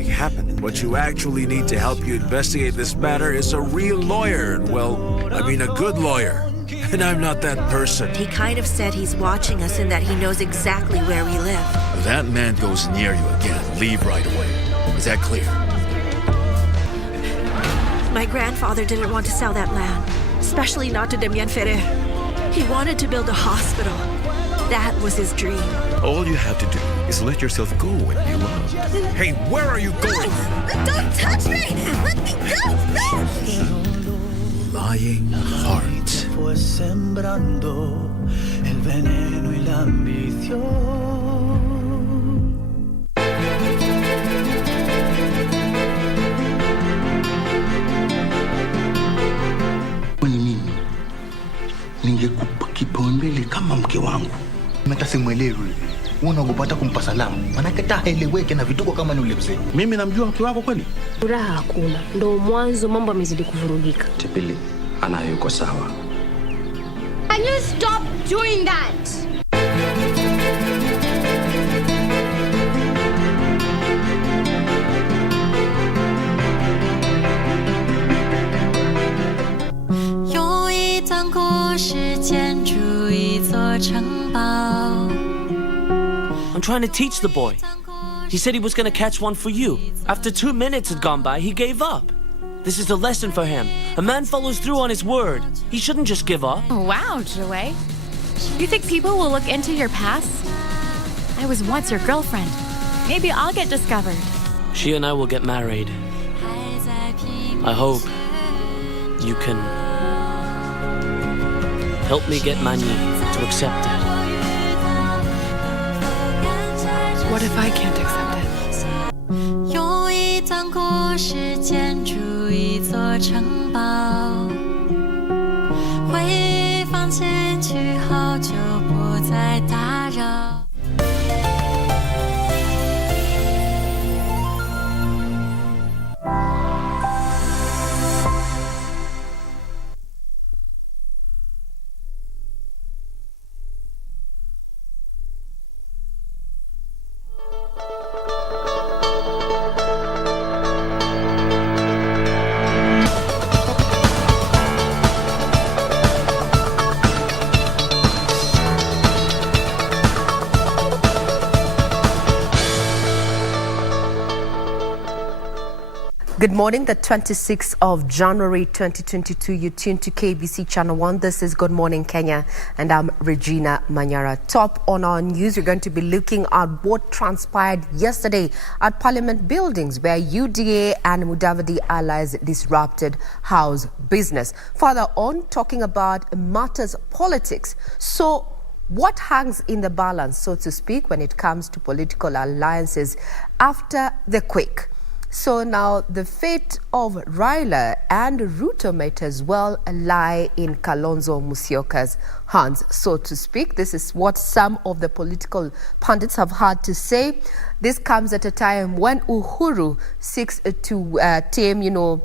happened. What you actually need to help you investigate this matter is a real lawyer. Well, I mean a good lawyer. And I'm not that person. He kind of said he's watching us and that he knows exactly where we live. If that man goes near you again, leave right away. Is that clear? My grandfather didn't want to sell that land, especially not to Demian Ferrer. He wanted to build a hospital. That was his dream. All you have to do is let yourself go when you love. Hey, where are you going? No! Don't touch me! Let me go! No! Lying heart. Fue sembrando el veneno y la ambición. Kwani mimi ningekupa kipaumbele kama mke wangu. Mata simwelewi. Unakupata kumpa salamu. Manake taeleweke na vituko kama ni ule mzee. Mimi namjua mke wako kweli? Furaha hakuna. Ndio mwanzo mambo yamezidi kuvurugika. Tipili anayuko sawa. Can you stop doing that? I'm trying to teach the boy. He said he was going to catch one for you. After 2 minutes had gone by, he gave up. This is a lesson for him. A man follows through on his word. He shouldn't just give up. Wow, Joey. You think people will look into your past? I was once your girlfriend. Maybe I'll get discovered. She and I will get married. I hope you can help me get Manyi to accept it. What if I can't accept it? Good morning, the 26th of January 2022. You tune to KBC Channel 1. This is Good Morning Kenya, and I'm Regina Manyara. Top on our news, we're going to be looking at what transpired yesterday at Parliament buildings, where UDA and Mudavadi allies disrupted House business. Further on, talking about matters politics. So, what hangs in the balance, so to speak, when it comes to political alliances after the quake? So now the fate of Raila and Ruto might as well lie in Kalonzo Musyoka's hands, so to speak. This is what some of the political pundits have had to say. This comes at a time when Uhuru seeks to tame,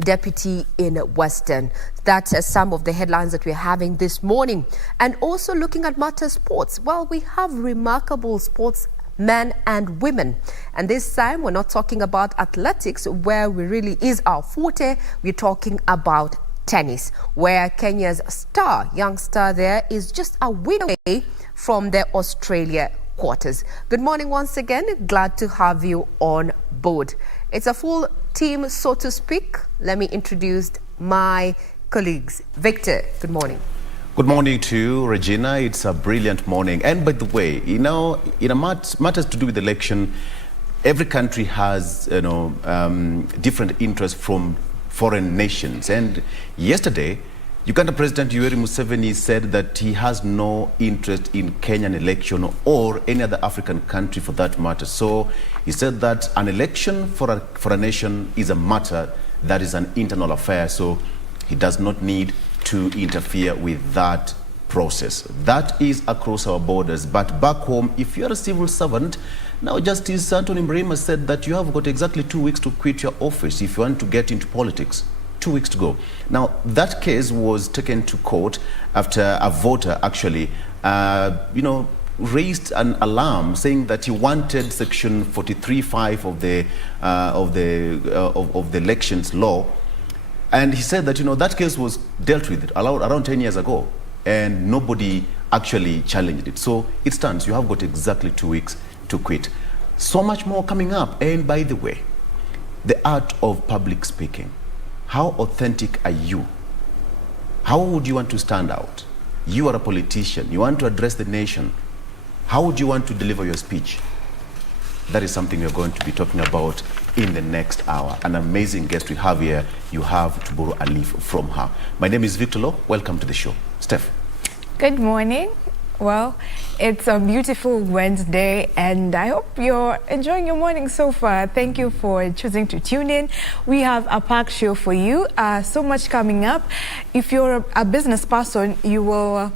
deputy in Western. That's some of the headlines that we're having this morning. And also looking at matter sports. Well, we have remarkable sports men and women. And this time, we're not talking about athletics, where we really is our forte. We're talking about tennis, where Kenya's young star there is just a win away from the Australia quarters. Good morning once again. Glad to have you on board. It's a full team, so to speak. Let me introduce my colleagues. Victor, good morning. Good morning to you, Regina. It's a brilliant morning. And by the way, matters to do with election, every country has, different interests from foreign nations. And yesterday, Uganda President Yoweri Museveni said that he has no interest in Kenyan election or any other African country for that matter. So he said that an election for a nation is a matter that is an internal affair. So he does not need to interfere with that process. That is across our borders. But back home, if you're a civil servant, now Justice Anthony Mrema said that you have got exactly 2 weeks to quit your office if you want to get into politics. 2 weeks to go. Now, that case was taken to court after a voter actually, raised an alarm saying that he wanted Section 43(5) of the elections law, and he said that that case was dealt with around 10 years ago, and nobody actually challenged it. So it stands. You have got exactly 2 weeks to quit. So much more coming up. And by the way, the art of public speaking. How authentic are you? How would you want to stand out? You are a politician. You want to address the nation. How would you want to deliver your speech? That is something we're going to be talking about in the next hour. An amazing guest we have here. You have to borrow a leaf from her. My name is Victor Lo. Welcome to the show. Steph. Good morning. Well, it's a beautiful Wednesday, and I hope you're enjoying your morning so far. Thank you for choosing to tune in. We have a packed show for you. So much coming up. If you're a business person, you will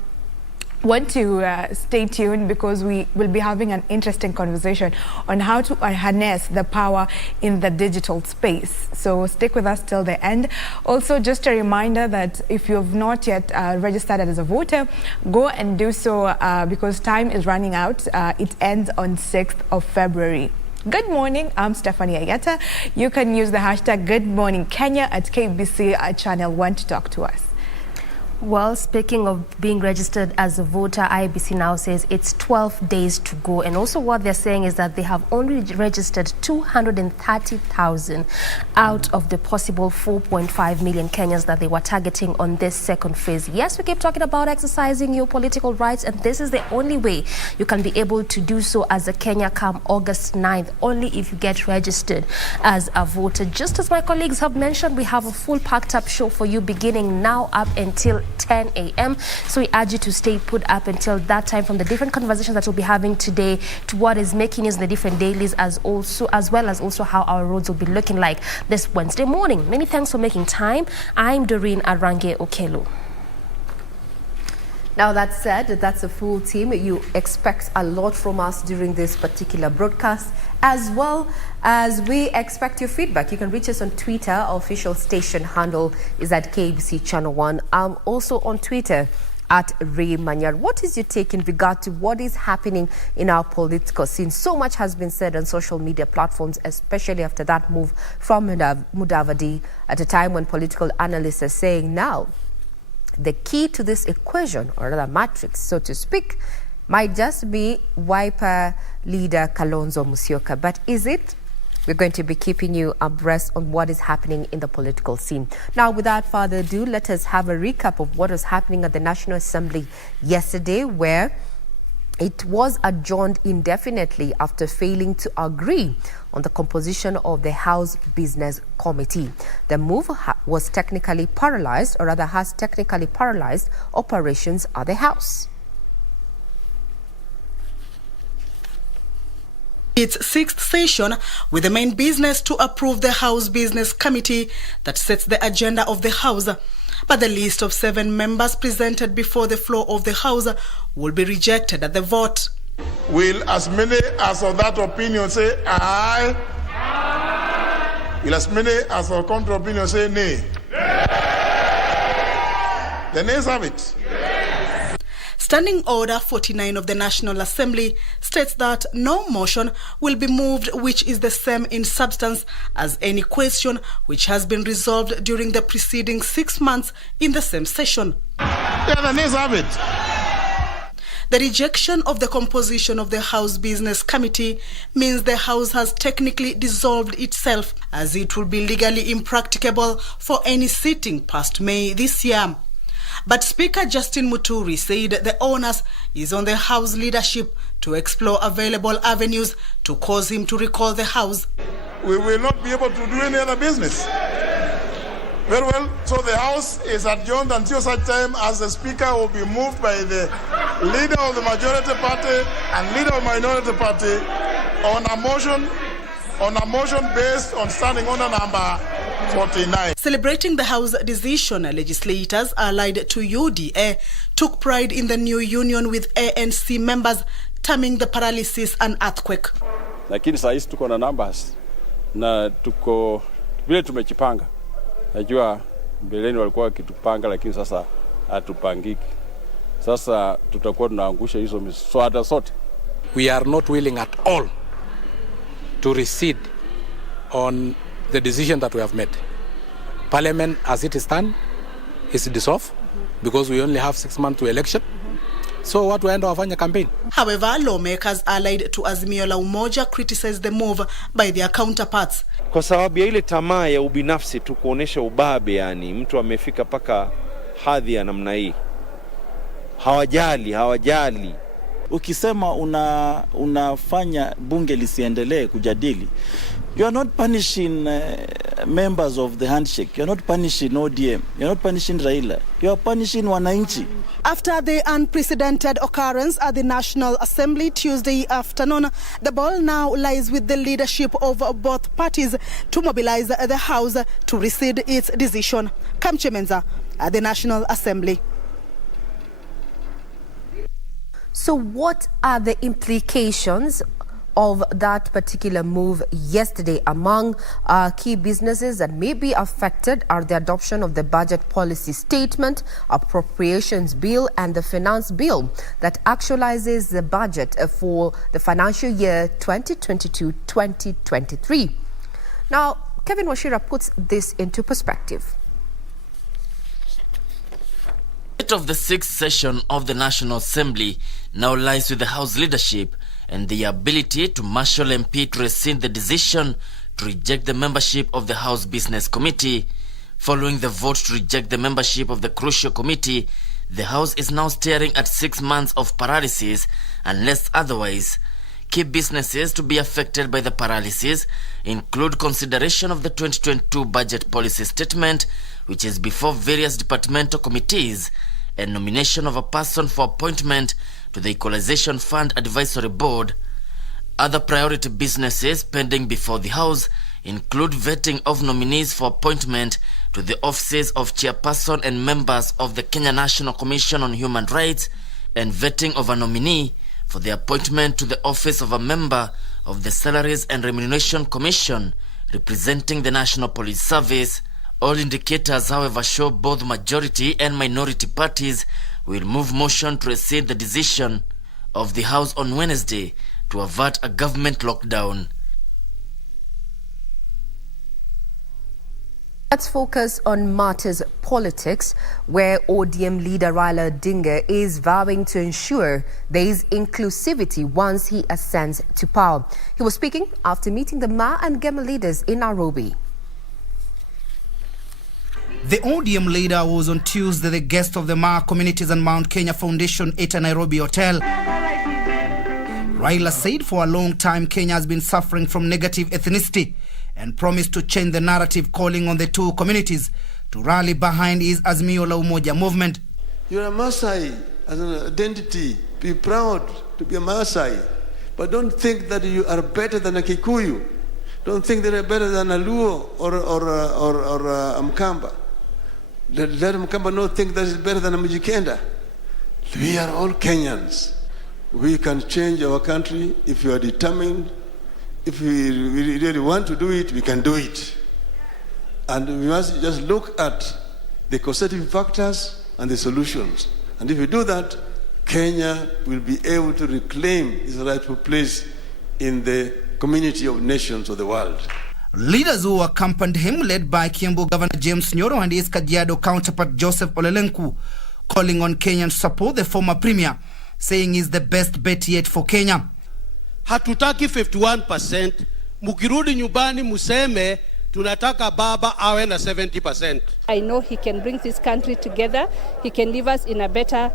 want to stay tuned, because we will be having an interesting conversation on how to harness the power in the digital space. So stick with us till the end. Also, just a reminder that if you have not yet registered as a voter, go and do so, because time is running out. It ends on 6th of February. Good morning, I'm Stephanie Ayeta. You can use the hashtag #GoodMorningKenya at KBC Channel 1 to talk to us. Well, speaking of being registered as a voter, IEBC now says it's 12 days to go. And also what they're saying is that they have only registered 230,000 out of the possible 4.5 million Kenyans that they were targeting on this second phase. Yes, we keep talking about exercising your political rights, and this is the only way you can be able to do so as a Kenya come August 9th, only if you get registered as a voter. Just as my colleagues have mentioned, we have a full packed up show for you beginning now up until 10 a.m. So we urge you to stay put up until that time, from the different conversations that we'll be having today to what is making news in the different dailies, as well as how our roads will be looking like this Wednesday morning. Many thanks for making time. I'm Doreen Arange Okelo. Now, that said, that's a full team. You expect a lot from us during this particular broadcast, as well as we expect your feedback. You can reach us on Twitter. Our official station handle is at KBC Channel 1. I'm also on Twitter at Ray Manyar. What is your take in regard to what is happening in our political scene? So much has been said on social media platforms, especially after that move from Mudavadi at a time when political analysts are saying now the key to this equation, or rather matrix, so to speak, might just be Wiper leader Kalonzo Musyoka. But is it? We're going to be keeping you abreast on what is happening in the political scene. Now, without further ado, let us have a recap of what was happening at the National Assembly yesterday, where it was adjourned indefinitely after failing to agree on the composition of the House Business Committee. The move was technically paralyzed, or rather has technically paralyzed operations at the House. Its sixth session, with the main business to approve the House Business Committee that sets the agenda of the House. But the list of 7 members presented before the floor of the House will be rejected at the vote. Will as many as of that opinion say aye? Aye. Will as many as of contrary opinion say nay? Nay. The nays have it. Yes. Standing Order 49 of the National Assembly states that no motion will be moved which is the same in substance as any question which has been resolved during the preceding 6 months in the same session. Yeah, the nays have it. The rejection of the composition of the House Business Committee means the House has technically dissolved itself, as it will be legally impracticable for any sitting past May this year. But Speaker Justin Muturi said the onus is on the House leadership to explore available avenues to cause him to recall the House. We will not be able to do any other business. Very well, so the House is adjourned until such time as the Speaker will be moved by the leader of the majority party and leader of the minority party on a motion based on Standing Order number 49. Celebrating the House decision, legislators allied to UDA took pride in the new union with ANC members, terming the paralysis an earthquake. Lakini sasa tuko na numbers na tuko vile tumejipanga. Najua mbeleni walikuwa wakitupanga, lakini sasa hatupangiki. Sasa tutakuwa tunaangusha hizo miswada sote. We are not willing at all to recede on the decision that we have made. Parliament, as it stands, is dissolved because we only have 6 months to election. So what we end up wafanya campaign. However, lawmakers allied to Azimio la Umoja criticized the move by their counterparts. Kwa sababu ya ile tamaa ya ubinafsi tu kuonesha ubabe, yani mtu amefika paka hadhi ya namna hii. Hawajali. Ukisema unafanya bunge lisiendelee kujadili, you are not punishing members of the handshake. You are not punishing ODM. You are not punishing Raila. You are punishing wananchi. After the unprecedented occurrence at the National Assembly Tuesday afternoon, the ball now lies with the leadership of both parties to mobilize the House to rescind its decision. Kamche Menza at the National Assembly. So what are the implications of that particular move yesterday? Among key businesses that may be affected are the adoption of the budget policy statement, appropriations bill and the finance bill that actualizes the budget for the financial year 2022-2023. Now, Kevin Washira puts this into perspective. Of the 6th session of the National Assembly now lies with the House leadership and the ability to marshal MP to rescind the decision to reject the membership of the House Business Committee. Following the vote to reject the membership of the crucial committee, the House is now staring at 6 months of paralysis unless otherwise. Key businesses to be affected by the paralysis include consideration of the 2022 budget policy statement, which is before various departmental committees, and nomination of a person for appointment to the Equalization Fund Advisory Board. Other priority businesses pending before the House include vetting of nominees for appointment to the offices of chairperson and members of the Kenya National Commission on Human Rights, and vetting of a nominee for the appointment to the office of a member of the Salaries and Remuneration Commission representing the National Police Service. All indicators, however, show both majority and minority parties will move motion to rescind the decision of the House on Wednesday to avert a government lockdown. Let's focus on matters politics, where ODM leader Raila Odinga is vowing to ensure there is inclusivity once he ascends to power. He was speaking after meeting the Ma and Gema leaders in Nairobi. The ODM leader was on Tuesday the guest of the Ma Communities and Mount Kenya Foundation at a Nairobi hotel. Raila said for a long time Kenya has been suffering from negative ethnicity and promised to change the narrative, calling on the two communities to rally behind his Azimio la Umoja movement. You're a Maasai as an identity. Be proud to be a Maasai. But don't think that you are better than a Kikuyu. Don't think that you're better than a Luo or a Mkamba. Let Mkamba not think that is better than a Mujikenda. We are all Kenyans. We can change our country if you are determined. If we really want to do it, we can do it. And we must just look at the causative factors and the solutions. And if we do that, Kenya will be able to reclaim its rightful place in the community of nations of the world. Leaders who accompanied him, led by Kiambu Governor James Nyoro and his Kajiado counterpart Joseph Olelenku, calling on Kenyans to support the former premier, saying he's the best bet yet for Kenya. Hatutaki 51%, mukirudi nyumbani museme tunataka baba awe na 70%. I know he can bring this country together. He can leave us in a better,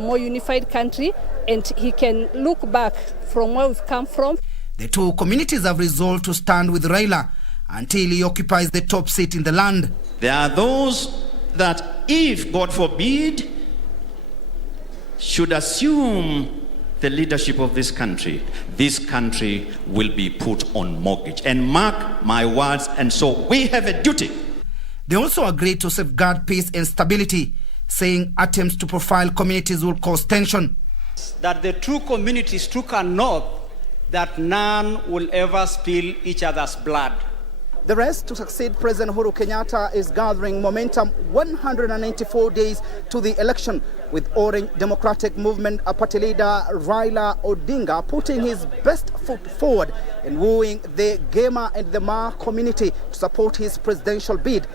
more unified country, and he can look back from where we've come from. The two communities have resolved to stand with Raila until he occupies the top seat in the land. There are those that, if, God forbid, should assume the leadership of this country will be put on mortgage. And mark my words, and so we have a duty. They also agreed to safeguard peace and stability, saying attempts to profile communities will cause tension. That the two communities took an oath that none will ever spill each other's blood. The race to succeed President Uhuru Kenyatta is gathering momentum 194 days to the election, with Orange Democratic Movement party leader Raila Odinga putting his best foot forward in wooing the Gema and the Ma community to support his presidential bid.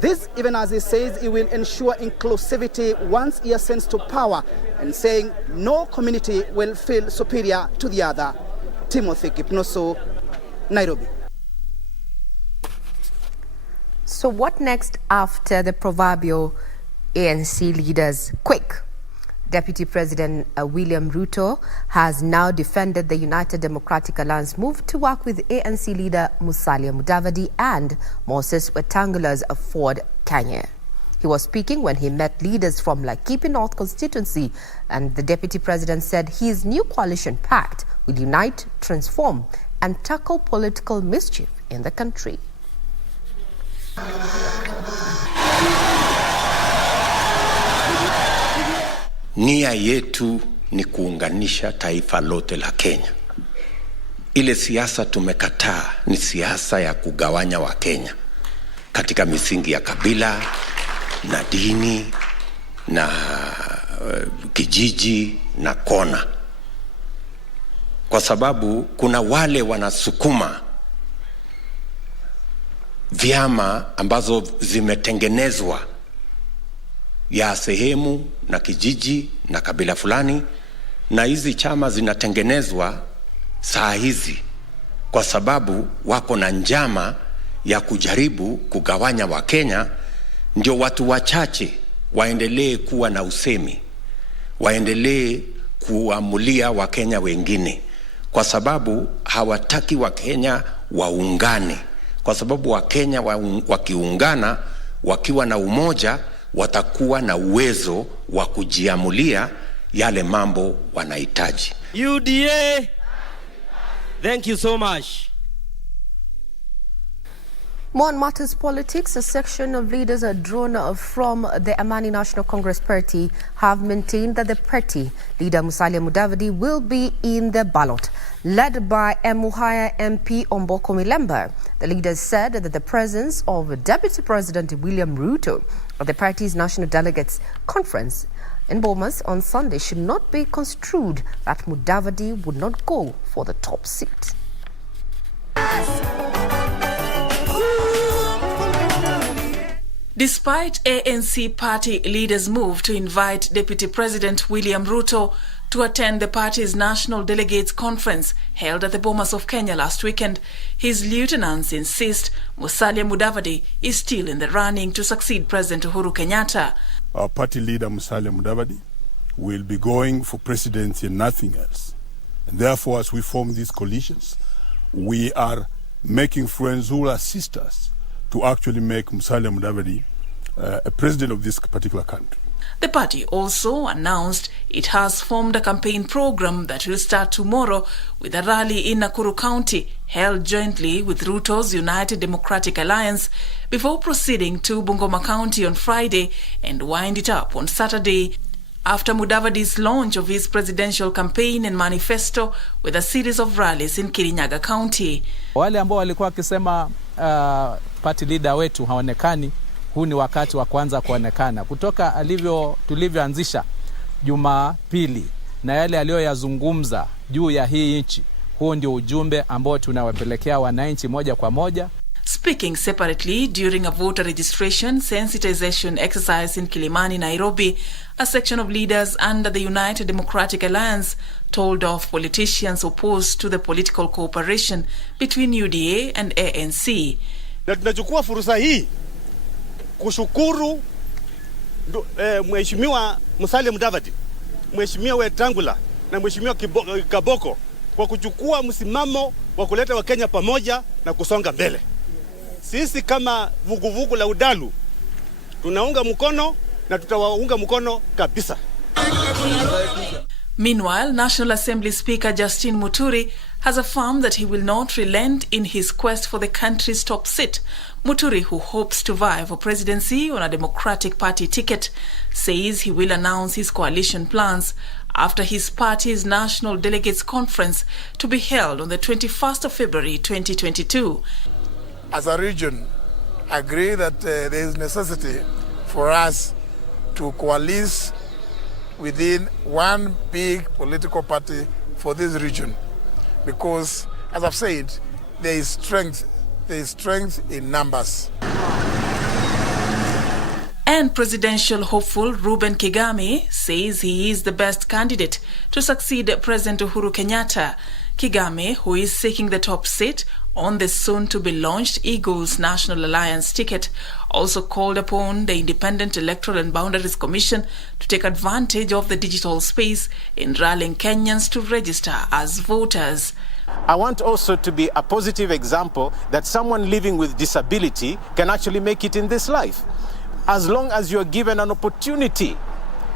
This even as he says he will ensure inclusivity once he ascends to power, and saying no community will feel superior to the other. Timothy Kipnoso, Nairobi. So what next after the proverbial ANC leaders quake? Deputy President William Ruto has now defended the United Democratic Alliance move to work with ANC leader Musalia Mudavadi and Moses Wetangula's Ford Kenya. He was speaking when he met leaders from Laikipia North constituency, and the Deputy President said his new coalition pact will unite, transform and tackle political mischief in the country. Nia yetu ni kuunganisha taifa lote la Kenya. Ile siasa tumekataa ni siasa ya kugawanya wa Kenya katika misingi ya kabila na dini na kijiji na kona. Kwa sababu kuna wale wanasukuma vyama ambazo zimetengenezwa ya sehemu na kijiji na kabila fulani, na hizi chama zinatengenezwa saa hizi kwa sababu wako na njama ya kujaribu kugawanya wa Kenya, ndio watu wachache waendelee kuwa na usemi, waendelee kuamulia wa Kenya wengine, kwa sababu hawataki wa Kenya waungane, kwa sababu wa Kenya wakiungana, wakiwa na umoja, watakuwa na uwezo wa kujiamulia yale mambo wanahitaji. UDA, thank you so much. More on matters politics, a section of leaders drawn from the Amani National Congress party have maintained that the party leader Musalia Mudavadi will be in the ballot. Led by Emuhaya MP Omboko Milemba, the leaders said that the presence of Deputy President William Ruto at the party's National Delegates Conference in Bomas on Sunday should not be construed that Mudavadi would not go for the top seat. Despite ANC party leaders' move to invite Deputy President William Ruto to attend the party's National Delegates Conference held at the Bomas of Kenya last weekend, his lieutenants insist Musalia Mudavadi is still in the running to succeed President Uhuru Kenyatta. Our party leader Musalia Mudavadi will be going for presidency and nothing else. And therefore, as we form these coalitions, we are making friends who will assist us to actually make Musalia Mudavadi a president of this particular country. The party also announced it has formed a campaign program that will start tomorrow with a rally in Nakuru County held jointly with Ruto's United Democratic Alliance before proceeding to Bungoma County on Friday and wind it up on Saturday after Mudavadi's launch of his presidential campaign and manifesto with a series of rallies in Kirinyaga County. Wale ambao walikuwa wakisema party leader wetu haonekani, huu ni wakati wa kwanza kuonekana. Kutoka tulivyoanzisha Jumapili na yale aliyoyazungumza juu ya hii nchi, huo ndio ujumbe ambao tunawapelekea wananchi moja kwa moja. Speaking separately during a voter registration sensitization exercise in Kilimani, Nairobi, a section of leaders under the United Democratic Alliance told off politicians opposed to the political cooperation between UDA and ANC. Na tunachukua fursa hii kushukuru Mheshimiwa Musalia Mudavadi, Mheshimiwa Wetangula na Mheshimiwa Kaboko kwa kuchukua msimamo wa kuleta Wakenya pamoja na kusonga mbele. Sisi kama vuguvugu la Udalu tunaunga mkono na tutawaunga mkono kabisa. Meanwhile, National Assembly Speaker Justin Muturi has affirmed that he will not relent in his quest for the country's top seat. Muturi, who hopes to vie for presidency on a Democratic Party ticket, says he will announce his coalition plans after his party's National Delegates Conference to be held on the 21st of February 2022. as a region, agree that there is necessity for us to coalesce within one big political party for this region. Because, as I've said, there is strength in numbers. And presidential hopeful Reuben Kigame says he is the best candidate to succeed President Uhuru Kenyatta. Kigame, who is seeking the top seat on the soon-to-be-launched Eagles National Alliance ticket, also called upon the Independent Electoral and Boundaries Commission to take advantage of the digital space in rallying Kenyans to register as voters. I want also to be a positive example that someone living with disability can actually make it in this life, as long as you're given an opportunity.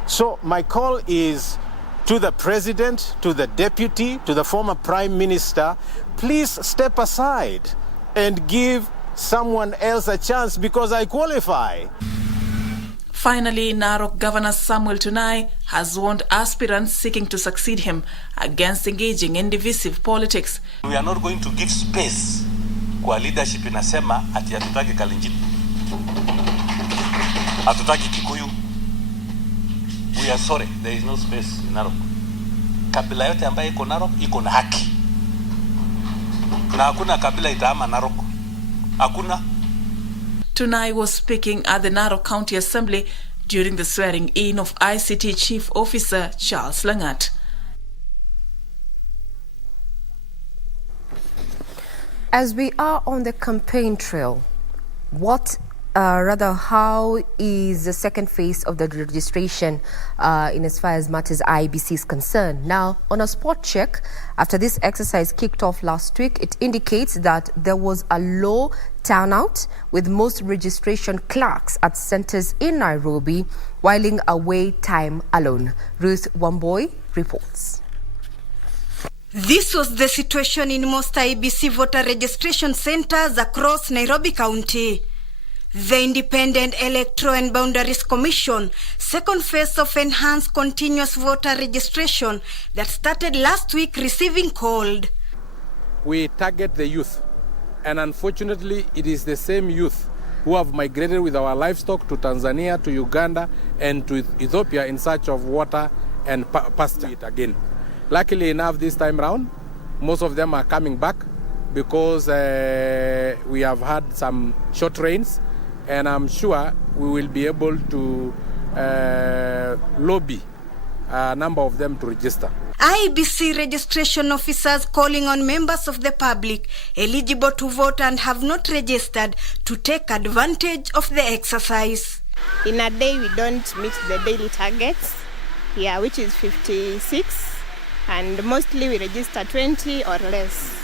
So my call is to the president, to the deputy, to the former prime minister, please step aside and give someone else a chance because I qualify. Finally, Narok Governor Samuel Tunai has warned aspirants seeking to succeed him against engaging in divisive politics. We are not going to give space kwa leadership inasema ati hatutaki Kalenjin, hatutaki Kikuyu. We are sorry, there is no space in Narok. Kabila yote ambaye iko Narok iko na haki. Na hakuna kabila itaama Narok. Hakuna. Tunai was speaking at the Narok County Assembly during the swearing-in of ICT Chief Officer Charles Langat. As we are on the campaign trail, how is the second phase of the registration in as far as matters IEBC is concerned? Now, on a spot check, after this exercise kicked off last week, it indicates that there was a low turnout, with most registration clerks at centers in Nairobi whiling away time alone. Ruth Wamboy reports. This was the situation in most IEBC voter registration centers across Nairobi County. The Independent Electoral and Boundaries Commission, second phase of enhanced continuous voter registration that started last week, receiving cold. We target the youth, and unfortunately it is the same youth who have migrated with our livestock to Tanzania, to Uganda and to Ethiopia in search of water and pasture again. Luckily enough, this time round, most of them are coming back because we have had some short rains, and I'm sure we will be able to lobby a number of them to register. IEBC registration officers calling on members of the public eligible to vote and have not registered to take advantage of the exercise. In a day, we don't meet the daily targets, which is 56, and mostly we register 20 or less.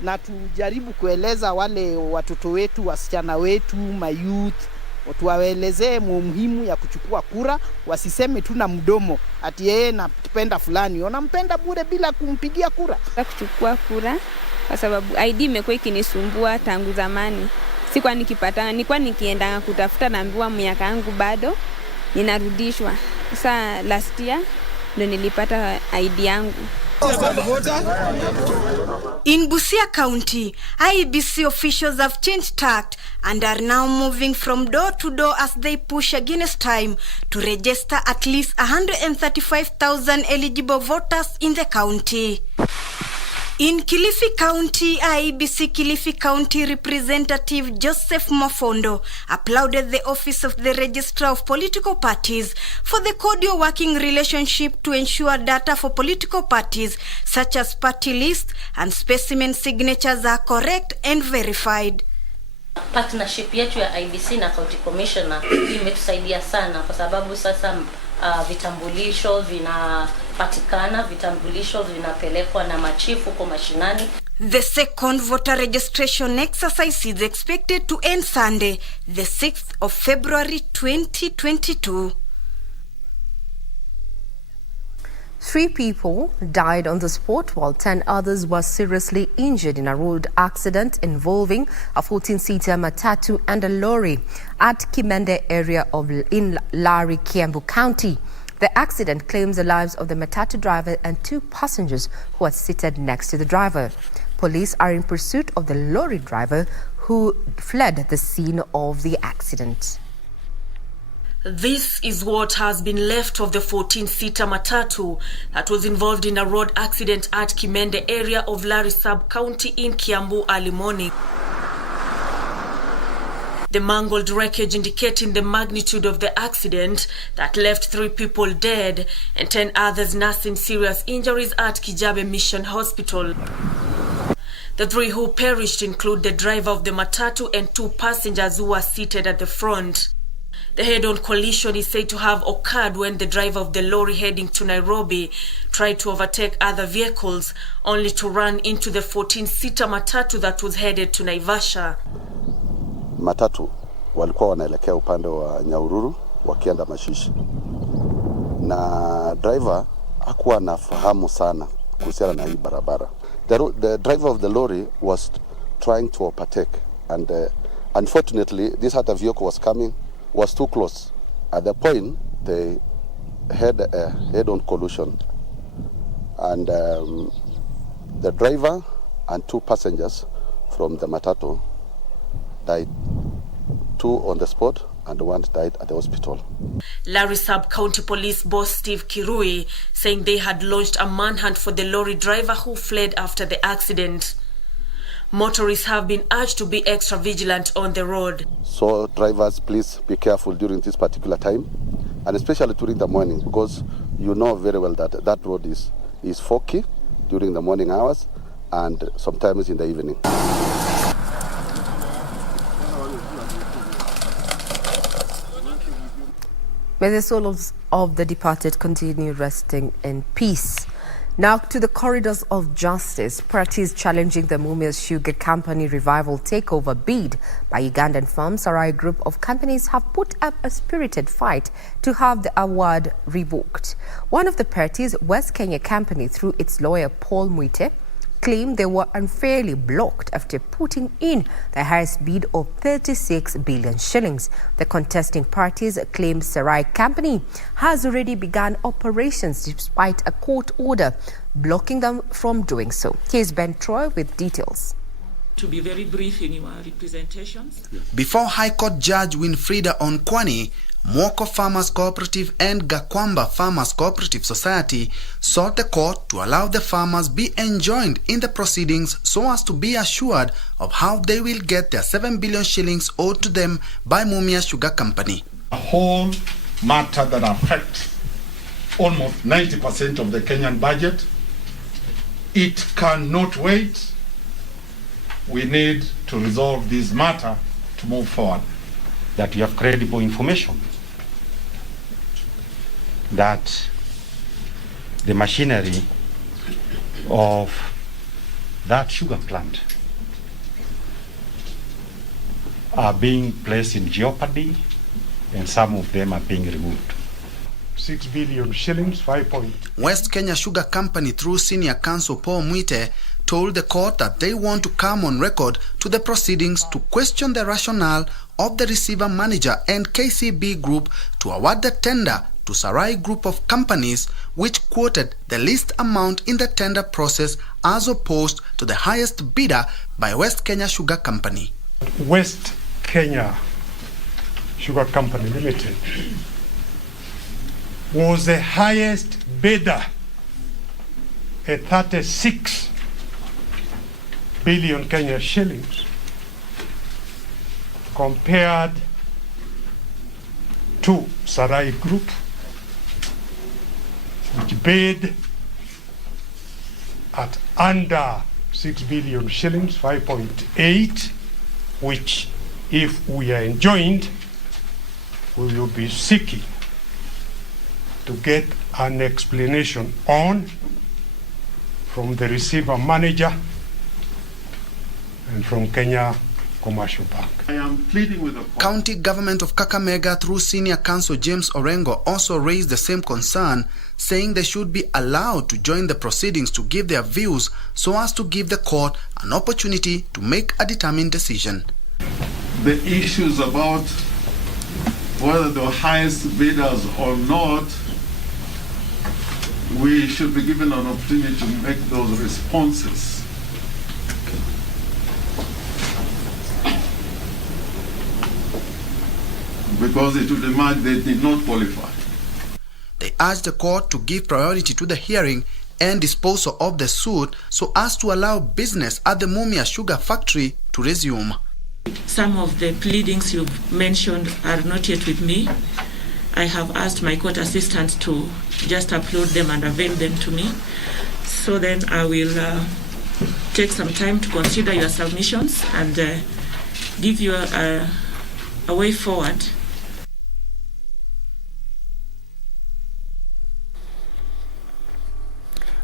Na tujaribu kueleza wale watoto wetu, wasichana wetu, mayouth, tuwaelezee muhimu ya kuchukua kura, wasiseme tu na mdomo ati yeye napenda fulani, unampenda bure bila kumpigia kura. Kuchukua kura kwa sababu ID imekuwa ikinisumbua tangu zamani. Sikuwa nikipata, nilikuwa nikienda kutafuta, naambiwa miaka yangu bado, ninarudishwa. Sasa last year ndo nilipata ID yangu. In Busia County, IEBC officials have changed tact and are now moving from door to door as they push against time to register at least 135,000 eligible voters in the county. In Kilifi County, IEBC Kilifi County Representative Joseph Mofondo applauded the Office of the Registrar of Political Parties for the cordial working relationship to ensure data for political parties, such as party lists and specimen signatures, are correct and verified. Partnership yetu ya IEBC na County Commissioner imetusaidia sana kwa sababu sasa vitambulisho vinapatikana, vitambulisho vinapelekwa na machifu kwa mashinani. The second voter registration exercise is expected to end Sunday, the 6th of February 2022. 3 people died on the spot while 10 others were seriously injured in a road accident involving a 14-seater matatu and a lorry at Kimende area in Lari, Kiambu County. The accident claims the lives of the matatu driver and 2 passengers who were seated next to the driver. Police are in pursuit of the lorry driver who fled the scene of the accident. This is what has been left of the 14-seater matatu that was involved in a road accident at Kimende area of Lari sub-county in Kiambu early morning. The mangled wreckage indicating the magnitude of the accident that left 3 people dead and 10 others nursing serious injuries at Kijabe Mission Hospital. The 3 who perished include the driver of the matatu and 2 passengers who were seated at the front. The head-on collision is said to have occurred when the driver of the lorry heading to Nairobi tried to overtake other vehicles, only to run into the 14-seater matatu that was headed to Naivasha. Matatu walikuwa wanaelekea upande wa Nyahururu wakienda Mashishi, na driver hakuwa anafahamu sana kuhusiana na hii barabara. The driver of the lorry was trying to overtake, and unfortunately this other vehicle was too close. At the point, they had a head-on collision, and the driver and 2 passengers from the matatu died. 2 on the spot and 1 died at the hospital. Lari sub-county police boss Steve Kirui saying they had launched a manhunt for the lorry driver who fled after the accident. Motorists have been urged to be extra vigilant on the road. So drivers, please be careful during this particular time, and especially during the morning, because you know very well that that road is foggy during the morning hours and sometimes in the evening. May the souls of the departed continue resting in peace. Now to the corridors of justice. Parties challenging the Mumias Sugar Company revival takeover bid by Ugandan firm Sarai Group of Companies have put up a spirited fight to have the award revoked. One of the parties, West Kenya Company, through its lawyer Paul Mwite, claimed they were unfairly blocked after putting in the highest bid of 36 billion shillings. The contesting parties claim Sarai Company has already begun operations despite a court order blocking them from doing so. Here's Ben Troy with details. To be very brief in your representations. Before High Court Judge Winfrida Onkwani, Mwoko Farmers Cooperative and Gakwamba Farmers Cooperative Society sought the court to allow the farmers be enjoined in the proceedings so as to be assured of how they will get their 7 billion shillings owed to them by Mumia Sugar Company. A whole matter that affects almost 90% of the Kenyan budget. It cannot wait. We need to resolve this matter to move forward. That you have credible information that the machinery of that sugar plant are being placed in jeopardy and some of them are being removed. 6 billion shillings, 5 point. West Kenya Sugar Company through senior counsel Paul Mwite told the court that they want to come on record to the proceedings to question the rationale of the receiver manager and KCB Group to award the tender to Sarai Group of Companies, which quoted the least amount in the tender process as opposed to the highest bidder by West Kenya Sugar Company. West Kenya Sugar Company Limited was the highest bidder at 36 billion Kenya shillings compared to Sarai Group, which bid at under 6 billion shillings, 5.8, which if we are enjoined, we will be seeking to get an explanation on from the receiver manager and from Kenya Commercial Bank. I am pleading with the County Government of Kakamega through Senior Counsel James Orengo also raised the same concern, saying they should be allowed to join the proceedings to give their views so as to give the court an opportunity to make a determined decision. The issues about whether the highest bidders or not, we should be given an opportunity to make those responses. because it would emerge they did not qualify. They urged the court to give priority to the hearing and disposal of the suit so as to allow business at the Mumia Sugar Factory to resume. Some of the pleadings you've mentioned are not yet with me. I have asked my court assistant to just upload them and avail them to me. So then I will take some time to consider your submissions and give you a way forward.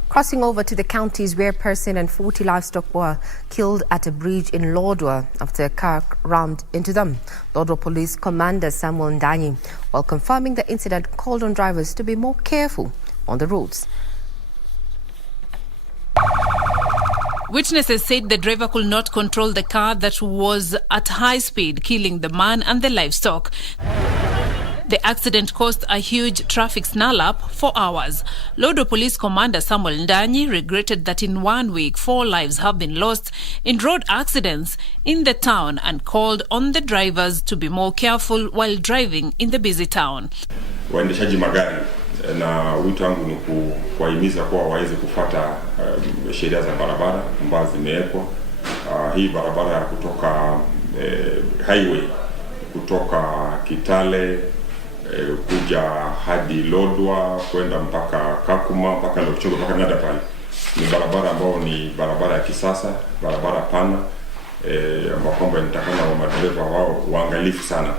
Crossing over to the counties where a person and 40 livestock were killed at a bridge in Lodwar after a car rammed into them. Lodwar Police Commander Samuel Ndanyi, while confirming the incident, called on drivers to be more careful on the roads. Witnesses said the driver could not control the car that was at high speed, killing the man and the livestock. The accident caused a huge traffic snarl-up for hours. Lodwar Police Commander Samuel Ndanyi regretted that in 1 week, 4 lives have been lost in road accidents in the town and called on the drivers to be more careful while driving in the busy town. Waendeshaji magari na wito wangu ni kuwahimiza kuwa waweze kufuata sheria za barabara ambazo zimewekwa. Hii barabara ya kutoka highway kutoka Kitale kuja hadi Lodwar kwenda mpaka Kakuma mpaka Lokchogo mpaka Nadapali ni barabara ambayo ni barabara ya kisasa, barabara pana ambapo kwamba nitakana wa madereva wao waangalifu sana.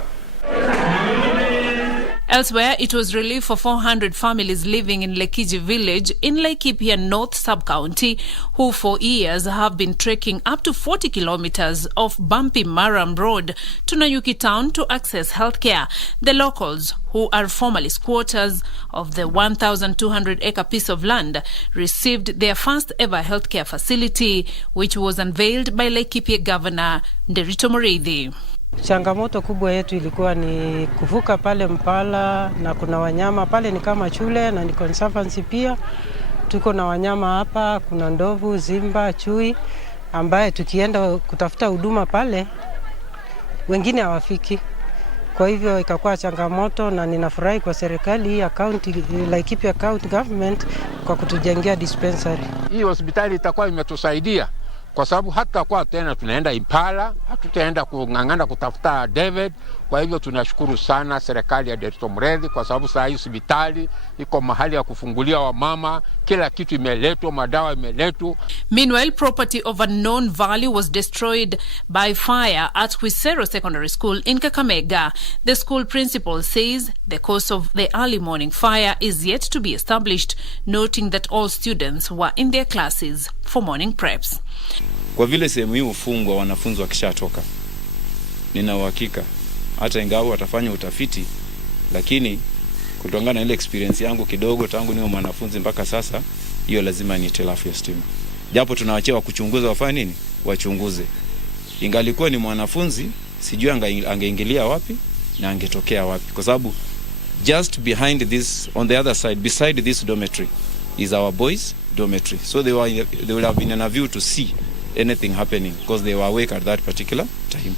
Elsewhere, it was relief for 400 families living in Lekiji village in Laikipia North Sub-County who for years have been trekking up to 40 kilometers of bumpy Maram Road to Nanyuki town to access healthcare. The locals, who are formerly squatters of the 1,200-acre piece of land, received their first ever healthcare facility, which was unveiled by Laikipia Governor Nderito Mureithi. Changamoto kubwa yetu ilikuwa ni kuvuka pale Mpala na kuna wanyama pale ni kama shule na ni conservancy pia. Tuko na wanyama hapa, kuna ndovu, zimba, chui ambaye tukienda kutafuta huduma pale wengine hawafiki. Kwa hivyo ikakuwa changamoto na ninafurahi kwa serikali ya county Laikipia County Government kwa kutujengea dispensary. Hii hospitali itakuwa imetusaidia kwa sababu hata kwa tena tunaenda Impala, hatutaenda kungangana kutafuta David. Kwa hivyo tunashukuru sana serikali ya Nderito Mureithi kwa sababu saa hii hospitali iko mahali ya kufungulia wamama, kila kitu imeletwa, madawa imeletwa. Meanwhile, property of unknown value was destroyed by fire at Quisero Secondary School in Kakamega. The school principal says the cause of the early morning fire is yet to be established, noting that all students were in their classes for morning preps. Kwa vile sehemu hii ufungwa wanafunzi wakishatoka, nina uhakika hata ingawa watafanya utafiti, lakini kutokana na ile experience yangu kidogo tangu niwe mwanafunzi mpaka sasa, hiyo lazima ni hitilafu ya stima. Japo tunawachia kuchunguza wafanye nini, wachunguze. Ingalikuwa ni mwanafunzi, sijui angeingilia wapi na angetokea wapi, kwa sababu just behind this, on the other side, beside this dormitory is our boys dormitory. So they would have been in a view to see anything happening because they were awake at that particular time.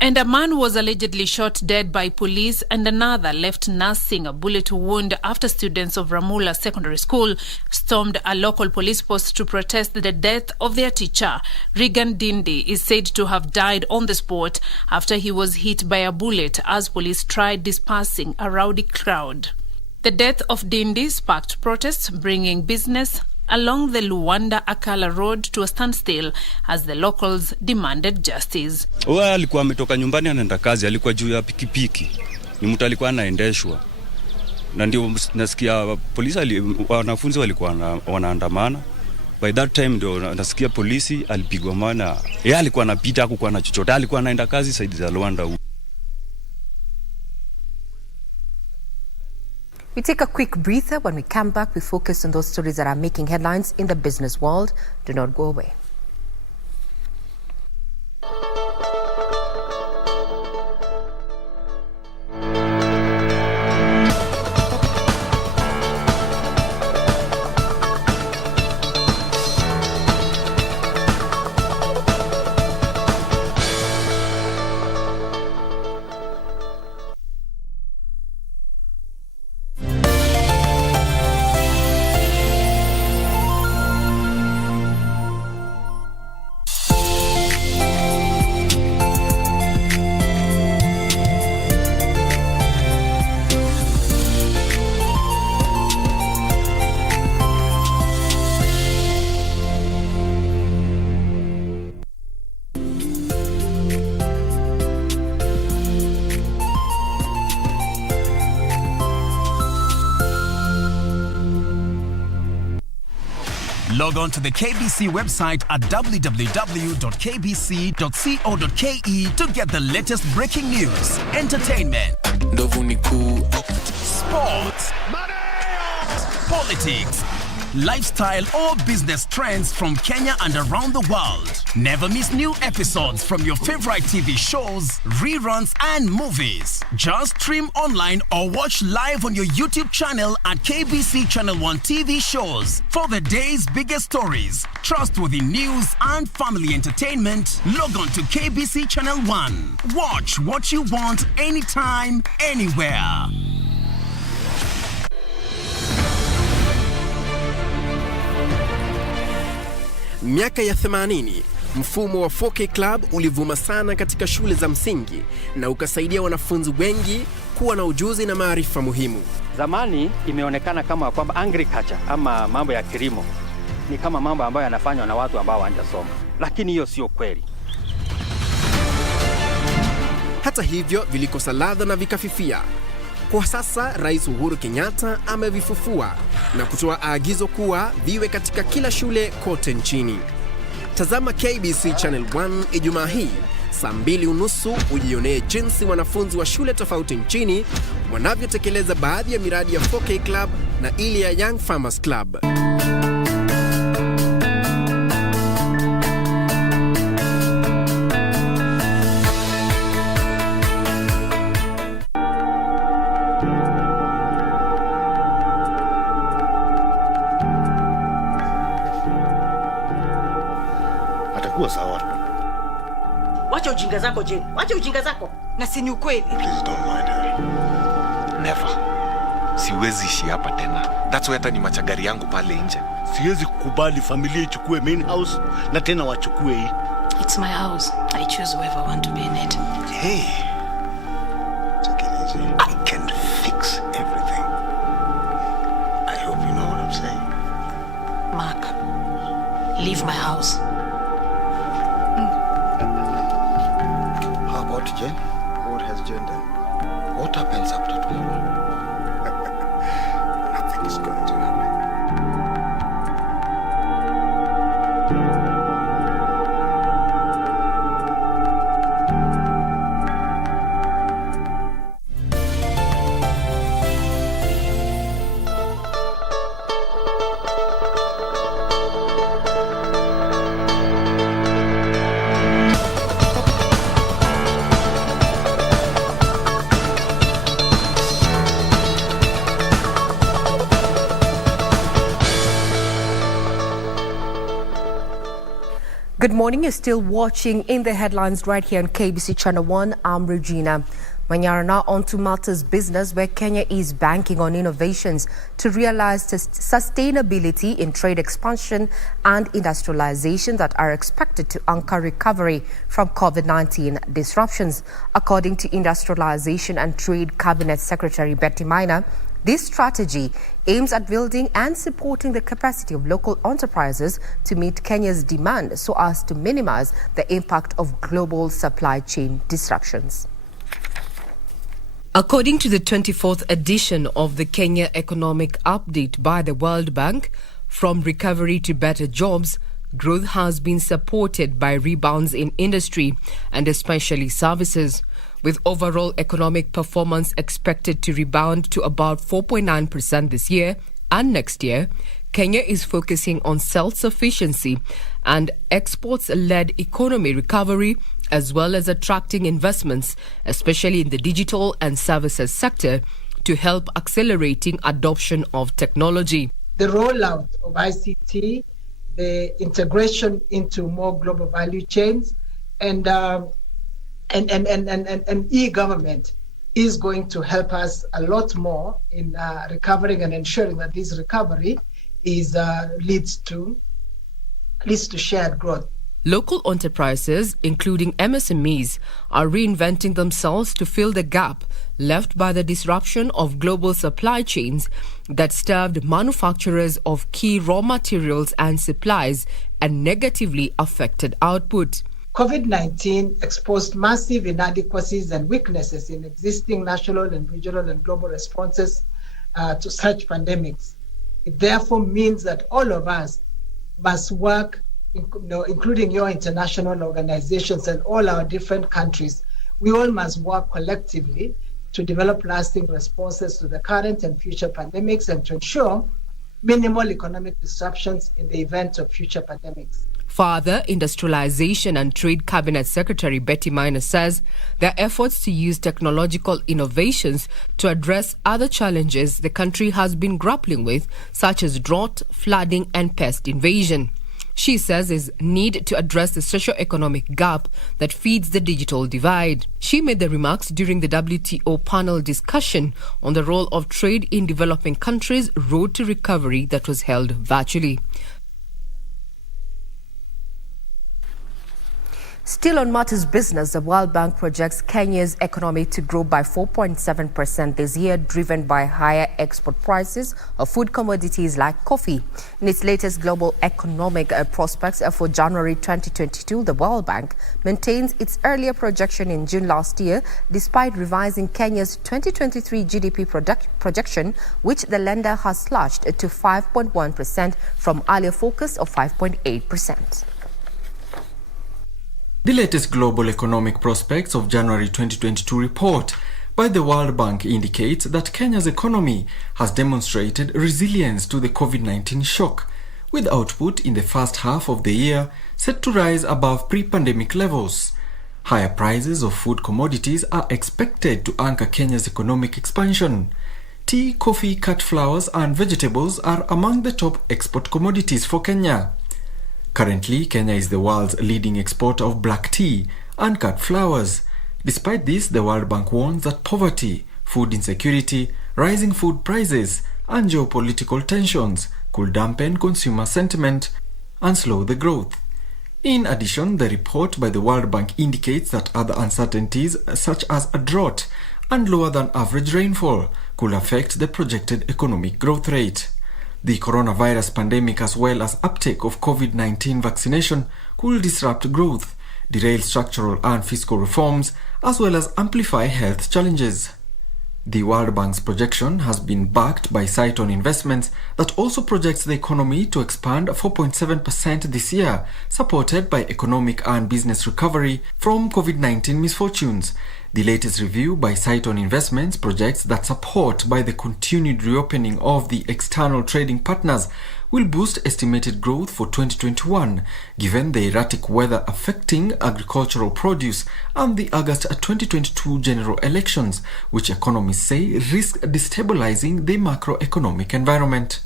And a man was allegedly shot dead by police and another left nursing a bullet wound after students of Ramula Secondary School stormed a local police post to protest the death of their teacher. Regan Dindi is said to have died on the spot after he was hit by a bullet as police tried dispersing a rowdy crowd. The death of Dindi sparked protests, bringing business along the Luanda-Akala Road to a standstill as the locals demanded justice. Huwa alikuwa ametoka nyumbani anaenda kazi, alikuwa juu ya pikipiki. Ni mtu alikuwa anaendeshwa. Na ndio nasikia polisi wanafunzi walikuwa wanaandamana. By that time ndio nasikia polisi alipigwa maana yeye alikuwa anapita hakuwa na chochote, alikuwa anaenda kazi side za Luanda. We take a quick breather. When we come back, we focus on those stories that are making headlines in the business world. Do not go away. Log on to the KBC website at www.kbc.co.ke to get the latest breaking news, entertainment, sports, politics, lifestyle or business trends from Kenya and around the world. Never miss new episodes from your favorite TV shows, reruns and movies. Just stream online or watch live on your YouTube channel at KBC Channel 1 TV shows. For the day's biggest stories, trustworthy news and family entertainment, log on to KBC Channel 1. Watch what you want anytime, anywhere. Miaka ya 80, mfumo wa 4K Club ulivuma sana katika shule za msingi na ukasaidia wanafunzi wengi kuwa na ujuzi na maarifa muhimu. Zamani imeonekana kama kwamba agriculture ama mambo ya kilimo ni kama mambo ambayo yanafanywa na watu ambao hawajasoma, lakini hiyo sio kweli. Hata hivyo vilikosa ladha na vikafifia. Kwa sasa Rais Uhuru Kenyatta amevifufua na kutoa agizo kuwa viwe katika kila shule kote nchini. Tazama KBC Channel 1 Ijumaa hii saa 2:30 ujionee jinsi wanafunzi wa shule tofauti nchini wanavyotekeleza baadhi ya miradi ya 4K Club na ile ya Young Farmers Club. Sawa. Wacha ujinga zako Jane. Wacha ujinga zako. Na si ni ukweli. Please don't mind her. Never. Siwezi ishi hapa tena. That's why hata ni machagari yangu pale nje. Siwezi kukubali familia ichukue main house na tena wachukue hii. It's my house. I choose whoever I want to be in it. Hey. Take it easy. I can fix everything. I hope you know what I'm saying. Mark, leave my house. Jen? What has Jen done? What happens after tomorrow? Nothing is going to happen. Good morning. You're still watching In the Headlines right here on KBC Channel 1. I'm Regina Manyara. Now on to Malta's business, where Kenya is banking on innovations to realize sustainability in trade expansion and industrialization that are expected to anchor recovery from COVID-19 disruptions. According to Industrialization and Trade Cabinet Secretary Betty Maina, this strategy aims at building and supporting the capacity of local enterprises to meet Kenya's demand so as to minimize the impact of global supply chain disruptions. According to the 24th edition of the Kenya Economic Update by the World Bank, from recovery to better jobs, growth has been supported by rebounds in industry and especially services, with overall economic performance expected to rebound to about 4.9% this year and next year. Kenya is focusing on self-sufficiency and exports-led economy recovery, as well as attracting investments, especially in the digital and services sector, to help accelerating adoption of technology. The rollout of ICT, the integration into more global value chains, and e-government is going to help us a lot more in recovering and ensuring that this recovery is leads to shared growth. Local enterprises, including MSMEs, are reinventing themselves to fill the gap left by the disruption of global supply chains that starved manufacturers of key raw materials and supplies and negatively affected output. COVID-19 exposed massive inadequacies and weaknesses in existing national and regional and global responses to such pandemics. It therefore means that all of us must work, including your international organizations and all our different countries. We all must work collectively to develop lasting responses to the current and future pandemics and to ensure minimal economic disruptions in the event of future pandemics. Further, Industrialization and Trade Cabinet Secretary Betty Minor says there are efforts to use technological innovations to address other challenges the country has been grappling with, such as drought, flooding and pest invasion. She says there's need to address the socio-economic gap that feeds the digital divide. She made the remarks during the WTO panel discussion on the role of trade in developing countries' road to recovery that was held virtually. Still on matters business, the World Bank projects Kenya's economy to grow by 4.7% this year, driven by higher export prices of food commodities like coffee. In its latest global economic prospects for January 2022, the World Bank maintains its earlier projection in June last year, despite revising Kenya's 2023 GDP projection, which the lender has slashed to 5.1% from earlier focus of 5.8%. The latest Global Economic Prospects of January 2022 report by the World Bank indicates that Kenya's economy has demonstrated resilience to the COVID-19 shock, with output in the first half of the year set to rise above pre-pandemic levels. Higher prices of food commodities are expected to anchor Kenya's economic expansion. Tea, coffee, cut flowers and vegetables are among the top export commodities for Kenya. Currently, Kenya is the world's leading exporter of black tea and cut flowers. Despite this, the World Bank warns that poverty, food insecurity, rising food prices, and geopolitical tensions could dampen consumer sentiment and slow the growth. In addition, the report by the World Bank indicates that other uncertainties, such as a drought and lower than average rainfall, could affect the projected economic growth rate. The coronavirus pandemic, as well as uptake of COVID-19 vaccination, could disrupt growth, derail structural and fiscal reforms, as well as amplify health challenges. The World Bank's projection has been backed by Saiton Investments that also projects the economy to expand 4.7% this year, supported by economic and business recovery from COVID-19 misfortunes. The latest review by Saiton Investments projects that support by the continued reopening of the external trading partners will boost estimated growth for 2021, given the erratic weather affecting agricultural produce and the August 2022 general elections, which economists say risk destabilizing the macroeconomic environment.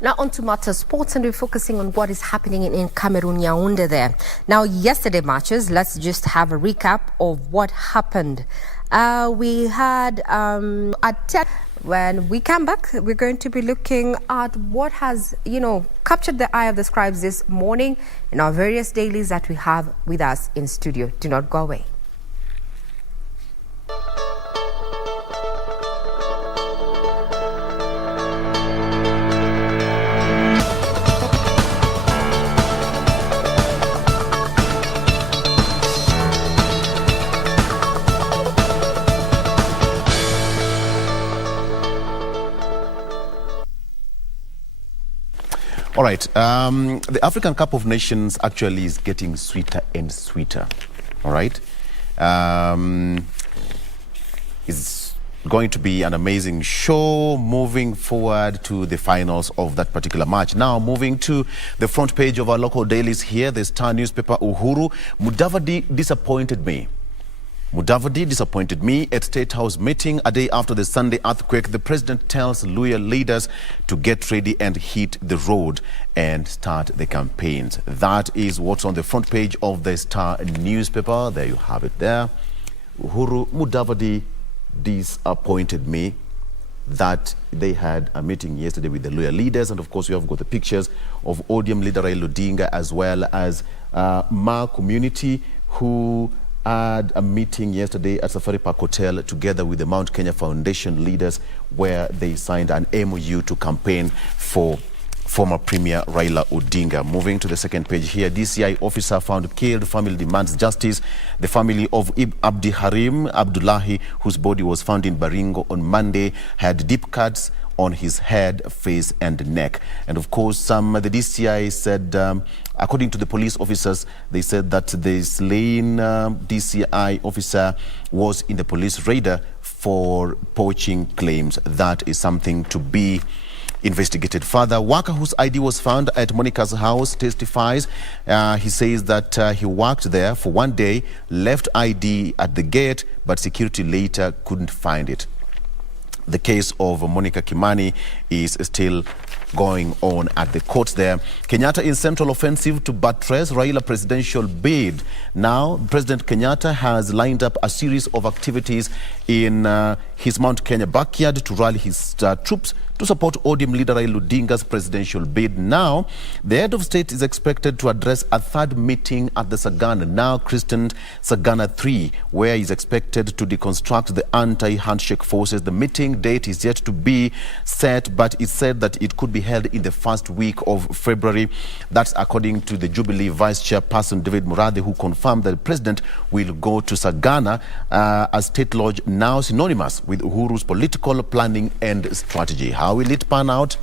Now on to matter sports, and we're focusing on what is happening in Cameroon, Yaoundé there. Now, yesterday matches, let's just have a recap of what happened. We had at 10. When we come back, we're going to be looking at what has, captured the eye of the scribes this morning in our various dailies that we have with us in studio. Do not go away. All right. The African Cup of Nations actually is getting sweeter and sweeter. All right. It's going to be an amazing show moving forward to the finals of that particular match. Now, moving to the front page of our local dailies here, the Star newspaper, Uhuru. Mudavadi disappointed me. Mudavadi disappointed me at State House meeting a day after the Sunday earthquake. The president tells Luhya leaders to get ready and hit the road and start the campaigns. That is what's on the front page of the Star newspaper. There you have it there. Uhuru Mudavadi disappointed me that they had a meeting yesterday with the Luhya leaders, and of course we have got the pictures of ODM leader Raila Odinga as well as Ma community who had a meeting yesterday at Safari Park Hotel together with the Mount Kenya Foundation leaders where they signed an MOU to campaign for former Premier Raila Odinga. Moving to the second page here, DCI officer found killed, family demands justice. The family of Abdi Harim Abdullahi, whose body was found in Baringo on Monday, had deep cuts on his head, face and neck. And of course, the DCI said, according to the police officers, they said that the slain DCI officer was in the police radar for poaching claims. That is something to be investigated further. Worker whose ID was found at Monica's house testifies. He says that he worked there for 1 day, left ID at the gate, but security later couldn't find it. The case of Monica Kimani is still going on at the courts there. Kenyatta in central offensive to buttress Raila presidential bid. Now, President Kenyatta has lined up a series of activities in his Mount Kenya backyard to rally his troops to support ODM leader Raila Odinga's presidential bid. Now, the head of state is expected to address a third meeting at the Sagana, now christened Sagana 3, where he's expected to deconstruct the anti-handshake forces. The meeting date is yet to be set, but it's said that it could be held in the first week of February. That's according to the Jubilee Vice Chairperson David Murathe, who confirmed that the president will go to Sagana, a state lodge now synonymous with Uhuru's political planning and strategy. How will it pan out?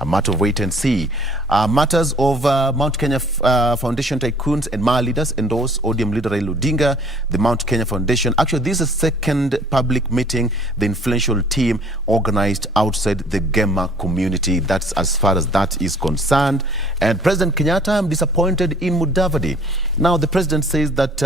A matter of wait and see. Matters of Mount Kenya Foundation tycoons and Maa leaders endorse ODM leader Raila Odinga. The Mount Kenya Foundation, actually this is the second public meeting the influential team organized outside the Gema community. That's as far as that is concerned. And President Kenyatta, I'm disappointed in Mudavadi. Now the president says that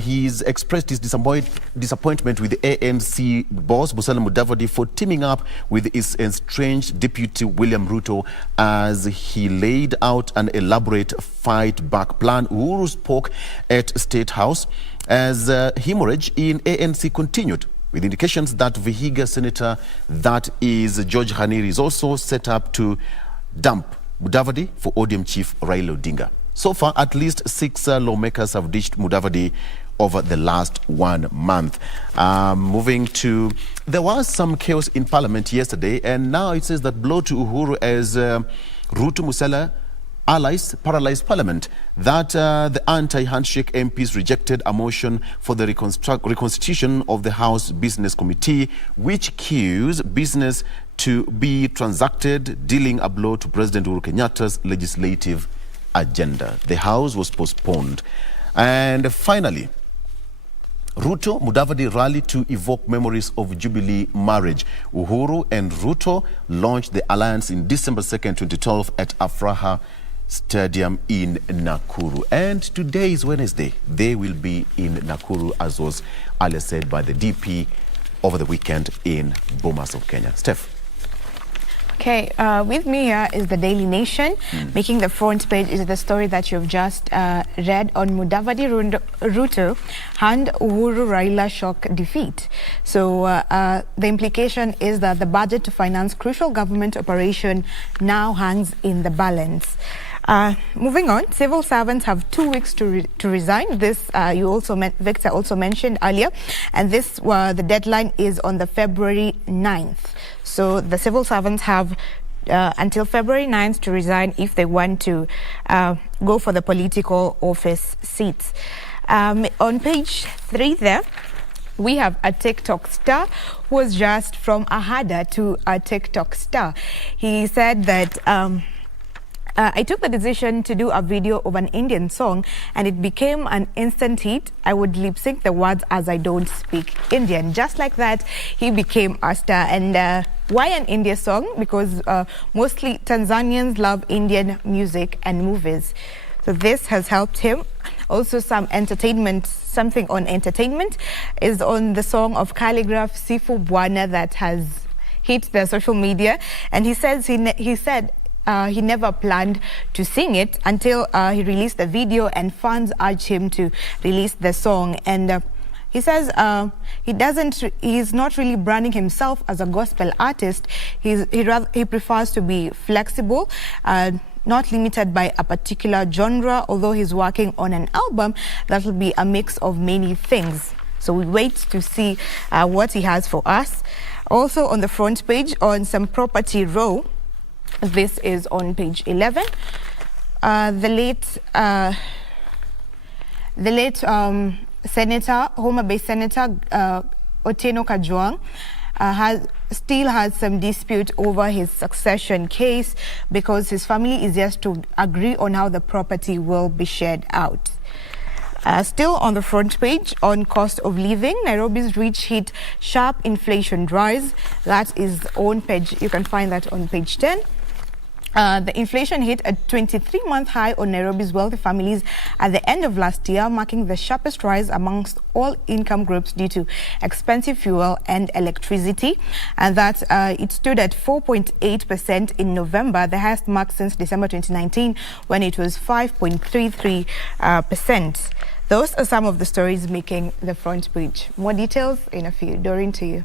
he's expressed his disappointment with the ANC boss, Musalia Mudavadi, for teaming up with his estranged deputy William Ruto as he laid out an elaborate fight-back plan. Uhuru spoke at State House as hemorrhage in ANC continued, with indications that Vihiga Senator, that is George Haniri, is also set up to dump Mudavadi for ODM chief Raila Odinga. So far, at least 6 lawmakers have ditched Mudavadi over the last 1 month. Moving to, there was some chaos in Parliament yesterday, and now it says that blow to Uhuru as Ruto Musalia allies paralyzed Parliament. That the anti-handshake MPs rejected a motion for the reconstitution of the House Business Committee, which cues business to be transacted, dealing a blow to President Uhuru Kenyatta's legislative agenda. The House was postponed. And finally, Ruto Mudavadi rally to evoke memories of Jubilee marriage. Uhuru and Ruto launched the alliance in December 2nd, 2012 at Afraha Stadium in Nakuru. And today is Wednesday. They will be in Nakuru, as was earlier said by the DP, over the weekend in Bomas of Kenya. Steph. Okay, with me here is the Daily Nation. Making the front page is the story that you've just read on Mudavadi Ruto and Uhuru Raila shock defeat. So the implication is that the budget to finance crucial government operation now hangs in the balance. Moving on, civil servants have 2 weeks to resign. This Victor also mentioned earlier, and the deadline is on the February 9th. So the civil servants have until February 9th to resign if they want to go for the political office seats. On page 3 there, we have a TikTok star who was just from a Hada to a TikTok star. He said that I took the decision to do a video of an Indian song and it became an instant hit. I would lip sync the words as I don't speak Indian. Just like that, he became a star. And why an India song? Because mostly Tanzanians love Indian music and movies. So this has helped him. Also something on entertainment is on the song of Calligraph Sifu Bwana that has hit the social media. And he said he never planned to sing it until he released the video and fans urged him to release the song. And he says he's not really branding himself as a gospel artist. He prefers to be flexible, not limited by a particular genre, although he's working on an album that will be a mix of many things. So we wait to see what he has for us. Also on the front page, on some property row, this is on page 11. The late Senator, Homa Bay Senator Otieno Kajwang, still has some dispute over his succession case because his family is yet to agree on how the property will be shared out. Still on the front page, on cost of living, Nairobi's rich hit sharp inflation rise. That is on page, you can find that on page 10. The inflation hit a 23-month high on Nairobi's wealthy families at the end of last year, marking the sharpest rise amongst all income groups due to expensive fuel and electricity. And that it stood at 4.8% in November, the highest mark since December 2019, when it was 5.33%. Those are some of the stories making the front page. More details in a few. Doreen, to you.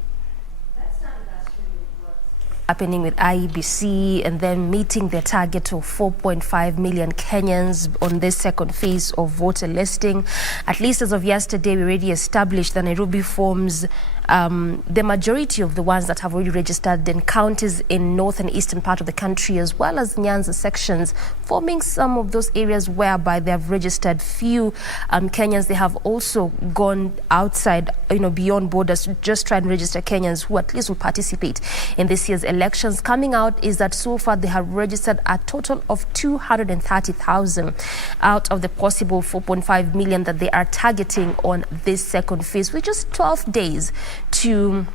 Happening with IEBC and then meeting their target of 4.5 million Kenyans on this second phase of voter listing. At least as of yesterday, we already established that Nairobi forms the majority of the ones that have already registered in counties in north and eastern part of the country, as well as Nyanza sections, forming some of those areas whereby they have registered few Kenyans. They have also gone outside, beyond borders to just try and register Kenyans who at least will participate in this year's elections. Coming out is that so far they have registered a total of 230,000 out of the possible 4.5 million that they are targeting on this second phase, with just 12 days to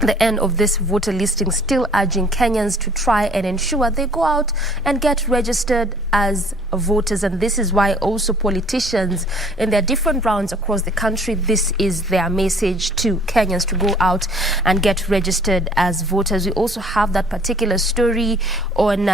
the end of this voter listing, still urging Kenyans to try and ensure they go out and get registered as voters. And this is why also politicians in their different rounds across the country, this is their message to Kenyans to go out and get registered as voters. We also have that particular story on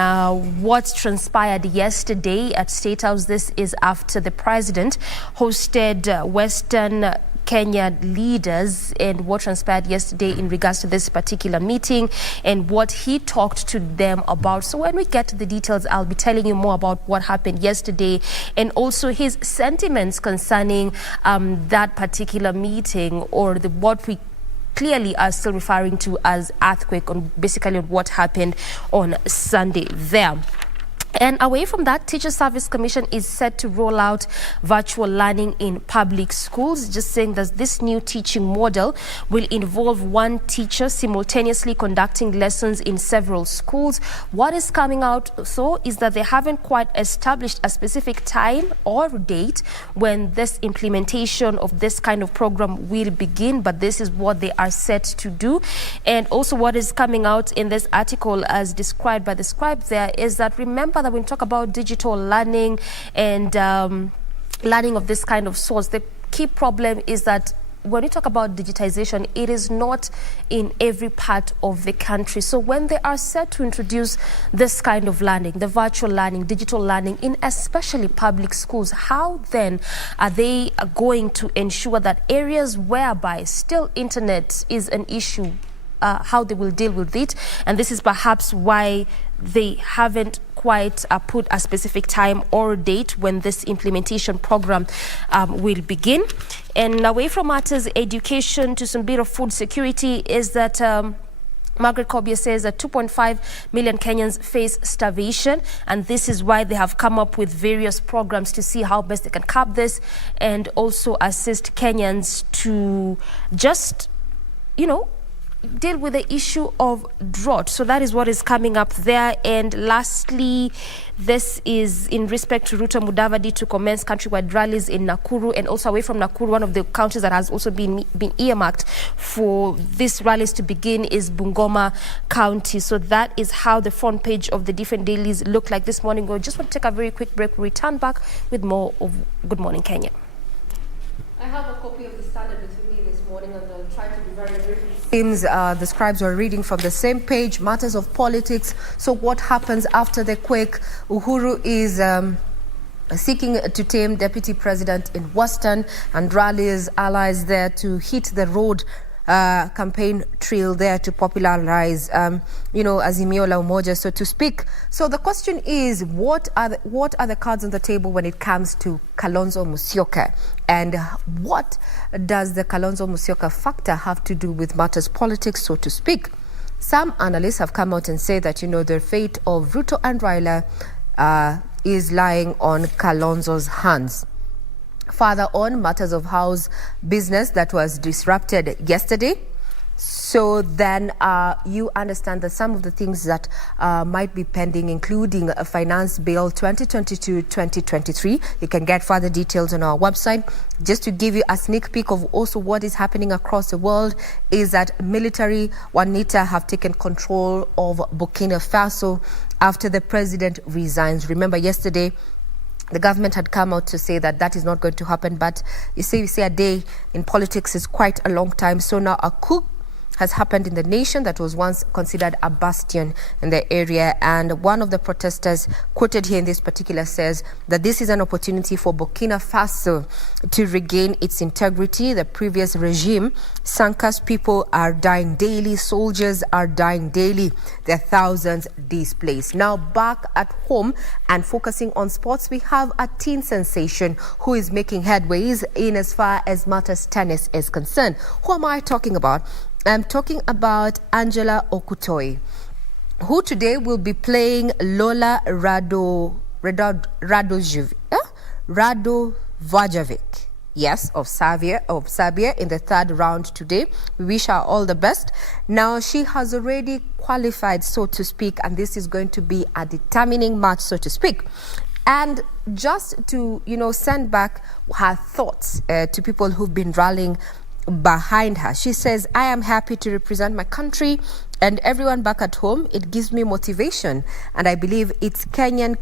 what transpired yesterday at State House. This is after the president hosted Western Kenya leaders and what transpired yesterday in regards to this particular meeting and what he talked to them about. So when we get to the details, I'll be telling you more about what happened yesterday and also his sentiments concerning that particular meeting, or what we clearly are still referring to as earthquake, on basically what happened on Sunday there. And away from that, Teacher Service Commission is set to roll out virtual learning in public schools, just saying that this new teaching model will involve one teacher simultaneously conducting lessons in several schools. What is coming out, so, is that they haven't quite established a specific time or date when this implementation of this kind of program will begin, but this is what they are set to do. And also what is coming out in this article, as described by the scribe there, is that, remember that when we talk about digital learning and learning of this kind of sorts, the key problem is that when we talk about digitization, it is not in every part of the country. So when they are set to introduce this kind of learning, the virtual learning, digital learning, in especially public schools, how then are they going to ensure that areas whereby still internet is an issue, how they will deal with it? And this is perhaps why they haven't quite put a specific time or date when this implementation program will begin. And away from matters education to some bit of food security, is that Margaret Kobia says that 2.5 million Kenyans face starvation, and this is why they have come up with various programs to see how best they can curb this and also assist Kenyans to just, deal with the issue of drought. So that is what is coming up there. And lastly, this is in respect to Ruto Mudavadi to commence countrywide rallies in Nakuru, and also away from Nakuru, one of the counties that has also been earmarked for these rallies to begin is Bungoma County. So that is how the front page of the different dailies look like this morning. We just want to take a very quick break. We'll return back with more of Good Morning Kenya. I have a copy of the Standard with me this morning, and I'll try to be very brief. Seems the scribes were reading from the same page, matters of politics. So what happens after the quake? Uhuru is seeking to tame Deputy President in Western, and rallies allies there to hit the road campaign trail there to popularize, Azimio la Umoja, so to speak. So the question is, what are the cards on the table when it comes to Kalonzo Musyoka? And what does the Kalonzo Musyoka factor have to do with matters politics, so to speak? Some analysts have come out and say that, the fate of Ruto and Raila is lying on Kalonzo's hands. Further on, matters of house business that was disrupted yesterday. So then you understand that some of the things that might be pending, including a finance bill 2022-2023. You can get further details on our website. Just to give you a sneak peek of also what is happening across the world is that military Wanita have taken control of Burkina Faso after the president resigns. Remember yesterday, the government had come out to say that that is not going to happen. But you say a day in politics is quite a long time. So now a coup has happened in the nation that was once considered a bastion in the area. And one of the protesters quoted here in this particular says that this is an opportunity for Burkina Faso to regain its integrity. The previous regime, Sanka's people are dying daily, soldiers are dying daily. There are thousands displaced. Now back at home and focusing on sports, we have a teen sensation who is making headways in as far as matters tennis is concerned. Who am I talking about? I'm talking about Angela Okutoi, who today will be playing Lola Radovajovic, yes, of Serbia in the third round today. We wish her all the best. Now, she has already qualified, so to speak, and this is going to be a determining match, so to speak. And just to, send back her thoughts to people who've been rallying behind her. She says, I am happy to represent my country and everyone back at home. It gives me motivation, and I believe it gives Kenyan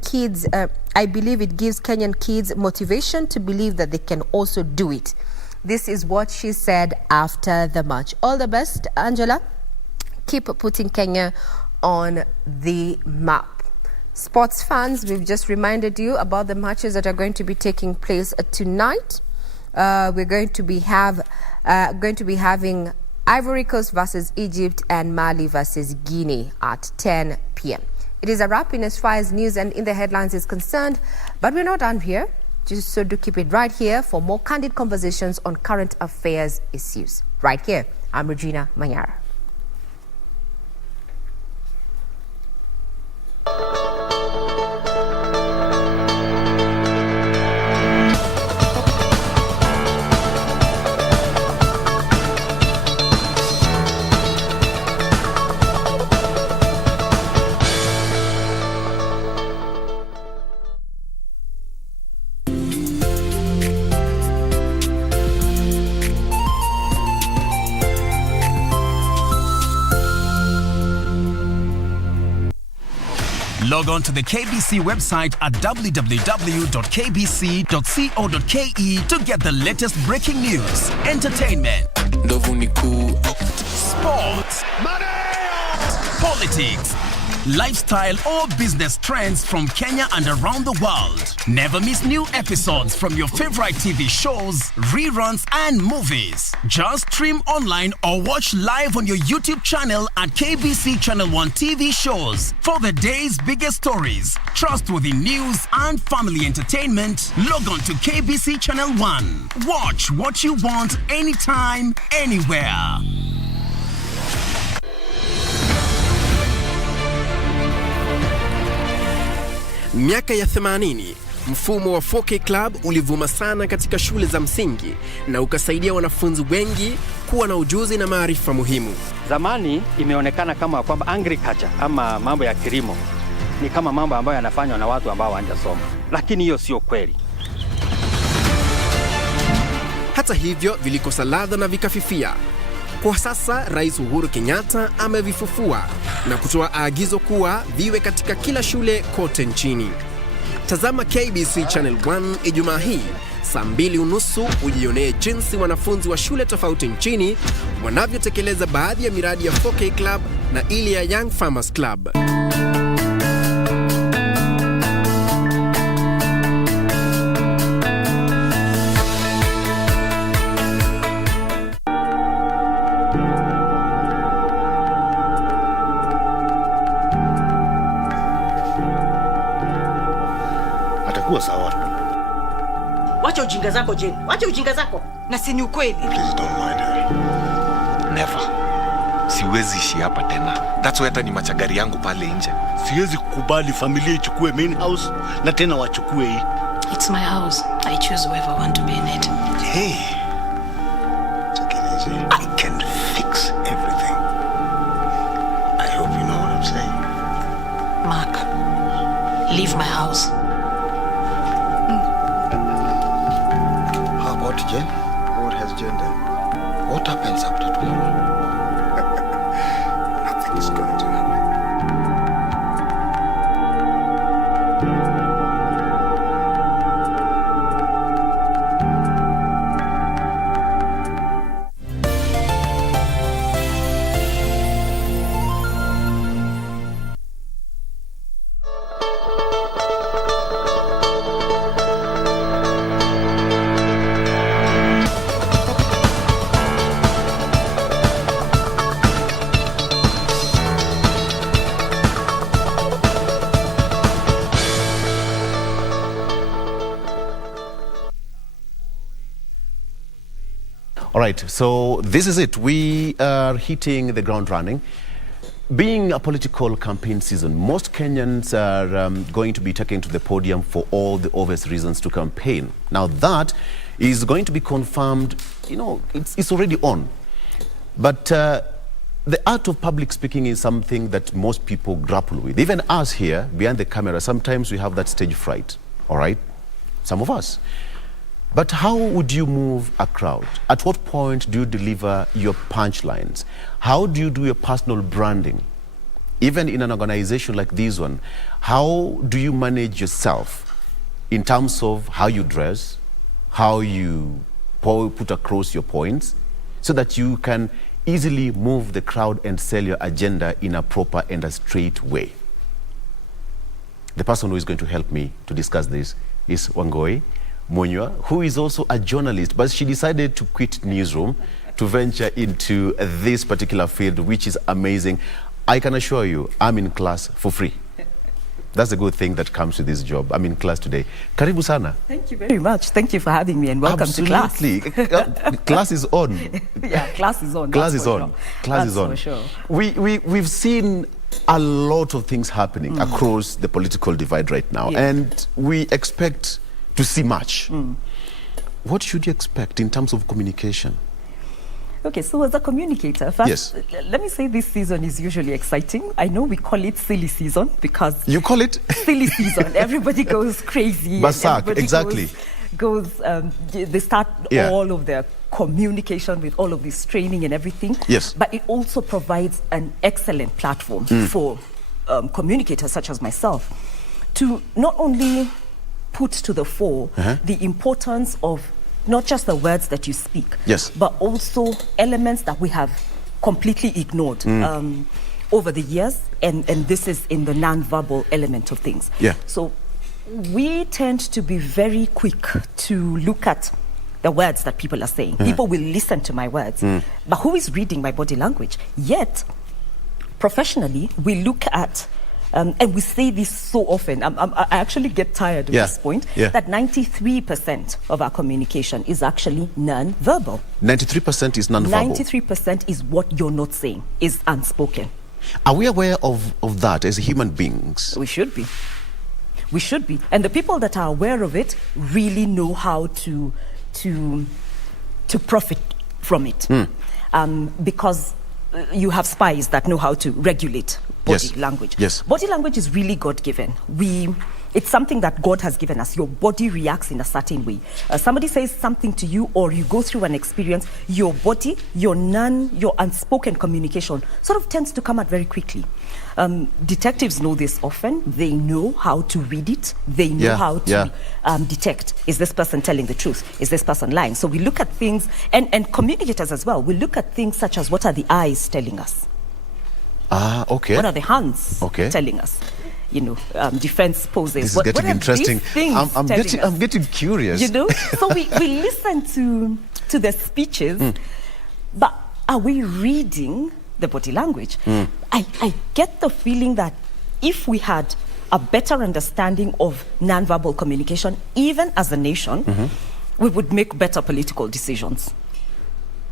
kids motivation to believe that they can also do it. This is what she said after the match. All the best, Angela. Keep putting Kenya on the map. Sports fans, we've just reminded you about the matches that are going to be taking place tonight. We're going to be having Ivory Coast versus Egypt and Mali versus Guinea at 10 p.m. It is a wrap in as far as news and in the headlines is concerned, but we're not done here. Just so do keep it right here for more candid conversations on current affairs issues. Right here, I'm Regina Manyara. Log on to the KBC website at www.kbc.co.ke to get the latest breaking news, entertainment, sports, politics, lifestyle or business trends from Kenya and around the world. Never miss new episodes from your favorite TV shows, reruns and movies. Just stream online or watch live on your YouTube channel at KBC Channel 1 TV shows. For the day's biggest stories, trustworthy news and family entertainment, log on to KBC Channel 1. Watch what you want anytime, anywhere. Miaka ya 80, mfumo wa 4K Club ulivuma sana katika shule za msingi na ukasaidia wanafunzi wengi kuwa na ujuzi na maarifa muhimu. Zamani imeonekana kama kwamba agriculture ama mambo ya kilimo ni kama mambo ambayo yanafanywa na watu ambao hawajasoma, lakini hiyo sio kweli. Hata hivyo vilikosa ladha na vikafifia. Kwa sasa Rais Uhuru Kenyatta amevifufua na kutoa agizo kuwa viwe katika kila shule kote nchini. Tazama KBC Channel 1 Ijumaa hii saa 2:30 ujionee jinsi wanafunzi wa shule tofauti nchini wanavyotekeleza baadhi ya miradi ya 4K Club na ile ya Young Farmers Club. Atakuwa sawa tu. Wacha ujinga zako Jane. Wacha ujinga zako. Na si ni ukweli. Please don't mind her. Never. Siwezi ishi hapa tena. That's why hata ni machagari yangu pale nje. Siwezi kukubali familia ichukue main house na tena wachukue hii. It's my house. I choose whoever I want to be in it. Hey. Take it easy. I can fix everything. leave my house. How about Jen? What has Jen done? What happens after tomorrow? Nothing is going to happen. All right, so this is it. We are hitting the ground running. Being a political campaign season, most Kenyans are going to be taken to the podium for all the obvious reasons to campaign. Now that is going to be confirmed, it's already on. But the art of public speaking is something that most people grapple with. Even us here, behind the camera, sometimes we have that stage fright, all right? Some of us. But how would you move a crowd? At what point do you deliver your punchlines? How do you do your personal branding? Even in an organization like this one, how do you manage yourself in terms of how you dress, how you put across your points, so that you can easily move the crowd and sell your agenda in a proper and a straight way? The person who is going to help me to discuss this is Wangoi Munywa, who is also a journalist, but she decided to quit newsroom to venture into this particular field, which is amazing. I can assure you, I'm in class for free. That's a good thing that comes with this job. I'm in class today. Karibu sana. Thank you very much. Thank you for having me and welcome to class. Absolutely. Class is on. Yeah, class is on. Class is on. Sure. Class is on. For sure. We've seen a lot of things happening across the political divide right now, and we expect to see much. What should you expect in terms of communication? Okay, so as a communicator, first, let me say this season is usually exciting. I know we call it silly season because... You call it? Silly season. Everybody goes crazy. Berserk, exactly. They start all of their communication with all of this training and everything. Yes. But it also provides an excellent platform for communicators such as myself to not only put to the fore the importance of not just the words that you speak, but also elements that we have completely ignored over the years, and this is in the non-verbal element of things. So we tend to be very quick to look at the words that people are saying. People will listen to my words, but who is reading my body language? Yet, professionally, we look at and we say this so often, I actually get tired of this point, that 93% of our communication is actually non-verbal. 93% is non-verbal? 93% is what you're not saying, is unspoken. Are we aware of that as human beings? We should be. We should be. And the people that are aware of it really know how to profit from it. Because you have spies that know how to regulate body language. Body language is really God-given. It's something that God has given us. Your body reacts in a certain way. Somebody says something to you, or you go through an experience, your body, your unspoken communication sort of tends to come out very quickly. Detectives know this often. They know how to read it. They know how to detect, is this person telling the truth? Is this person lying? So we look at things, and communicators as well, we look at things such as, what are the eyes telling us? Okay. What are the hands telling us? Defense poses. This is getting interesting. I'm getting curious. So we listen to the speeches, but are we reading the body language? I get the feeling that if we had a better understanding of nonverbal communication, even as a nation, we would make better political decisions.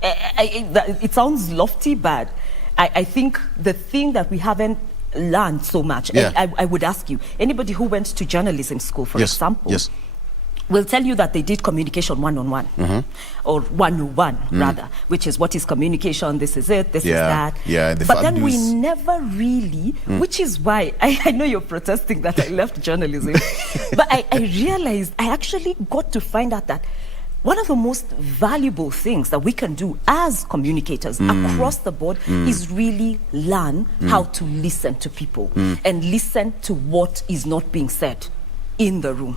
It sounds lofty, but I think the thing that we haven't learned so much, I would ask you, anybody who went to journalism school, for example, will tell you that they did communication one-on-one, or 101 rather, which is what is communication, this is it, this is that. Yeah, but then we never really, which is why, I know you're protesting that I left journalism, but I realized, I actually got to find out that one of the most valuable things that we can do as communicators across the board is really learn how to listen to people and listen to what is not being said in the room,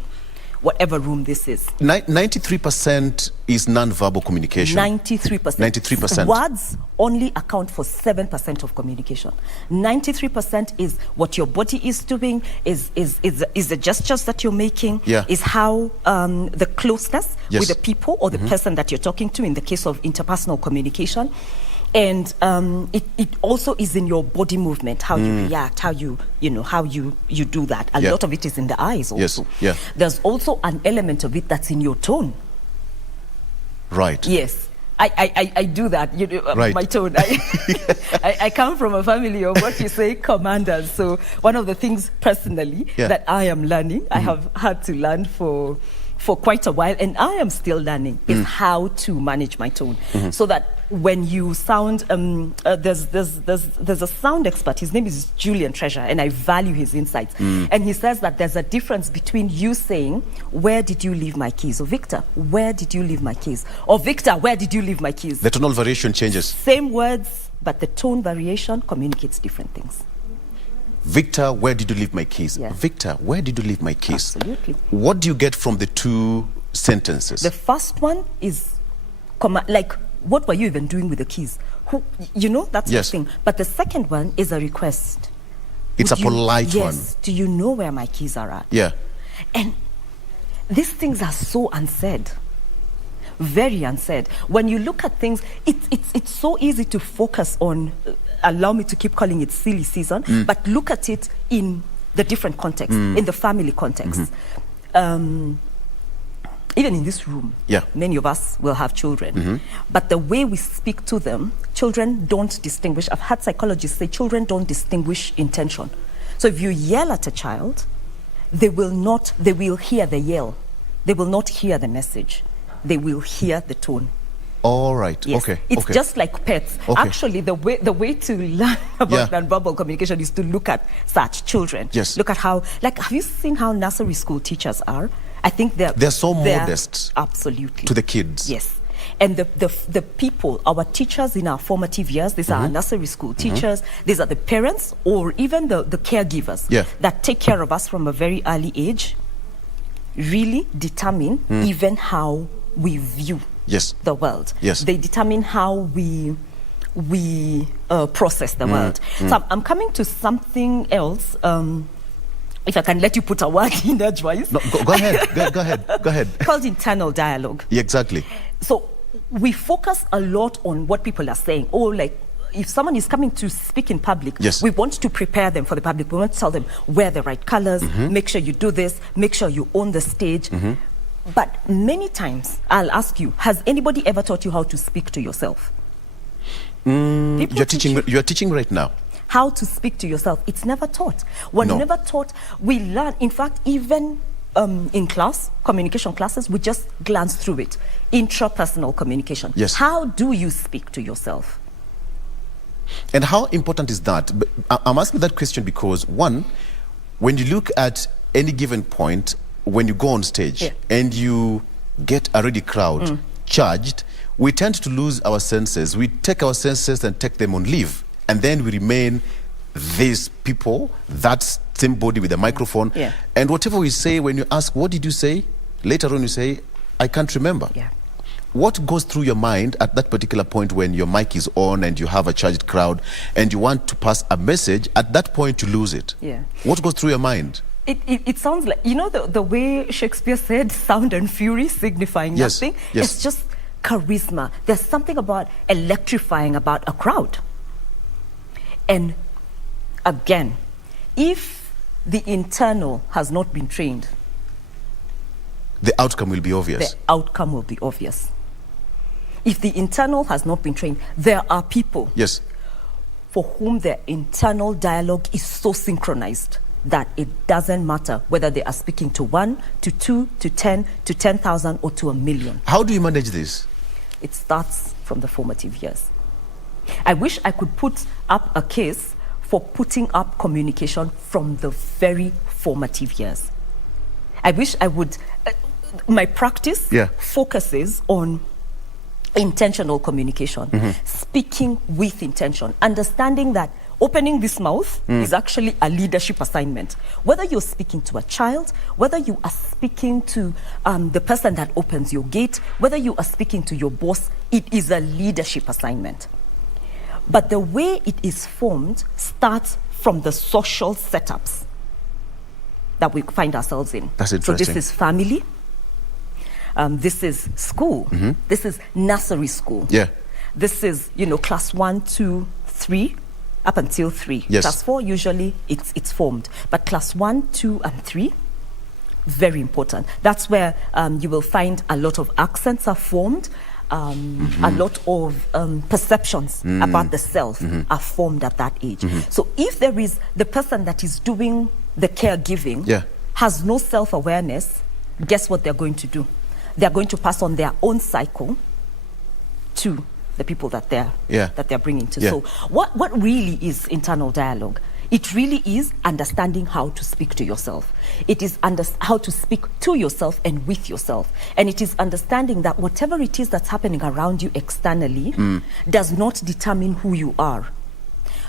whatever room this is. 93% is non-verbal communication. 93%. 93%. Words only account for 7% of communication. 93% is what your body is doing, is the gestures that you're making, is how the closeness with the people or the person that you're talking to in the case of interpersonal communication. And it also is in your body movement, how you react, how you do that. A lot of it is in the eyes also. There's also an element of it that's in your tone. Right. Yes. I do that, my tone. I come from a family of what you say commanders. So one of the things personally that I am learning, I have had to learn for quite a while, and I am still learning, is how to manage my tone. So that when you sound, there's a sound expert, his name is Julian Treasure, and I value his insights. And he says that there's a difference between you saying, where did you leave my keys? Or Victor, where did you leave my keys? Or Victor, where did you leave my keys? The tonal variation changes. Same words, but the tone variation communicates different things. Victor, where did you leave my keys? Victor, where did you leave my keys? Absolutely. What do you get from the two sentences? The first one is, like, what were you even doing with the keys? That's the thing. But the second one is a request. It's a polite one. Yes. Do you know where my keys are at? Yeah. And these things are so unsaid. Very unsaid. When you look at things, it's so easy to focus on, allow me to keep calling it silly season, but look at it in the different context, in the family context. Even in this room, many of us will have children. But the way we speak to them, children don't distinguish. I've had psychologists say children don't distinguish intention. So if you yell at a child, they will hear the yell. They will not hear the message. They will hear the tone. All right. Yes. Okay. It's just like pets. Okay. Actually, the way to learn about nonverbal communication is to look at such children. Yes. Look at how, have you seen how nursery school teachers are? I think they're so modest. Absolutely. To the kids. Yes. And the people, our teachers in our formative years, these are our nursery school teachers, these are the parents or even the caregivers that take care of us from a very early age, really determine even how we view the world. Yes. They determine how we process the world. So I'm coming to something else. If I can let you put a word in edgewise. No, go ahead. Go ahead. Called internal dialogue. Yeah, exactly. So we focus a lot on what people are saying. Or like, if someone is coming to speak in public, we want to prepare them for the public. We want to tell them, wear the right colors, make sure you do this, make sure you own the stage. But many times, I'll ask you, has anybody ever taught you how to speak to yourself? You're teaching right now. How to speak to yourself. It's never taught. We're never taught. We learn, in fact, even in class, communication classes, we just glance through it. Intrapersonal communication. Yes. How do you speak to yourself? And how important is that? But I'm asking that question because, one, when you look at any given point, when you go on stage and you get a ready crowd charged, we tend to lose our senses. We take our senses and take them on leave. And then we remain these people, that same body with a microphone. And whatever we say, when you ask, what did you say? Later on you say, I can't remember. What goes through your mind at that particular point when your mic is on and you have a charged crowd and you want to pass a message? At that point you lose it. What goes through your mind? It sounds like, the way Shakespeare said, sound and fury signifying nothing. It's just charisma. There's something about electrifying about a crowd. And again, if the internal has not been trained, the outcome will be obvious. The outcome will be obvious. If the internal has not been trained, there are people for whom their internal dialogue is so synchronized that it doesn't matter whether they are speaking to 1, to 2, to 10, to 10,000, or to 1 million. How do you manage this? It starts from the formative years. I wish I could put up a case for putting up communication from the very formative years. I wish I would. My practice focuses on intentional communication, speaking with intention, understanding that opening this mouth is actually a leadership assignment. Whether you're speaking to a child, whether you are speaking to the person that opens your gate, whether you are speaking to your boss, it is a leadership assignment. But the way it is formed starts from the social setups that we find ourselves in. That's interesting. So this is family, this is school, this is nursery school. Yeah. This is, class 1, 2, 3, up until 3. Yes. Class 4, usually it's formed. But class 1, 2, and 3, very important. That's where you will find a lot of accents are formed. A lot of perceptions about the self are formed at that age. So if there is the person that is doing the caregiving has no self-awareness, guess what they're going to do? They're going to pass on their own cycle to the people that they're bringing to. So what really is internal dialogue? It really is understanding how to speak to yourself. It is how to speak to yourself and with yourself. And it is understanding that whatever it is that's happening around you externally does not determine who you are.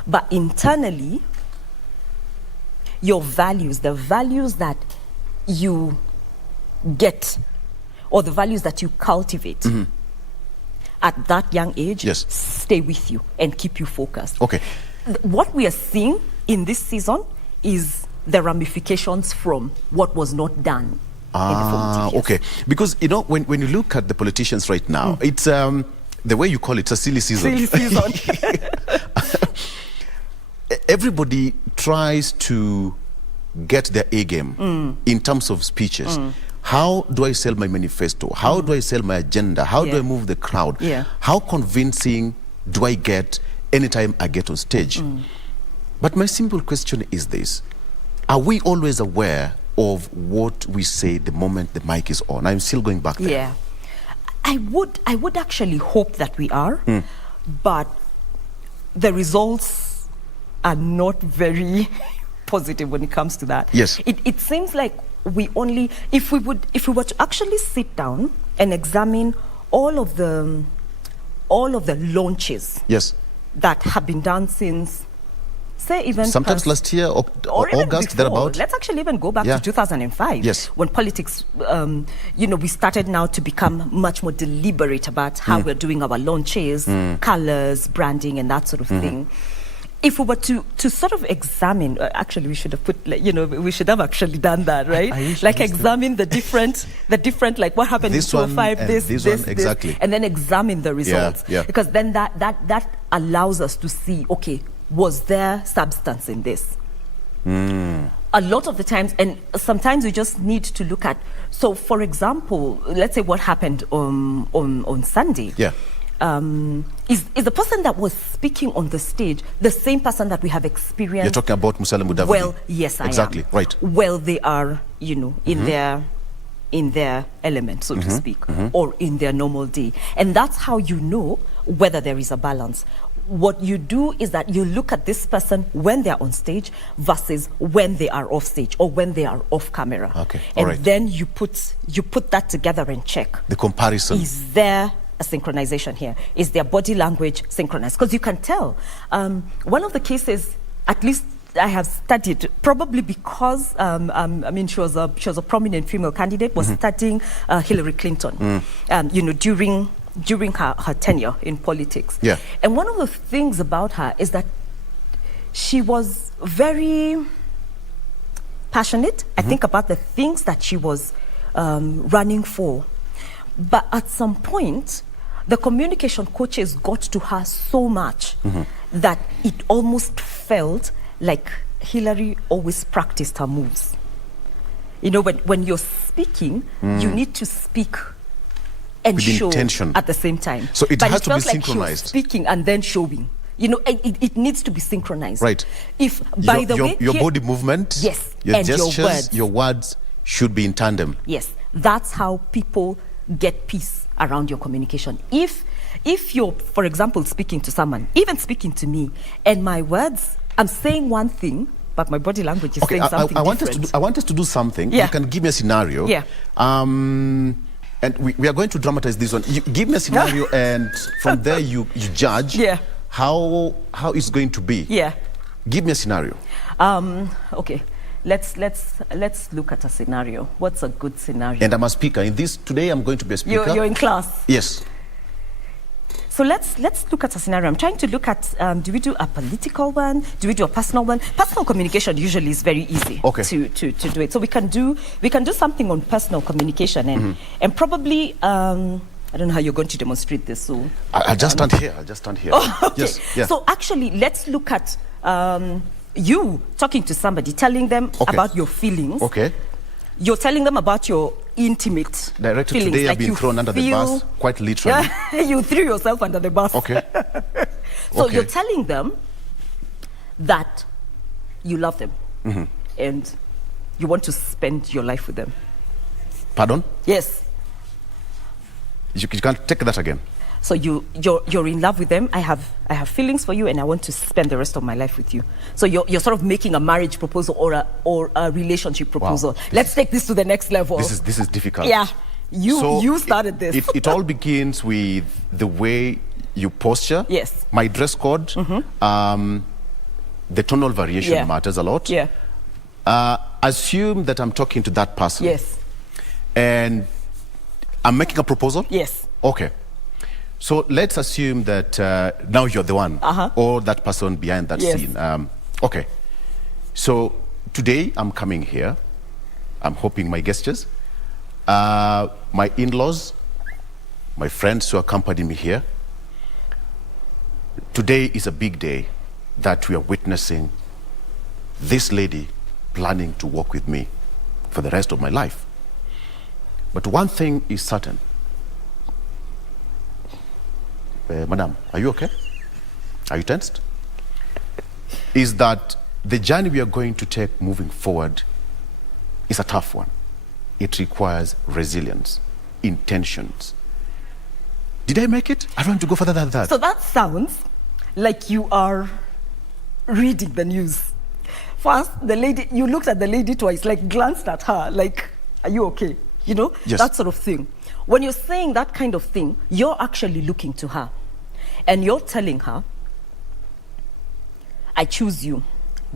But internally, your values, the values that you get or the values that you cultivate at that young age stay with you and keep you focused. Okay. What we are seeing in this season is the ramifications from what was not done. Okay. Because, when you look at the politicians right now, it's the way you call it, a silly season. Silly season. Everybody tries to get their A game in terms of speeches. How do I sell my manifesto? How do I sell my agenda? How do I move the crowd? How convincing do I get anytime I get on stage? But my simple question is this. Are we always aware of what we say the moment the mic is on? I'm still going back there. Yeah. I would actually hope that we are, but the results are not very positive when it comes to that. Yes. It seems like we only, if we were to actually sit down and examine all of the launches that have been done since, say, even sometimes last year or August, thereabout. Let's actually even go back to 2005, when politics, we started now to become much more deliberate about how we're doing our launches, colors, branding, and that sort of thing. If we were to sort of examine, actually we should have put, we should have actually done that, right? Like examine the different, like what happened in 2005, this, exactly. and then examine the results. Because then that allows us to see, okay, was there substance in this? A lot of the times, and sometimes we just need to look at, so for example, let's say what happened on Sunday. Is the person that was speaking on the stage the same person that we have experienced? You're talking about Musalia Mudavadi. Well, yes, exactly. I am. Right. Well, they are, in their element, so to speak, or in their normal day. And that's how you know whether there is a balance. What you do is that you look at this person when they're on stage versus when they are off stage or when they are off camera. Okay. And then you put that together and check. The comparison. Is there a synchronization here? Is their body language synchronized? Because you can tell. One of the cases, at least I have studied, probably because she was a prominent female candidate, was studying Hillary Clinton. During her tenure in politics. And one of the things about her is that she was very passionate, I think, about the things that she was running for. But at some point, the communication coaches got to her so much that it almost felt like Hillary always practiced her moves. When you're speaking, you need to speak and with show intention at the same time. So it has to be like synchronized. She was speaking and then showing. You know, it needs to be synchronized. Right. If, by the way... Your body movement, yes, your and gestures, your words should be in tandem. Yes. That's how people get peace around your communication. If you're, for example, speaking to someone, even speaking to me, and my words, I'm saying one thing, but my body language is saying something different. I want us to do something. Yeah. You can give me a scenario. Yeah. And we are going to dramatize this one. You give me a scenario, and from there you judge how it's going to be. Yeah. Give me a scenario. Okay. Let's look at a scenario. What's a good scenario? And I'm a speaker. Today I'm going to be a speaker. You're in class. Yes. So let's look at a scenario. I'm trying to look at, do we do a political one? Do we do a personal one? Personal communication usually is very easy to do it. So we can do something on personal communication and probably, I don't know how you're going to demonstrate this. So I'll just stand here. Oh, okay. Yes. Yeah. So actually, let's look at you talking to somebody, telling them about your feelings. Okay. You're telling them about your intimate Director, feelings. today like I've been thrown under the bus, quite literally. You threw yourself under the bus. Okay. So you're telling them that you love them and you want to spend your life with them. Pardon? Yes. You can't take that again. So you're in love with them. I have feelings for you, and I want to spend the rest of my life with you. So you're sort of making a marriage proposal or a relationship proposal. Wow. Let's take this to the next level. This is difficult. Yeah, you started this. It all begins with the way you posture. Yes. My dress code. The tonal variation matters a lot. Yeah. Assume that I'm talking to that person. Yes. And I'm making a proposal. Yes. Okay. So let's assume that now you're the one, or that person behind that scene. Okay. So today I'm coming here. I'm hoping my gestures, my in-laws, my friends who accompany me here. Today is a big day that we are witnessing this lady planning to walk with me for the rest of my life. But one thing is certain. Madam, are you okay? Are you tensed? Is that the journey we are going to take moving forward is a tough one. It requires resilience, intentions. Did I make it? I don't want to go further than that. So that sounds like you are reading the news. First, you looked at the lady twice, like glanced at her, like, are you okay? You know, that sort of thing. When you're saying that kind of thing, you're actually looking to her. And you're telling her, I choose you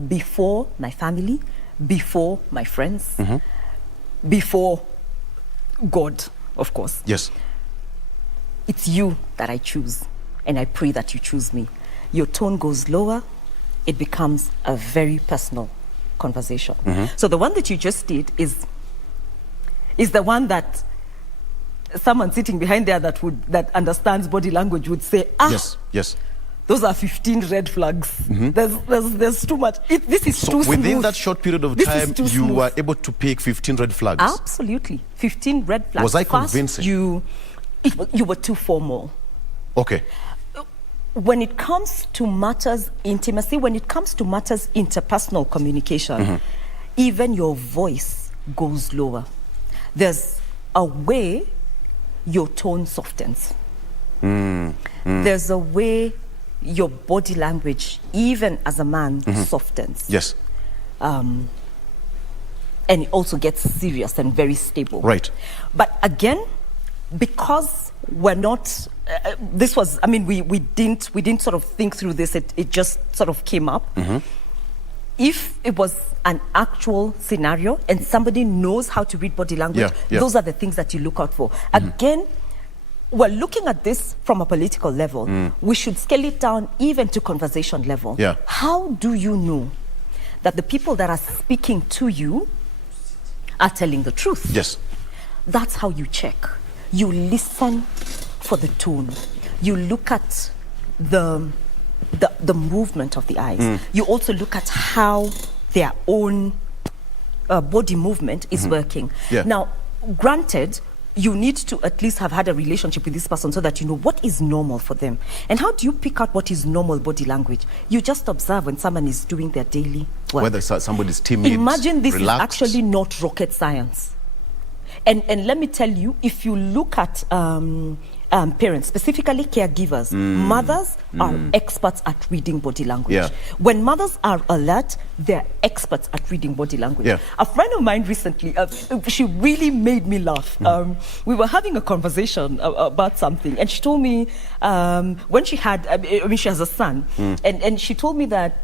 before my family, before my friends, before God, of course. Yes. It's you that I choose, and I pray that you choose me. Your tone goes lower. It becomes a very personal conversation. So the one that you just did is the one that someone sitting behind there that understands body language would say, yes, those are 15 red flags. There's too much. This is too smooth. Within that short period of time, you were able to pick 15 red flags. Absolutely, 15 red flags. Was I convincing? You were too formal. Okay. When it comes to matters intimacy, when it comes to matters interpersonal communication, even your voice goes lower. There's a way your tone softens. There's a way your body language, even as a man, softens. Yes. And it also gets serious and very stable. Right. But again, because we're not, we didn't sort of think through this. It just sort of came up. If it was an actual scenario and somebody knows how to read body language, those are the things that you look out for. Again, we're looking at this from a political level. We should scale it down even to conversation level. How do you know that the people that are speaking to you are telling the truth? Yes. That's how you check. You listen for the tone. You look at the movement of the eyes. You also look at how their own body movement is working. Now, granted, you need to at least have had a relationship with this person so that you know what is normal for them. And how do you pick out what is normal body language? You just observe when someone is doing their daily work. Whether somebody's timid, Imagine this relaxed. is actually not rocket science. And let me tell you, if you look at parents, specifically caregivers, mothers are experts at reading body language. Yeah. When mothers are alert, they're experts at reading body language. Yeah. A friend of mine recently, she really made me laugh. We were having a conversation about something, and she told me when she had, she has a son, and she told me that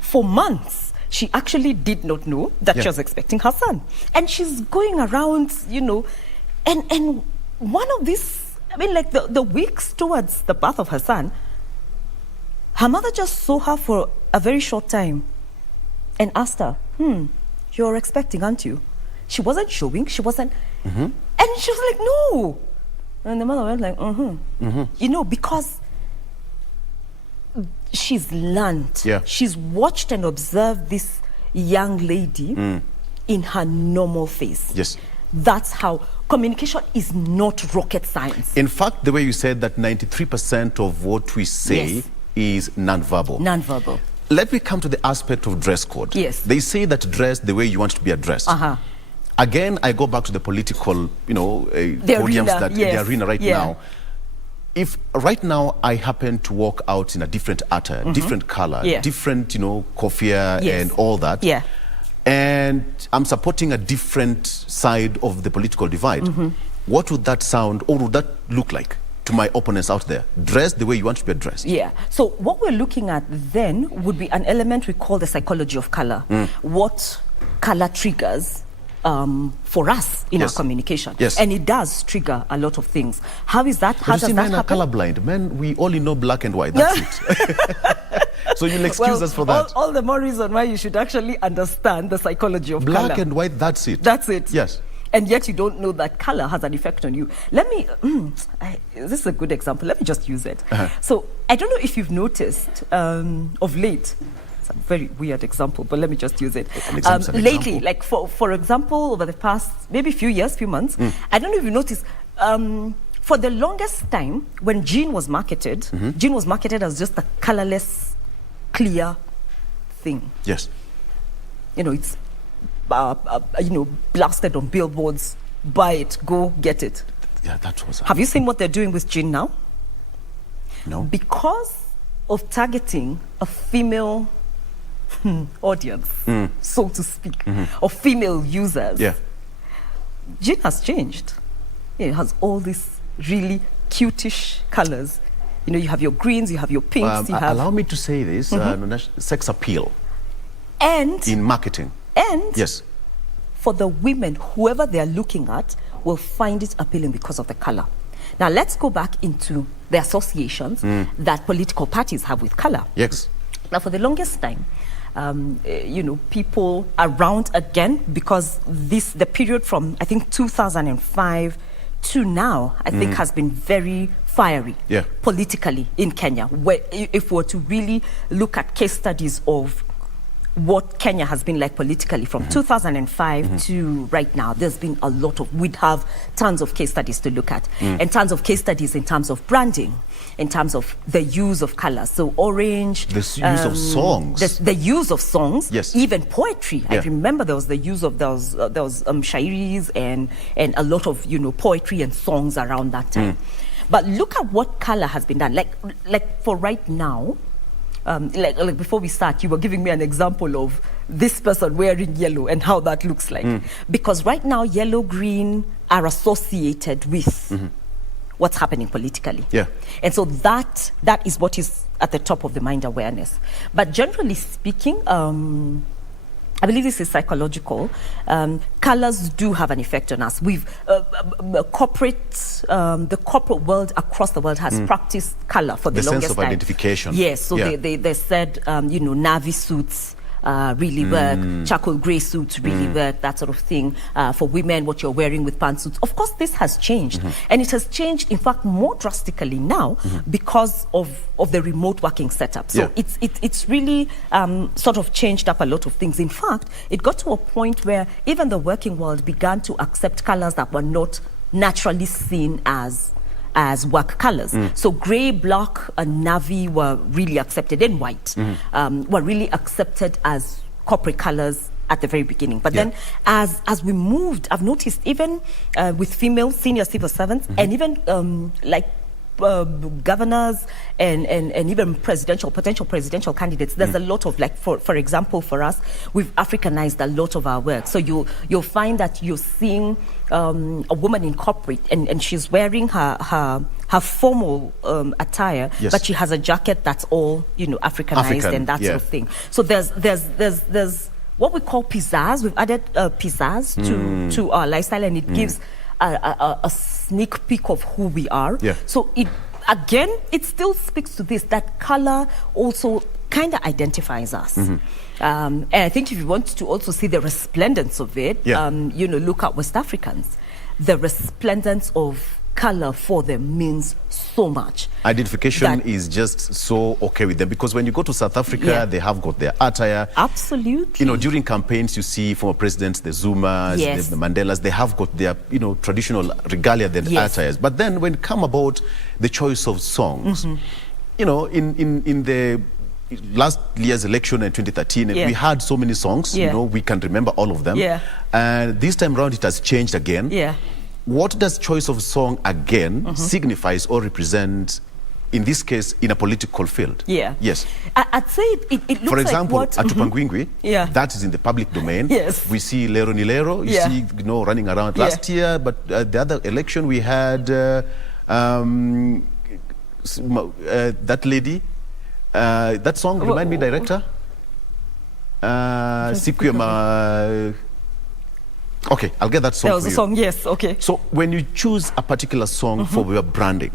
for months, she actually did not know that she was expecting her son. And she's going around, and one of these, the weeks towards the birth of her son, her mother just saw her for a very short time and asked her, you're expecting, aren't you? She wasn't showing, she wasn't. And she was like, no. And the mother went like, because she's learned. Yeah. She's watched and observed this young lady in her normal phase. Yes. That's how communication is not rocket science. In fact, the way you said that 93% of what we say is non-verbal. Non-verbal. Let me come to the aspect of dress code. Yes. They say that dress the way you want to be addressed. Again, I go back to the political, podiums, the arena right now. If right now I happen to walk out in a different attire, different color, different, kofia and all that, and I'm supporting a different side of the political divide, what would that sound or would that look like to my opponents out there? Dress the way you want to be addressed. Yeah. So what we're looking at then would be an element we call the psychology of color. What color triggers for us in our communication. Yes. And it does trigger a lot of things. How is that? How does that men happen? are colorblind. Men, we only know black and white. That's it. So you'll excuse us for that. All the more reason why you should actually understand the psychology of color. Black and white, that's it. That's it. Yes. And yet you don't know that color has an effect on you. Let me, this is a good example. Let me just use it. So I don't know if you've noticed of late, it's a very weird example, but let me just use it. Lately, like for example, over the past maybe few months, I don't know if you noticed, for the longest time, when jean was marketed, jean was marketed as just a colorless, clear thing. Yes. It's blasted on billboards. Buy it, go get it. Yeah, that was. Have you seen what they're doing with jean now? No. Because of targeting a female audience, so to speak, of female users. Yeah. Jean has changed. It has all these really cutish colors. You have your greens, you have your pinks, you have... Allow me to say this, sex appeal. And... in marketing. And... yes. For the women, whoever they're looking at will find it appealing because of the color. Now, let's go back into the associations that political parties have with color. Yes. Now, for the longest time, people around again, because the period from, I think, 2005 to now, I think, has been very fiery politically in Kenya. Where if we were to really look at case studies of what Kenya has been like politically from 2005 to right now, there's been a lot of, we'd have tons of case studies to look at, and tons of case studies in terms of branding, in terms of the use of color. So orange, the use of songs, the use of songs, yes, even poetry. I remember there was the use of there was shairis and a lot of poetry and songs around that time. But look at what color has been done. Like for right now. Like before we start, you were giving me an example of this person wearing yellow and how that looks like. Because right now, yellow, green are associated with what's happening politically. Yeah. And so that is what is at the top of the mind awareness. But generally speaking, I believe this is psychological. Colors do have an effect on us. We've the corporate world across the world has practiced color for the longest time. The sense of identification. Yes, so they said navy suits really work, charcoal grey suits really work, that sort of thing. For women, what you're wearing with pantsuits. Of course, this has changed, and it has changed, in fact, more drastically now because of the remote working setup. So it's really sort of changed up a lot of things. In fact, it got to a point where even the working world began to accept colors that were not naturally seen as work colors. So grey, black, and navy were really accepted, and white were really accepted as corporate colors at the very beginning. But then as we moved, I've noticed even with female senior civil servants and even like governors and even potential presidential candidates, there's a lot of, like, for example, for us, we've Africanized a lot of our work. So you'll find that you're seeing a woman in corporate and she's wearing her formal attire, but she has a jacket that's all, you know, Africanized and that sort of thing. So there's what we call pizzazz. We've added pizzazz to our lifestyle, and it gives a sneak peek of who we are. So it still speaks to this, that color also kind of identifies us. And I think if you want to also see the resplendence of it, you know, look at West Africans. The resplendence of color for them means so much. Identification is just so okay with them, because when you go to South Africa, they have got their attire. Absolutely. You know, during campaigns, you see former presidents, the Zumas, the Mandelas, they have got their, you know, traditional regalia, their attires. But then when it come about the choice of songs, you know, in the last year's election in 2013, we had so many songs, you know, we can remember all of them. And this time around, it has changed again. What does choice of song again signifies or represent, in this case, in a political field? Yes. I'd say it looks for example, like what... Atupangwingwi, that is in the public domain. We see Lero ni Lero, you see, you know, running around. Last year, but the other election, we had that lady, that song, remind me, director? Sikuyama... Okay, I'll get that song for you. That was a song, yes, okay. So when you choose a particular song for your branding,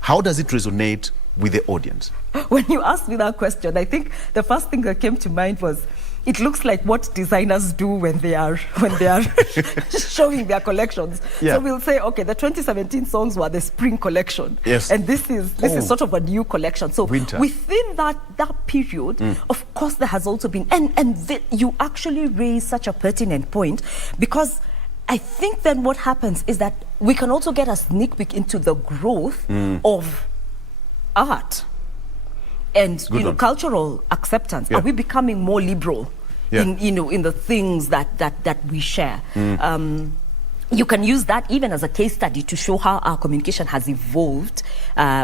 how does it resonate with the audience? When you asked me that question, I think the first thing that came to mind was, it looks like what designers do when they are showing their collections. So we'll say, okay, the 2017 songs were the spring collection, and this is sort of a new collection. So winter. Within that period, of course, there has also been, you actually raise such a pertinent point, because I think then what happens is that we can also get a sneak peek into the growth of art. And cultural acceptance. Are we becoming more liberal in the things that we share? You can use that even as a case study to show how our communication has evolved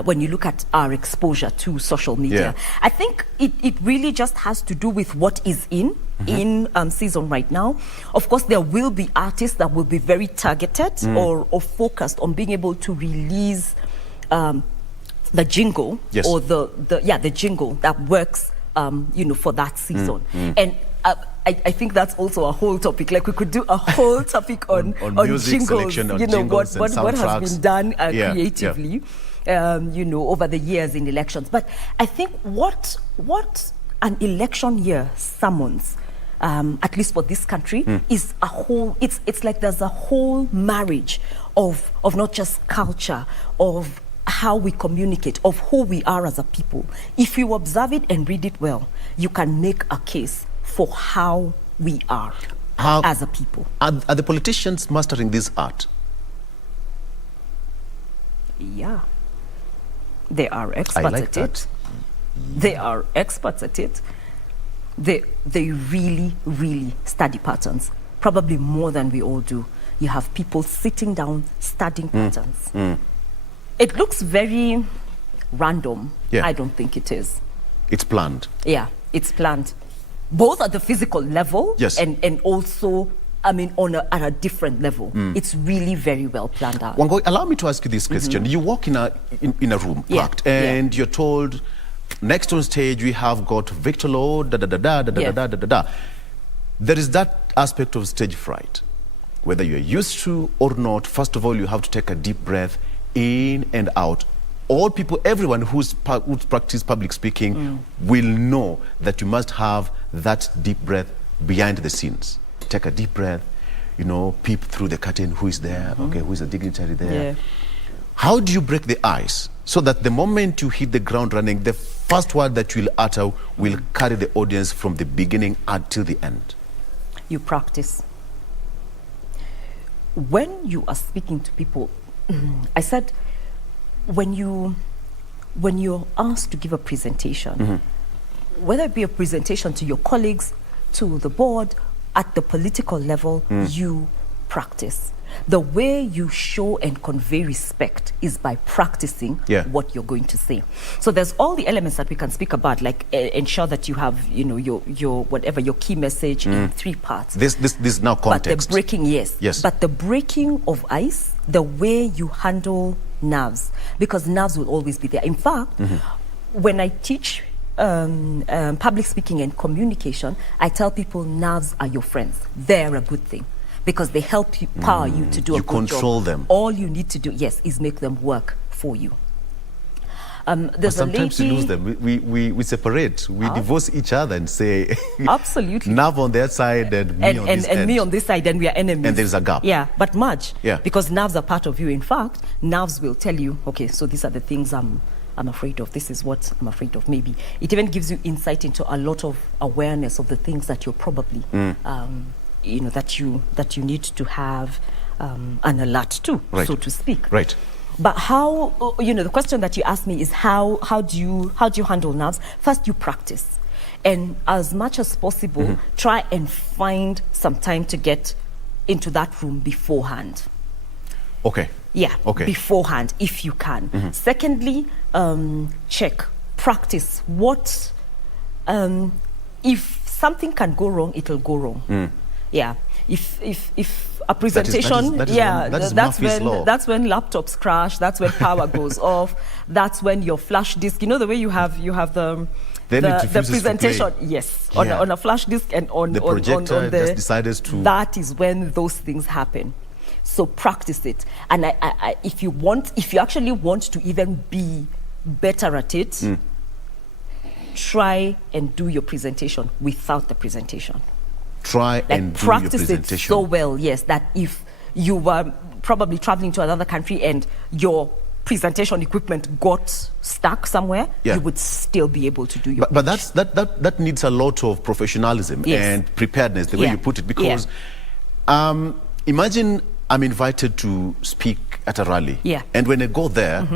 when you look at our exposure to social media. I think it really just has to do with what is in season right now. Of course, there will be artists that will be very targeted or focused on being able to release the jingle or the jingle that works for that season. And I think that's also a whole topic. Like, we could do a whole topic on music jingles, selection, on what has been done creatively over the years in elections. But I think what an election year summons, at least for this country, is a whole, it's like there's a whole marriage of not just culture, of how we communicate, of who we are as a people. If you observe it and read it well, you can make a case for how we are as a people. Are the politicians mastering this art? Yeah. They are experts at it. They are experts at it. They really, really study patterns, probably more than we all do. You have people sitting down studying patterns. It looks very random. I don't think it is. It's planned. Yeah, it's planned. Both at the physical level and also, I mean, at a different level. It's really very well planned out. Wango, allow me to ask you this question. You walk in a room, packed, and you're told, next on stage we have got Victor Lowe, There is that aspect of stage fright. Whether you're used to or not, first of all, you have to take a deep breath in and out. All people, everyone who's practiced public speaking will know that you must have that deep breath behind the scenes. Take a deep breath, peep through the curtain, who is there, okay, who is the dignitary there. How do you break the ice so that the moment you hit the ground running, the first word that you'll utter will carry the audience from the beginning until the end? You practice. when you are speaking to people, I said, when you're asked to give a presentation, whether it be a presentation to your colleagues, to the board, at the political level, you practice. The way you show and convey respect is by practicing what you're going to say. So there's all the elements that we can speak about, like ensure that you have, your whatever, your key message in 3 parts. This now context. But the breaking, yes. But the breaking of ice, the way you handle nerves, because nerves will always be there. In fact, when I teach public speaking and communication, I tell people nerves are your friends. They're a good thing, because they help you, power you to do a good job. You control them. All you need to do, is make them work for you. There's sometimes you lose them. We separate. We divorce each other and say, absolutely, nerve on their side and me on this and end. me on this side, and we are enemies. And there's a gap. Yeah, but merge. Yeah. Because nerves are part of you. In fact, nerves will tell you, okay, so these are the things I'm afraid of. This is what I'm afraid of. Maybe it even gives you insight into a lot of awareness of the things that you're probably, that you need to have an alert to, so to speak. Right. But how? The question that you asked me is how do you handle nerves? First, you practice, and as much as possible, try and find some time to get into that room beforehand. Okay. Yeah. Okay. Beforehand, if you can. Secondly, practice. What if something can go wrong? It'll go wrong. Yeah. If a presentation, that's when laptops crash. That's when power goes off. That's when your flash disk. The way you have the presentation. Yes, on a flash disk and on the projector on the, just decided to. That is when those things happen. So practice it, and if you actually want to even be better at it, try and do your presentation without the presentation. Try and do your presentation. Practice it so well, that if you were probably traveling to another country and your presentation equipment got stuck somewhere, you would still be able to do your But that needs a lot of professionalism and preparedness, the way you put it, because imagine I'm invited to speak at a rally, and when I go there,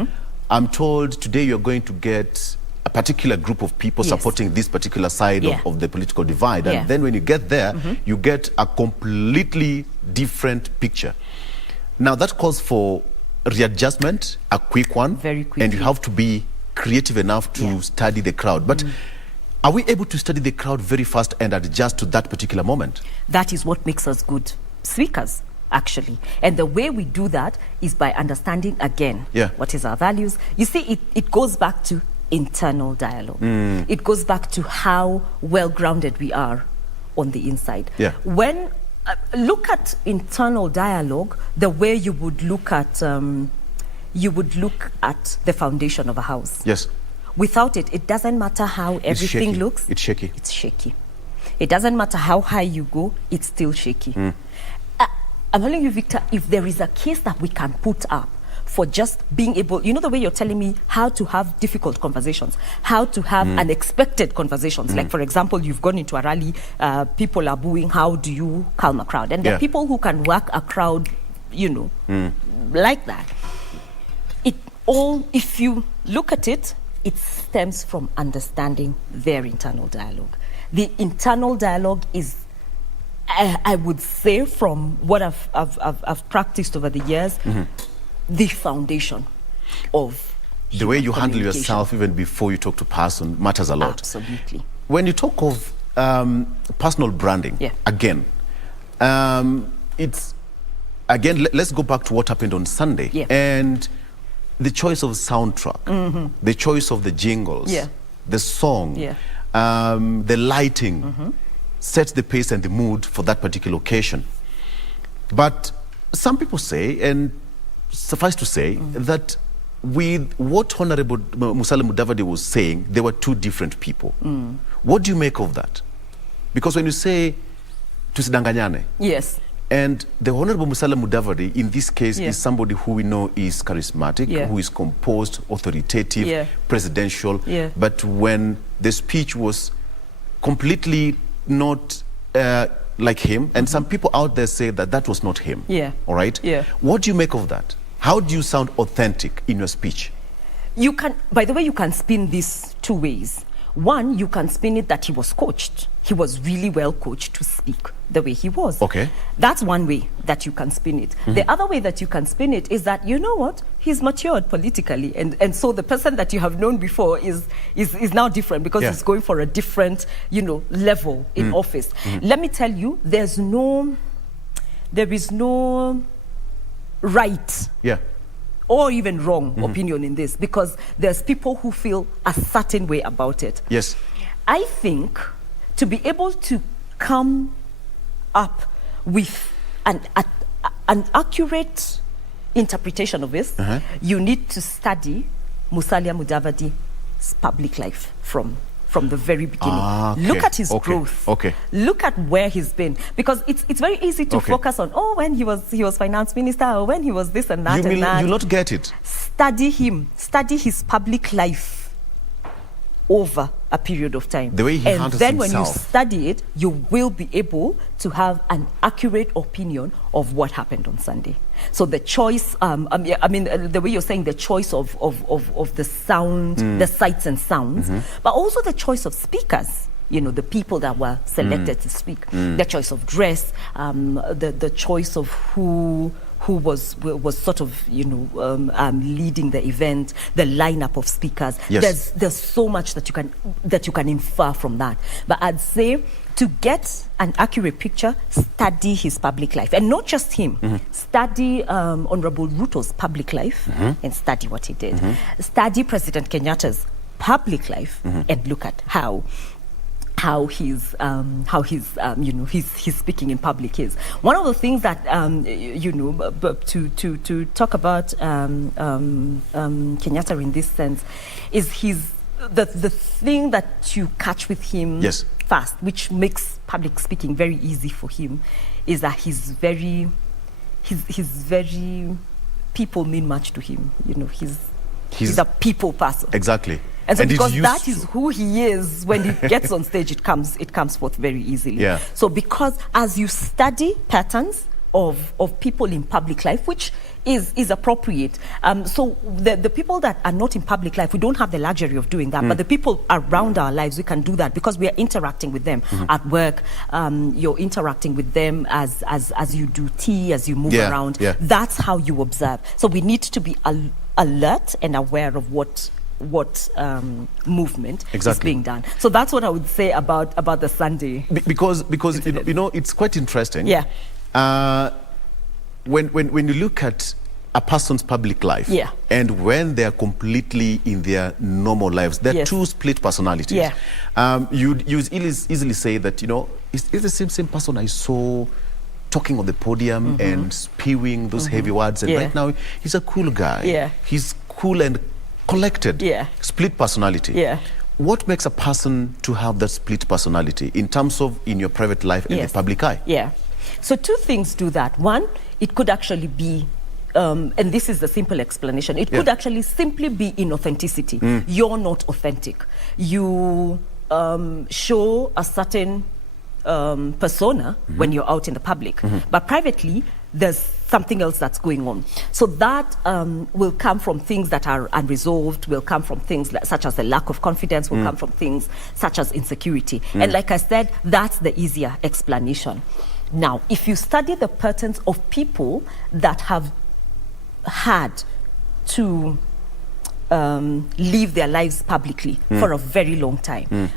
I'm told today you're going to get a particular group of people supporting this particular side of the political divide. And then when you get there, you get a completely different picture. Now that calls for readjustment, a quick one. Very quickly. And you have to be creative enough to study the crowd. But are we able to study the crowd very fast and adjust to that particular moment? That is what makes us good speakers, actually. And the way we do that is by understanding, again, what is our values. You see, it goes back to internal dialogue. It goes back to how well-grounded we are on the inside. When look at internal dialogue the way you would look at the foundation of a house. Yes. Without it, it doesn't matter how everything looks. It's shaky. It's shaky. It doesn't matter how high you go. It's still shaky. I'm telling you, Victor, if there is a case that we can put up for just being able, the way you're telling me how to have difficult conversations, how to have unexpected conversations. Like, for example, you've gone into a rally, people are booing, how do you calm a crowd? And there are people who can work a crowd, like that. If you look at it, it stems from understanding their internal dialogue. The internal dialogue is, I would say, from what I've practiced over the years, the foundation of the way you handle yourself even before you talk to person matters a lot. Absolutely. When you talk of personal branding, again, let's go back to what happened on Sunday and the choice of soundtrack, the choice of the jingles, the song, the lighting sets the pace and the mood for that particular occasion. But some people say, and suffice to say, that with what Honorable Musalia Mudavadi was saying, there were two different people. What do you make of that? Because when you say tusidanganyane, and the Honorable Musalia Mudavadi in this case is somebody who we know is charismatic, who is composed, authoritative, presidential, but when the speech was completely not like him, and some people out there say that that was not him. Yeah. All right? Yeah. What do you make of that? How do you sound authentic in your speech? You can, by the way, you can spin this two ways. One, you can spin it that he was coached. He was really well coached to speak the way he was. Okay. That's one way that you can spin it. The other way that you can spin it is that, you know what, he's matured politically. And so the person that you have known before is now different because he's going for a different, level in office. Let me tell you, there is no right or even wrong opinion in this, because there's people who feel a certain way about it. Yes. I think to be able to come up with an accurate interpretation of this, you need to study Musalia Mudavadi's public life from the very beginning. Look at his growth. Look at where he's been, because it's very easy to focus on when he was finance minister, or when he was this and that. You not get it. Study him. Study his public life over a period of time. The way he handles himself. And then when you study it, you will be able to have an accurate opinion of what happened on Sunday. So the choice, the way you're saying, the choice of the sound, the sights and sounds, but also the choice of speakers. The people that were selected to speak, the choice of dress, the choice of who was sort of leading the event, the lineup of speakers. Yes. There's so much that you can infer from that. But I'd say to get an accurate picture, study his public life, and not just him. Study Honorable Ruto's public life and study what he did. Study President Kenyatta's public life and look at how he's speaking in public is. One of the things that to talk about Kenyatta in this sense is the thing that you catch with him fast, which makes public speaking very easy for him, is that he's very people mean much to him. He's a people person. Exactly. And so because that is who he is, when he gets on stage, it comes forth very easily. Yeah. So because as you study patterns of people in public life, which is appropriate. So the people that are not in public life, we don't have the luxury of doing that, but the people around our lives, we can do that because we are interacting with them at work. You're interacting with them as you do tea, as you move around. Yeah. That's how you observe. So we need to be alert and aware of what movement is being done. So that's what I would say about the Sunday. Because it's quite interesting. Yeah. When you look at a person's public life and when they are completely in their normal lives, they're two split personalities. Yeah. You'd easily say that, it's the same person I saw talking on the podium and spewing those heavy words, and right now he's a cool guy. Yeah. He's cool and collected. Yeah. Split personality. Yeah. What makes a person to have that split personality in terms of in your private life and the public eye? Yeah. So two things do that. One, it could actually be, and this is the simple explanation, it could actually simply be inauthenticity. You're not authentic. You show a certain persona when you're out in the public, but privately, there's something else that's going on. So that will come from things that are unresolved, will come from things such as the lack of confidence, will come from things such as insecurity. And like I said, that's the easier explanation. Now, if you study the patterns of people that have had to live their lives publicly for a very long time.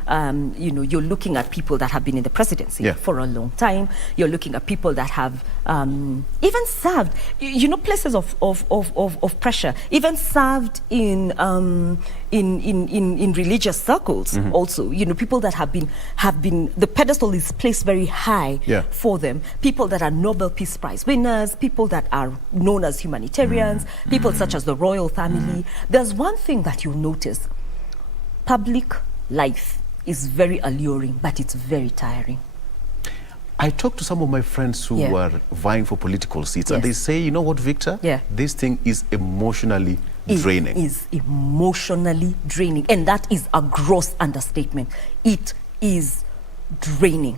You're looking at people that have been in the presidency for a long time. You're looking at people that have even served, places of pressure, even served in religious circles also. People that have been the pedestal is placed very high for them. People that are Nobel Peace Prize winners, people that are known as humanitarians, people such as the royal family. There's one thing that you'll notice. Public life is very alluring, but it's very tiring. I talked to some of my friends who were vying for political seats, and they say, you know what, Victor? This thing is emotionally draining. It is emotionally draining, and that is a gross understatement. It is draining.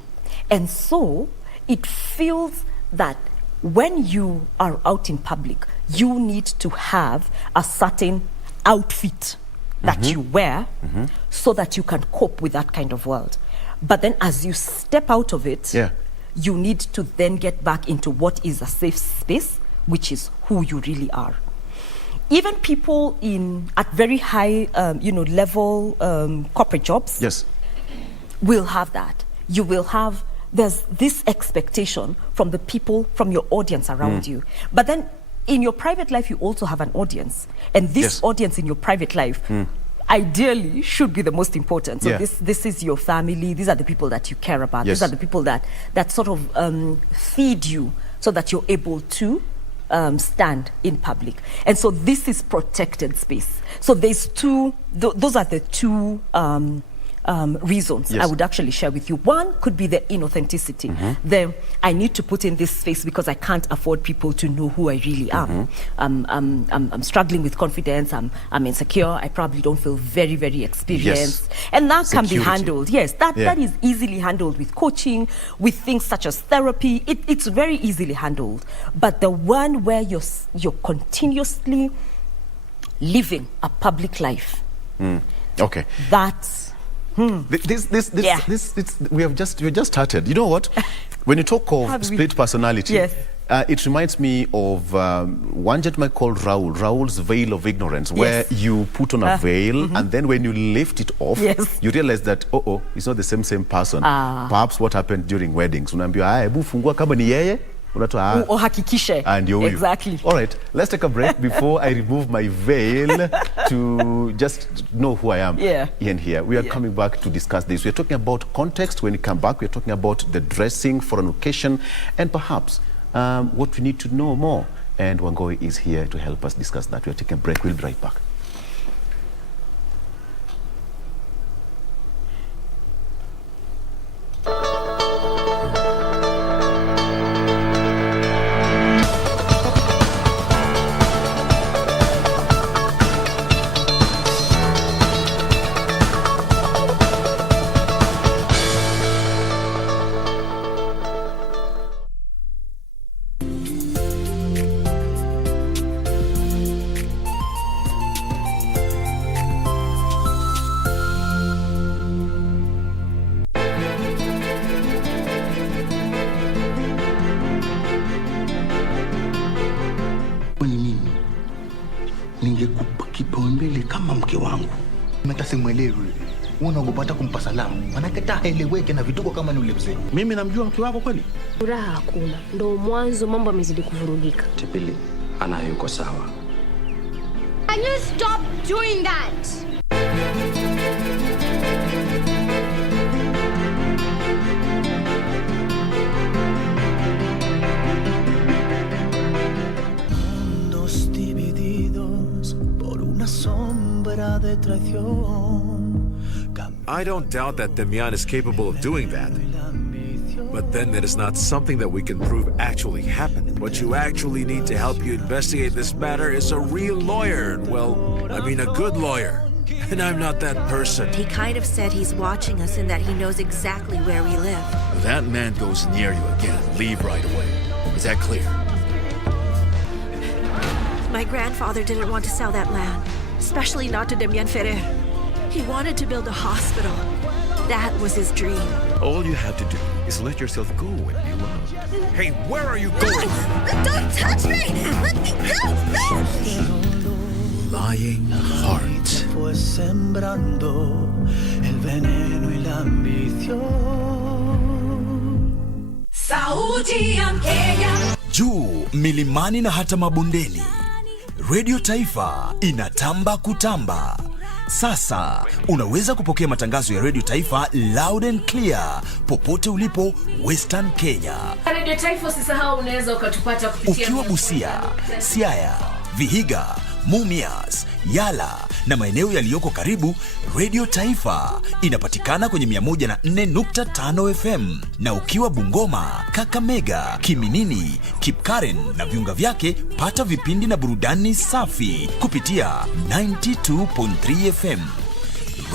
And so it feels that when you are out in public, you need to have a certain outfit that you wear so that you can cope with that kind of world. But then as you step out of it, you need to then get back into what is a safe space, which is who you really are. Even people at very high, level corporate jobs will have that. You will have, there's this expectation from the people, from your audience around you. But then in your private life, you also have an audience. And this audience in your private life ideally should be the most important. So this is your family. These are the people that you care about. These are the people that sort of feed you so that you're able to stand in public. And so this is protected space. So there's those are the two reasons I would actually share with you. One could be the inauthenticity. I need to put in this space because I can't afford people to know who I really am. I'm struggling with confidence. I'm insecure. I probably don't feel very, very experienced. And that can be handled. That is easily handled with coaching, with things such as therapy. It's very easily handled. But the one where you're continuously living a public life. That's we're just started. You know what? When you talk of split personality, it reminds me of one gentleman called Raul. Raul's veil of ignorance, where you put on a veil, and then when you lift it off, you realize that it's not the same person. Perhaps what happened during weddings. Unaambiwa, hebu fungua kama ni yeye. Exactly. All right, let's take a break before I remove my veil to just know who I am in here. We are coming back to discuss this. We're talking about context. When we come back, we're talking about the dressing for an occasion and perhaps what we need to know more. And Wangoi is here to help us discuss that. We're taking a break. We'll be right back. Ningekupa kipaumbele kama mke wangu. Mimi simwelewi. Unaogopa hata kumpa salamu. Maana hata haeleweki na vituko kama ni ule mzee. Mimi namjua mke wako kweli? Furaha hakuna. Ndio mwanzo mambo yamezidi kuvurugika. Tipili anayuko sawa. Can you stop doing that? I don't doubt that Damian is capable of doing that. But then that is not something that we can prove actually happened. What you actually need to help you investigate this matter is a real lawyer. Well, I mean a good lawyer. And I'm not that person. He kind of said he's watching us and that he knows exactly where we live. If that man goes near you again, leave right away. Is that clear? My grandfather didn't want to sell that land, especially not to Damian Ferrer. He wanted to build a hospital. That was his dream. All you have to do is let yourself go and be loved. Hey, where are you going? Don't touch me! Let me go! No! Lying heart. Fue sembrando el veneno y la ambición. Sauti ya Kenya. Juu milimani na hata mabondeni, Radio Taifa inatamba kutamba. Sasa unaweza kupokea matangazo ya Radio Taifa loud and clear popote ulipo Western Kenya. Radio Taifa usisahau unaweza ukatupata kupitia ukiwa Busia, Siaya, Vihiga, Mumias, Yala na maeneo yaliyoko karibu. Radio Taifa inapatikana kwenye 104.5 FM, na ukiwa Bungoma, Kakamega, Kiminini, Kipkaren na viunga vyake, pata vipindi na burudani safi kupitia 92.3 FM.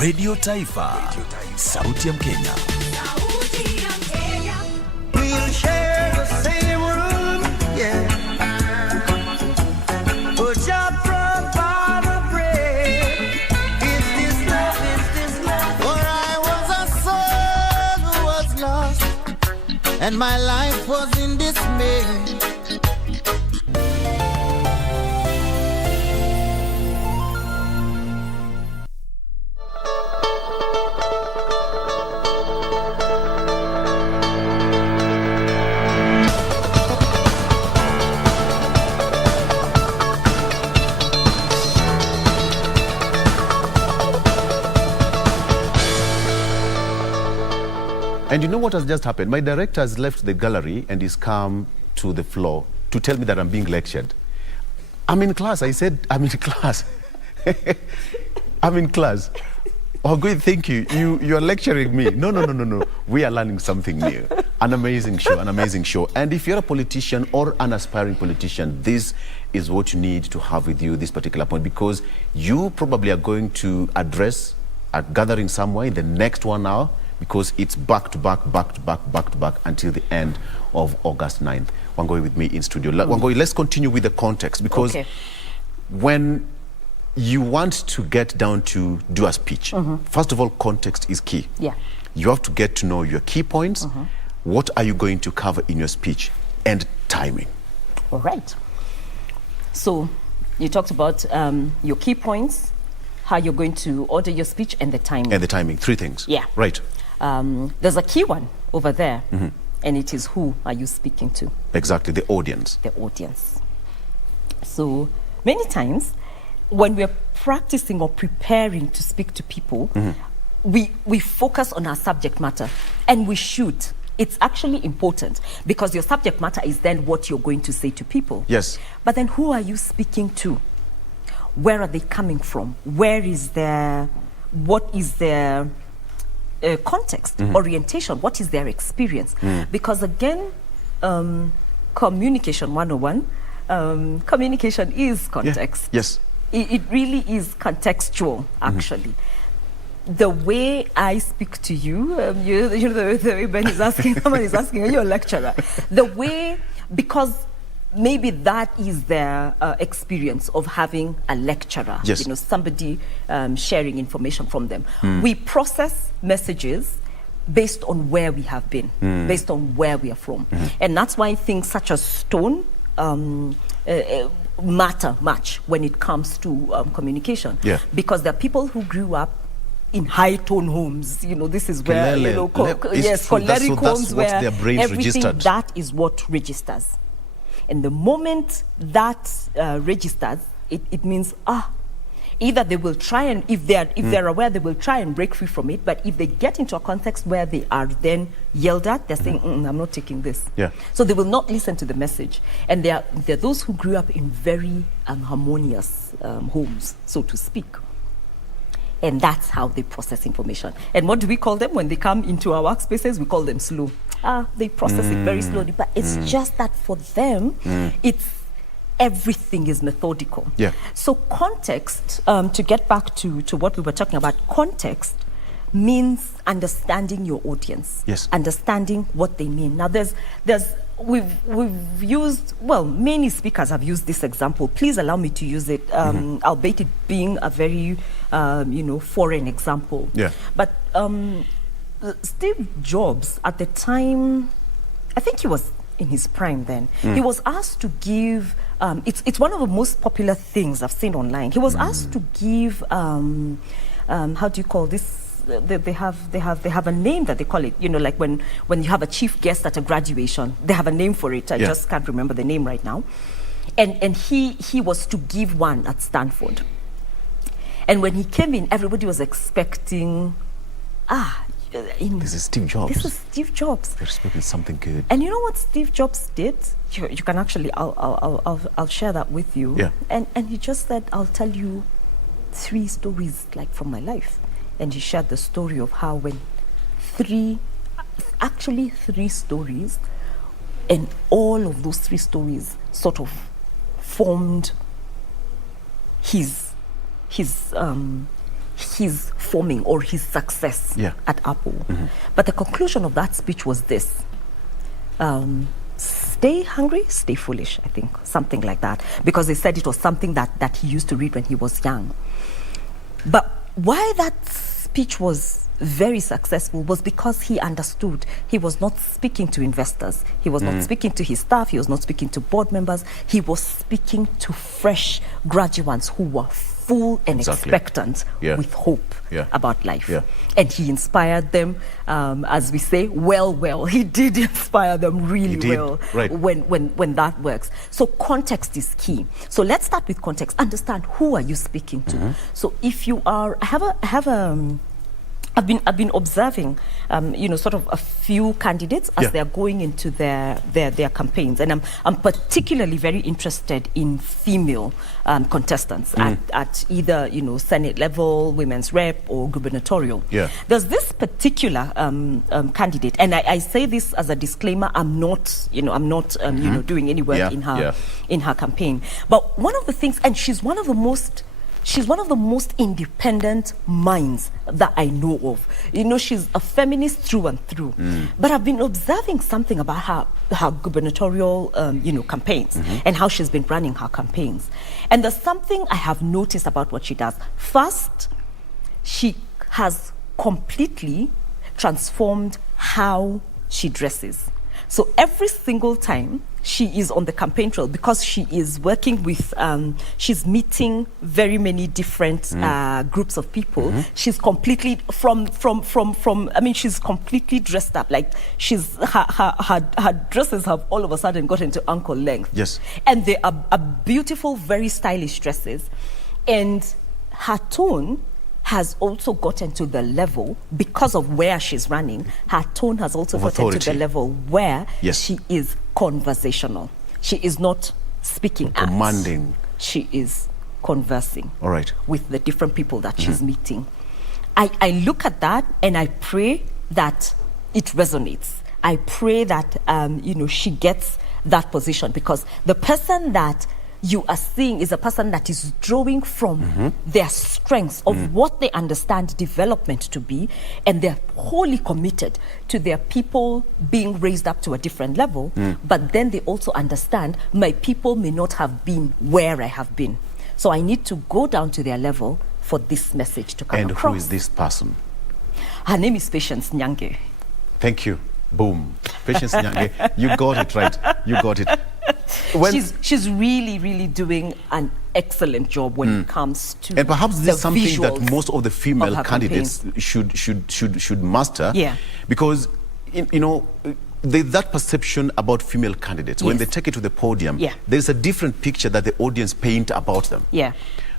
Radio Taifa, sauti ya Mkenya. We'll share and my life was in dismay. And you know what has just happened? My director has left the gallery and he's come to the floor to tell me that I'm being lectured. I'm in class. I said, I'm in class. I'm in class. Oh, good, thank you. You are lecturing me. No. We are learning something new. An amazing show, an amazing show. And if you're a politician or an aspiring politician, this is what you need to have with you, this particular point, because you probably are going to address a gathering somewhere in the next 1 hour, because it's back to back until the end of August 9th. Wangoi with me in studio. Wangoi, let's continue with the context, because when you want to get down to do a speech, first of all, context is key. Yeah. You have to get to know your key points. What are you going to cover in your speech? And timing. All right. So you talked about your key points, how you're going to order your speech, and the timing. And the timing, 3 things. Yeah. Right. There's a key one over there, and it is who are you speaking to? Exactly, the audience. The audience. So many times when we're practicing or preparing to speak to people, we focus on our subject matter, and we should. It's actually important, because your subject matter is then what you're going to say to people. Yes. But then who are you speaking to? Where are they coming from? What is their context, orientation? What is their experience? Because again, communication 101, communication is context. Yeah. Yes. It really is contextual, actually. The way I speak to you, you know, the way Ben is asking, someone is asking, are you a lecturer? The way, because maybe that is their experience of having a lecturer, yes. You know, somebody sharing information from them. We process messages based on where we have been, based on where we are from. And that's why things such as tone matter much when it comes to communication. Yeah. Because there are people who grew up in high-tone homes. You know, this is where, you know, choleric homes where their brains everything registered. That is what registers. And the moment that registers, it means, either they will try and, if they're aware, they will try and break free from it. But if they get into a context where they are then yelled at, they're saying, I'm not taking this. Yeah. So they will not listen to the message. And there are those who grew up in very harmonious homes, so to speak. And that's how they process information. And what do we call them when they come into our workspaces? We call them slow. They process it very slowly. But it's just that for them, everything is methodical. Yeah. So context, to get back to what we were talking about, context means understanding your audience. Yes. Understanding what they mean. Now we've used, well, many speakers have used this example. Please allow me to use it, albeit it being a very, foreign example. Yeah. But Steve Jobs, at the time, I think he was in his prime then, he was asked to give, it's one of the most popular things I've seen online. He was asked to give, how do you call this? They have a name that they call it. You know, like when you have a chief guest at a graduation, they have a name for it. I just can't remember the name right now. And he was to give one at Stanford. And when he came in, everybody was expecting, this is Steve Jobs. This is Steve Jobs. They're expecting something good. And you know what Steve Jobs did? You can actually, I'll share that with you. Yeah. And he just said, I'll tell you 3 stories like from my life. And he shared the story of how when 3 stories, and all of those 3 stories sort of formed his forming or his success at Apple. But the conclusion of that speech was this: stay hungry, stay foolish, I think, something like that. Because they said it was something that he used to read when he was young. But why that speech was very successful was because he understood he was not speaking to investors, he was not speaking to his staff, he was not speaking to board members, he was speaking to fresh graduates who were full and expectant with hope about life. And he inspired them, as we say, well. He did inspire them really well when that works. So context is key. So let's start with context. Understand, who are you speaking to? So if you are, I've been observing, sort of a few candidates as they are going into their campaigns, and I'm particularly very interested in female contestants at either Senate level, women's rep, or gubernatorial. There's this particular candidate, and I say this as a disclaimer. I'm not doing any work in her campaign. But one of the things, and she's one of the most independent minds that I know of. She's a feminist through and through. But I've been observing something about her gubernatorial, campaigns and how she's been running her campaigns. And there's something I have noticed about what she does. First, she has completely transformed how she dresses. So every single time she is on the campaign trail, because she is working with, she's meeting very many different groups of people. She's completely she's completely dressed up. Like her dresses have all of a sudden got into ankle length. Yes. And they are beautiful, very stylish dresses. And her tone has also gotten to the level, because of where she's running, her tone has also gotten to the level where she is conversational. She is not speaking commanding. She is conversing with the different people that she's meeting. I look at that and I pray that it resonates. I pray that she gets that position, because the person that you are seeing is a person that is drawing from their strengths of what they understand development to be, and they're wholly committed to their people being raised up to a different level, but then they also understand my people may not have been where I have been. So I need to go down to their level for this message to come across. And who is this person? Her name is Patience Nyange. Thank you. Boom. Patience Nyange. You got it right. You got it. She's really doing an excellent job when it comes to, and perhaps this is something that most of the female candidates should master. Because there's that perception about female candidates. When they take it to the podium, there's a different picture that the audience paint about them.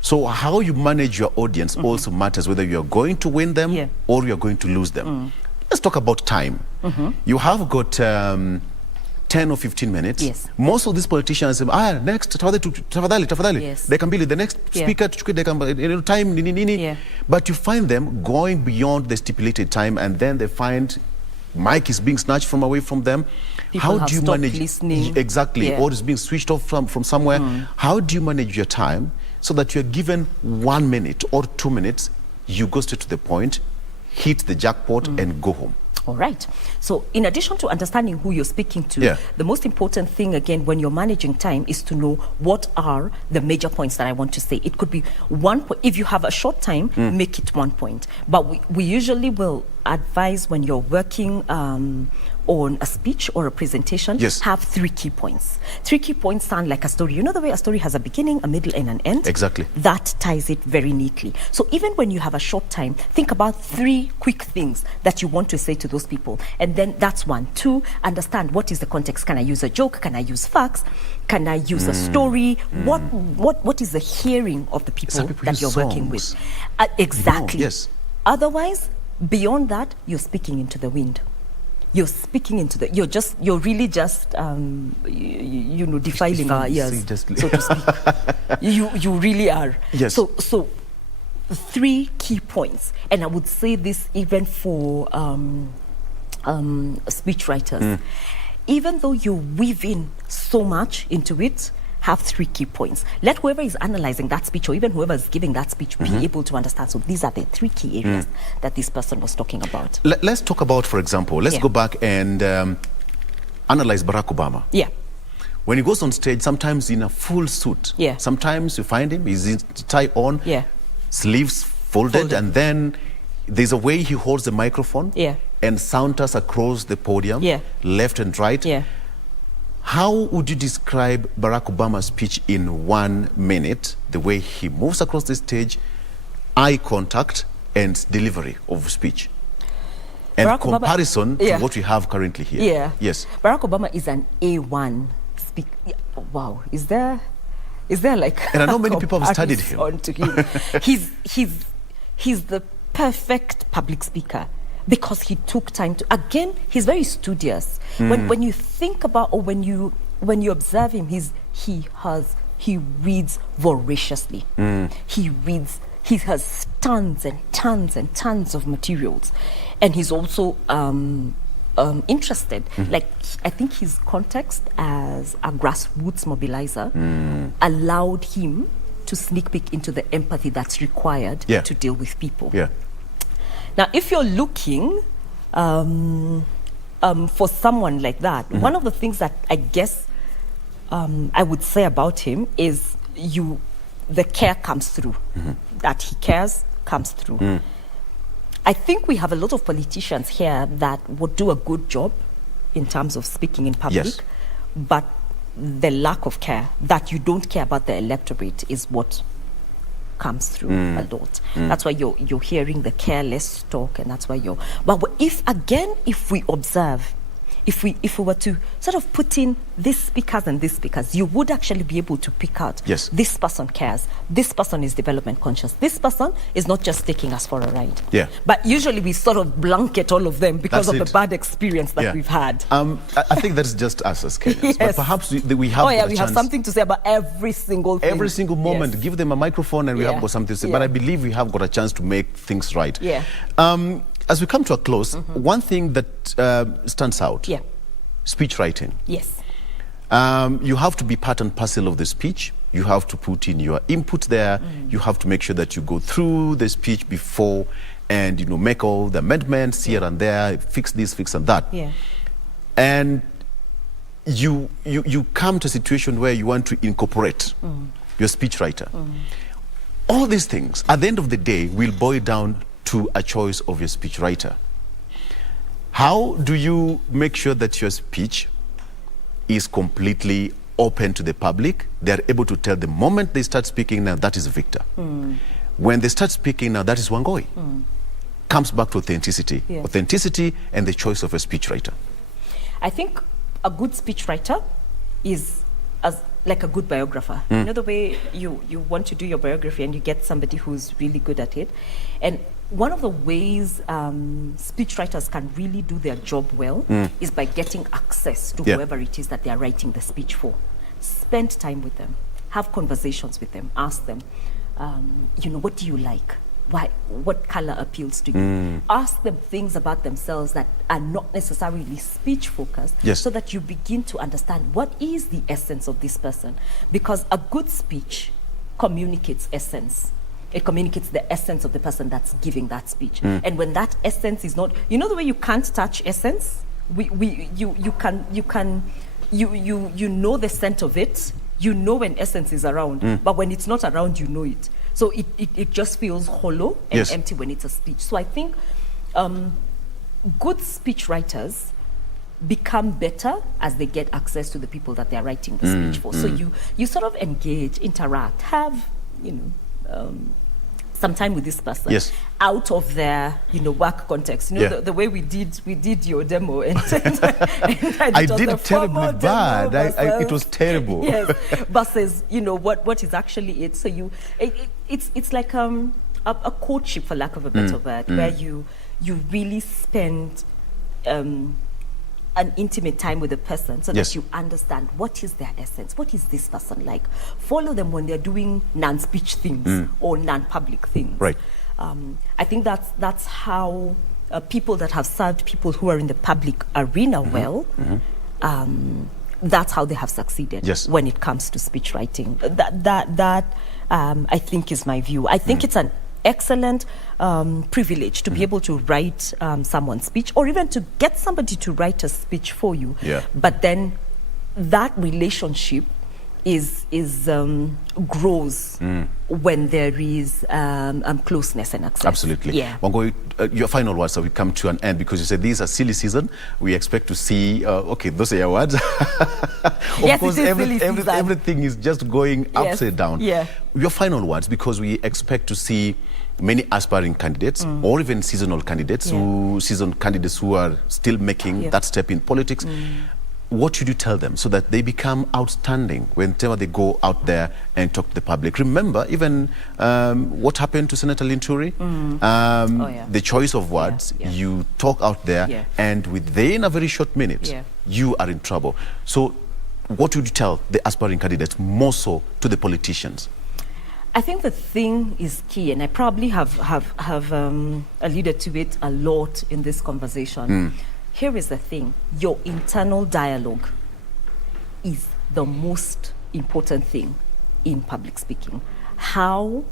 So how you manage your audience also matters, whether you're going to win them or you're going to lose them. Let's talk about time. You have got 10 or 15 minutes. Most of these politicians say, next, tafadhali. They can be the next speaker, they can time, but you find them going beyond the stipulated time, and then they find mic is being snatched from away from them. People how do you manage listening. Exactly, or is being switched off from somewhere. How do you manage your time so that you're given 1 minute or 2 minutes, you go straight to the point, hit the jackpot and go home? All right. So in addition to understanding who you're speaking to, the most important thing, again, when you're managing time is to know what are the major points that I want to say. It could be 1 point. If you have a short time, make it 1 point. But we usually will advise, when you're working on a speech or a presentation, have 3 key points. 3 key points sound like a story. You know the way a story has a beginning, a middle, and an end? Exactly. That ties it very neatly. So even when you have a short time, think about 3 quick things that you want to say to those people. And then that's 1. 2, understand what is the context. Can I use a joke? Can I use facts? Can I use a story? What is the hearing of the people that you're working with? Exactly. Otherwise, beyond that, you're speaking into the wind. You're speaking into the, you're really just, defiling our ears, so to speak. You really are. So 3 key points. And I would say this even for speech writers. Even though you weave in so much into it, have 3 key points. Let whoever is analyzing that speech, or even whoever is giving that speech, be able to understand. So these are the 3 key areas that this person was talking about. Let's talk about, for example, let's go back and analyze Barack Obama. When he goes on stage, sometimes in a full suit. Sometimes you find him, he's tie on, sleeves folded, and then There's a way he holds the microphone. Yeah. And saunters across the podium. Yeah. Left and right. Yeah. How would you describe Barack Obama's speech in 1 minute? The way he moves across the stage, eye contact, and delivery of speech. And Barack comparison Obama, to what we have currently here. Yeah. Yes. Barack Obama is an A1 speaker. Wow. Is there like... And I know many people have studied him. Onto him. He's the perfect public speaker because he took time to... Again, he's very studious. When you think about, or when you observe him, he reads voraciously. He has tons and tons and tons of materials. And he's also interested. Like, I think his context as a grassroots mobilizer allowed him to sneak peek into the empathy that's required to deal with people. Yeah. Now, if you're looking for someone like that, one of the things that I guess I would say about him is the care comes through. That he cares comes through. I think we have a lot of politicians here that would do a good job in terms of speaking in public, but the lack of care, that you don't care about the electorate, is what comes through a lot. That's why you're hearing the careless talk, and that's why but if we observe, if we were to sort of put in these speakers and these speakers, you would actually be able to pick out, this person cares, this person is development conscious, this person is not just taking us for a ride. Yeah. But usually we sort of blanket all of them because of the bad experience that we've had. I think that's just us as Kenyans. But perhaps we have we have something to say about every single thing. Every single moment. Give them a microphone and we have got something to say. But I believe we have got a chance to make things right. Yeah. As we come to a close, one thing that stands out, speech writing. Yes. You have to be part and parcel of the speech. You have to put in your input there. You have to make sure that you go through the speech before and make all the amendments here and there, fix this, fix and that. Yeah. And you come to a situation where you want to incorporate your speech writer. All these things, at the end of the day, will boil down to a choice of your speech writer. How do you make sure that your speech is completely open to the public? They're able to tell the moment they start speaking, now that is Victor. When they start speaking, now that is Wangoi. Comes back to authenticity. Yeah. Authenticity and the choice of a speech writer. I think a good speech writer is like a good biographer. You know the way you want to do your biography and you get somebody who's really good at it. And one of the ways speech writers can really do their job well is by getting access to whoever it is that they are writing the speech for. Spend time with them. Have conversations with them. Ask them, what do you like? Why? What color appeals to you? Ask them things about themselves that are not necessarily speech focused, so that you begin to understand what is the essence of this person. Because a good speech communicates essence. It communicates the essence of the person that's giving that speech. And when that essence is not, the way you can't touch essence, you know the scent of it. You know when essence is around, but when it's not around, you know it. So it just feels hollow and empty when it's a speech. So I think good speech writers become better as they get access to the people that they're writing the speech for. So you sort of engage, interact, have some time with this person out of their work context. The way we did your demo and I did it terribly bad. It was terrible. Versus what is actually it. So it's like a courtship, for lack of a better word, where you really spend an intimate time with a person so that you understand what is their essence, what is this person like. Follow them when they're doing non-speech things or non-public things. Right. I think that's how people that have served people who are in the public arena that's how they have succeeded when it comes to speech writing. That I think is my view. I think it's an excellent privilege to be able to write someone's speech, or even to get somebody to write a speech for you. But then that relationship grows when there is closeness and access. Absolutely. Yeah. Wangoi, your final words, so we come to an end, because you said this is a silly season. We expect to see, okay, those are your words. Yes, course, it is silly season. everything is just going upside down. Yeah. Your final words, because we expect to see many aspiring candidates or even seasonal candidates, seasoned candidates who are still making that step in politics. What should you tell them so that they become outstanding whenever they go out there and talk to the public? Remember, even what happened to Senator Linturi, the choice of words, you talk out there and within a very short minute, you are in trouble. So what would you tell the aspiring candidates, more so to the politicians? I think the thing is key, and I probably have alluded to it a lot in this conversation. Here is the thing. Your internal dialogue is the most important thing in public speaking. How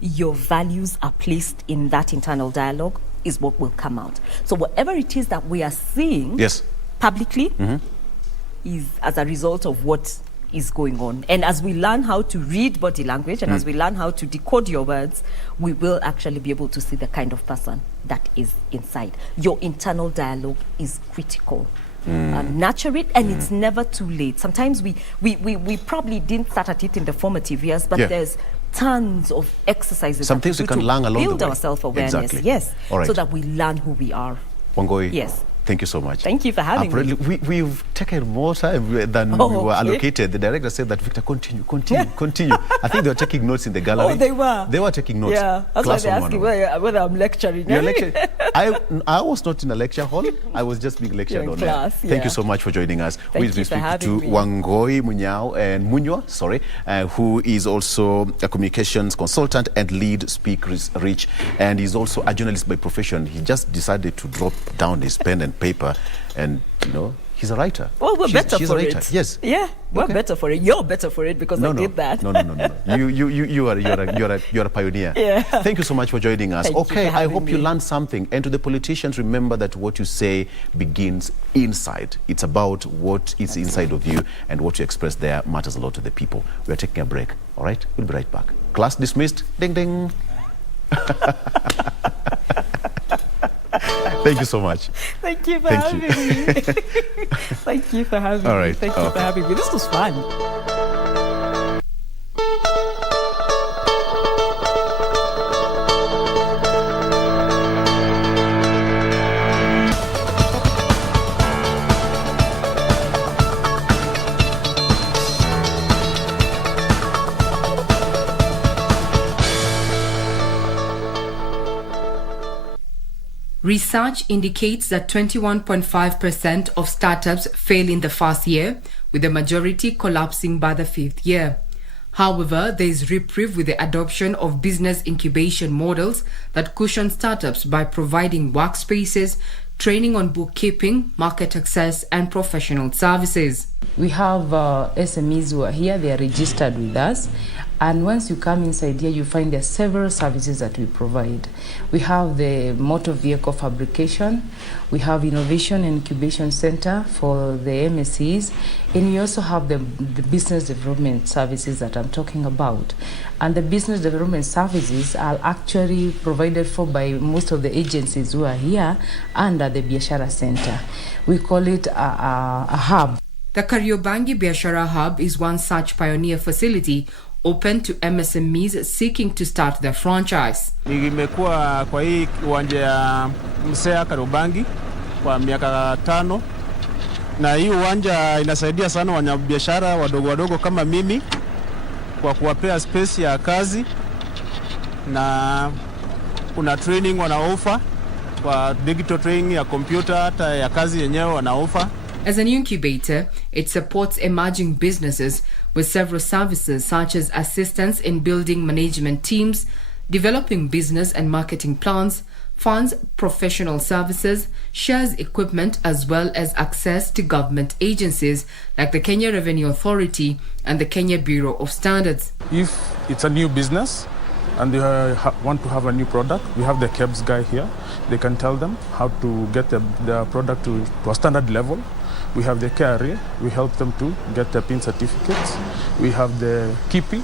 your values are placed in that internal dialogue is what will come out. So whatever it is that we are seeing publicly is as a result of what is going on. And as we learn how to read body language and as we learn how to decode your words, we will actually be able to see the kind of person that is inside. Your internal dialogue is critical. Nurture it, and it's never too late. Sometimes we probably didn't start at it in the formative years, but there's tons of exercises. Some things we can learn along the way. Build our self-awareness, so that we learn who we are. Wangoi, thank you so much. Thank you for having me. We've taken more time than we were allocated. The director said that, Victor, continue. I think they were taking notes in the gallery. Oh, they were? They were taking notes. Yeah, that's why they're asking whether I'm lecturing. You're lecturing. I was not in a lecture hall. I was just being lectured on class, Thank you so much for joining us. Thank you for having me. Wangoi Munyao, who is also a communications consultant and lead Speak Rich, and he's also a journalist by profession. He just decided to drop down his pen and paper, and he's a writer. Well, we're better she's for a writer. it. Yes. Yeah, we're better for it. You're better for it because I did that. No. You're a pioneer. Yeah. Thank you so much for joining us. Thank you for I hope having you me. learned something. And to the politicians, remember that what you say begins inside. It's about what is inside of you, and what you express there matters a lot to the people. We are taking a break. All right? We'll be right back. Class dismissed. Ding, ding. Thank you so much. Thank you for having me. Thank you for having All right. me. Thank you for having me. This was fun. Research indicates that 21.5% of startups fail in the first year, with the majority collapsing by the fifth year. However, there is reprieve with the adoption of business incubation models that cushion startups by providing workspaces, training on bookkeeping, market access, and professional services. We have SMEs who are here, they are registered with us. And once you come inside here, you find there are several services that we provide. We have the motor vehicle fabrication, we have innovation and incubation center for the MSCs, and we also have the business development services that I'm talking about. And the business development services are actually provided for by most of the agencies who are here under the Biashara Center. We call it a hub. The Kariobangi Biashara Hub is one such pioneer facility open to MSMEs seeking to start their franchise. Nimekuwa kwa hii uwanja ya Msea Kariobangi kwa miaka 5, na hii uwanja inasaidia sana wanyabiashara wadogo kama mimi kwa kuwapea space ya kazi, na kuna training wanaofa kwa digital training ya computer, hata ya kazi yenyewe wanaofa. As an incubator, it supports emerging businesses with several services such as assistance in building management teams, developing business and marketing plans, funds professional services, shares equipment, as well as access to government agencies like the Kenya Revenue Authority and the Kenya Bureau of Standards. If it's a new business and they want to have a new product, we have the KBC guy here. They can tell them how to get the product to a standard level. We have the KRA, we help them to get their PIN certificates. We have the KIPI,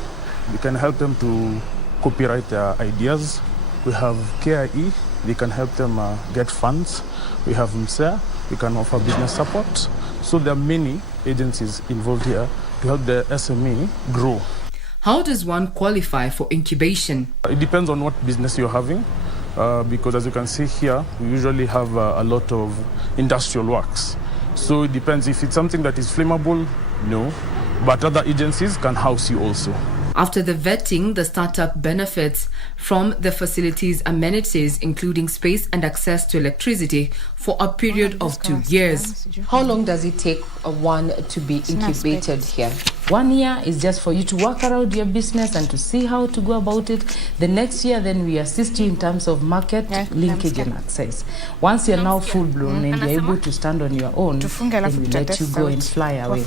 we can help them to copyright their ideas. We have KIE, we can help them get funds. We have MSEA, we can offer business support. So there are many agencies involved here to help the SME grow. How does one qualify for incubation? It depends on what business you're having, because as you can see here, we usually have a lot of industrial works. So it depends. If it's something that is flammable, no, but other agencies can house you also. After the vetting, the startup benefits from the facility's amenities, including space and access to electricity, for a period of 2 years. How long does it take one to be incubated here? 1 year is just for you to work around your business and to see how to go about it. The next year, then we assist you in terms of market linkage and access. Once you're now full-blown and you're able to stand on your own, then we let you go and fly away.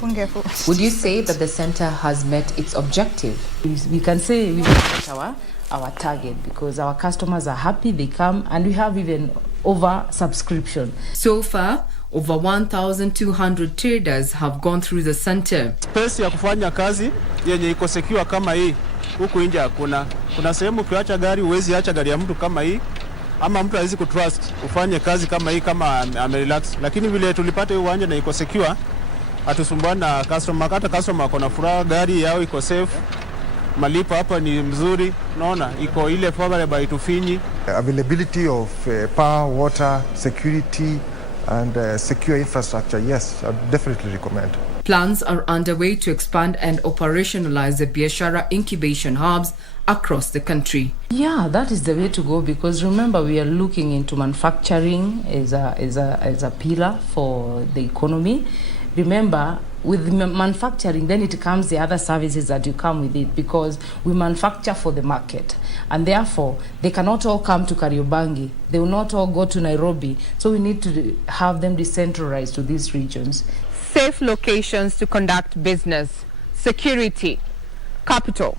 Would you say that the center has met its objective? We can say we met our target because our customers are happy, they come, and we have even over subscription. So far, over 1,200 traders have gone through the center. Space ya kufanya kazi yenye iko secure kama hii huku nje hakuna. Kuna sehemu ukiacha gari huwezi acha gari ya mtu kama hii, ama mtu hawezi kutrust ufanye kazi kama hii kama amerelax. Lakini vile tulipata hii uwanja na iko secure, hatusumbuana na customer. Hata customer akona furaha, gari yao iko safe. Malipo hapa ni mzuri, unaona iko ile favorable itufinyi. Availability of power, water, security and secure infrastructure, yes, I definitely recommend. Plans are underway to expand and operationalize the Biashara incubation hubs across the country. Yeah, that is the way to go, because remember we are looking into manufacturing as a pillar for the economy. Remember, with manufacturing, then it comes the other services that you come with it, because we manufacture for the market, and therefore they cannot all come to Kariobangi, they will not all go to Nairobi, so we need to have them decentralized to these regions. Safe locations to conduct business, security, capital.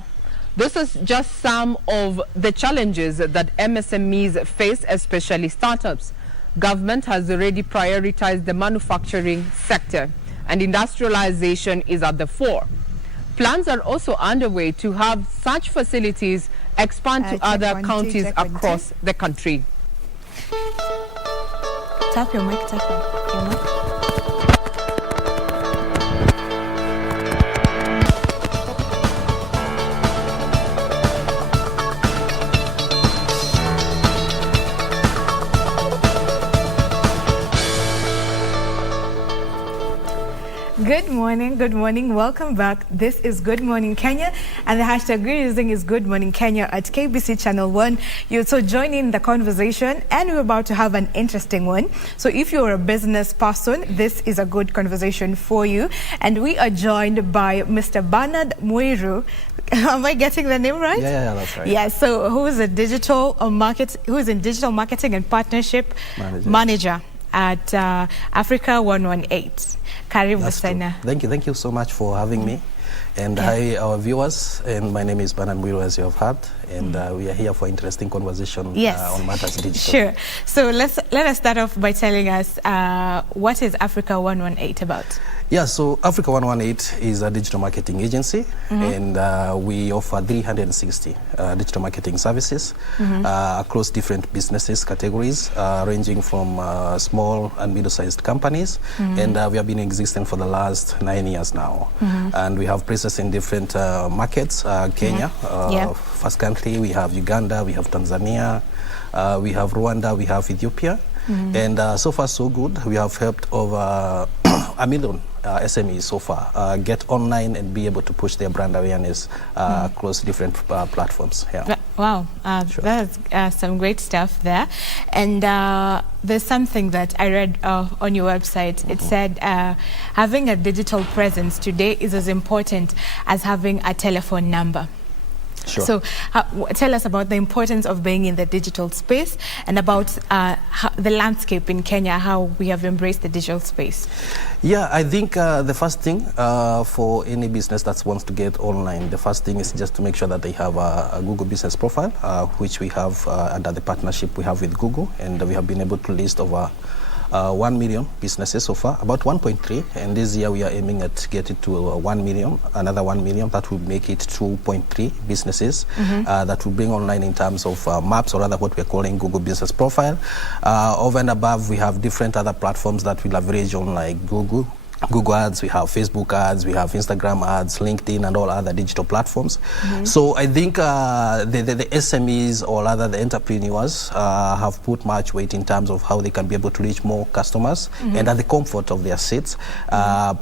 This is just some of the challenges that MSMEs face, especially startups. Government has already prioritized the manufacturing sector, and industrialization is at the fore. Plans are also underway to have such facilities expand to other counties across the country. Tap your mic, tap your mic. Good morning, welcome back. This is Good Morning Kenya, and the hashtag we're using is Good Morning Kenya at KBC Channel 1. You also join in the conversation, and we're about to have an interesting one. So if you're a business person, this is a good conversation for you. And we are joined by Mr. Bernard Mwiru. Am I getting the name right? Yeah, that's right. Yeah, so who's in digital marketing and partnership manager at Africa 118. Karibu sana. Thank you so much for having me. And hi, our viewers. And my name is Bernard Mwiru, as you have heard. And we are here for interesting conversation on matters digital. Sure. So let us start off by telling us what is Africa 118 about? Yeah, so Africa 118 is a digital marketing agency, and we offer 360 digital marketing services across different businesses categories, ranging from small and middle-sized companies, and we have been existing for the last 9 years now. And we have presence in different markets, Kenya, first country, we have Uganda, we have Tanzania, we have Rwanda, we have Ethiopia, and so far so good. We have helped over 1 million SMEs so far get online and be able to push their brand awareness across different platforms. Yeah. Wow, that's some great stuff there. And there's something that I read on your website. It said having a digital presence today is as important as having a telephone number. Sure. So tell us about the importance of being in the digital space and about the landscape in Kenya, how we have embraced the digital space. Yeah, I think the first thing for any business that wants to get online, the first thing is just to make sure that they have a Google business profile, which we have under the partnership we have with Google, and we have been able to list over 1 million businesses so far, about 1.3, and this year we are aiming at get it to 1 million, another 1 million. That will make it 2.3 businesses that will bring online in terms of maps, or rather what we're calling Google Business Profile. Over and above, we have different other platforms that we leverage on, like Google Ads, we have Facebook ads, we have Instagram ads, LinkedIn, and all other digital platforms. So I think the SMEs, or rather the entrepreneurs, have put much weight in terms of how they can be able to reach more customers and at the comfort of their seats.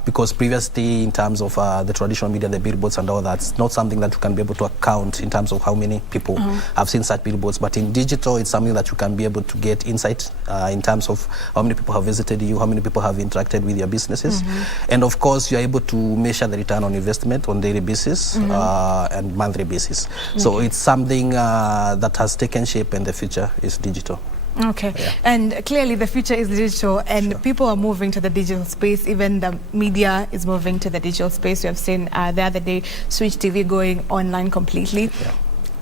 Because previously, in terms of the traditional media, the billboards and all that, it's not something that you can be able to account in terms of how many people have seen such billboards. But in digital, it's something that you can be able to get insight in terms of how many people have visited you, how many people have interacted with your businesses. And of course, you're able to measure the return on investment on daily basis and monthly basis. So it's something that has taken shape, and the future is digital. Okay, and clearly the future is digital, and people are moving to the digital space. Even the media is moving to the digital space. We have seen the other day Switch TV going online completely.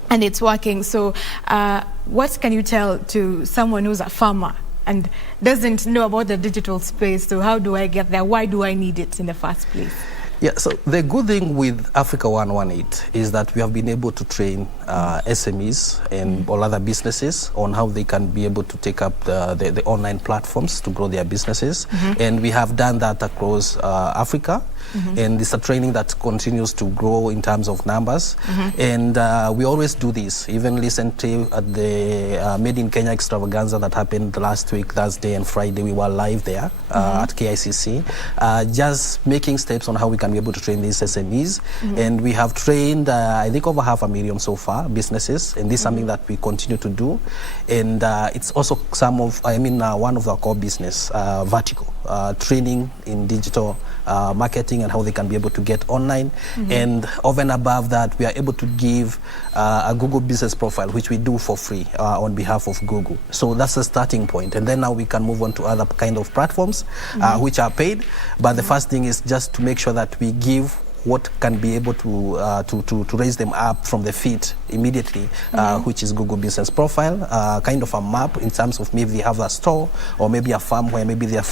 And it's working. So what can you tell to someone who's a farmer and doesn't know about the digital space? So how do I get there? Why do I need it in the first place? Yeah, so the good thing with Africa 118 is that we have been able to train SMEs and all other businesses on how they can be able to take up the online platforms to grow their businesses. And we have done that across Africa. And it's a training that continues to grow in terms of numbers. And we always do this. Even recently at the Made in Kenya extravaganza that happened last week, Thursday and Friday, we were live there at KICC, just making steps on how we can be able to train these SMEs. And we have trained, I think, over 500,000 so far, businesses. And this is something that we continue to do. And it's also one of our core business vertical, training in digital marketing and how they can be able to get online. And over and above that, we are able to give a Google Business Profile, which we do for free on behalf of Google. So that's the starting point. And then now we can move on to other kind of platforms which are paid. But the first thing is just to make sure that we give what can be able to raise them up from the feet immediately, which is Google Business Profile, kind of a map in terms of maybe they have a store or maybe a farm where maybe they're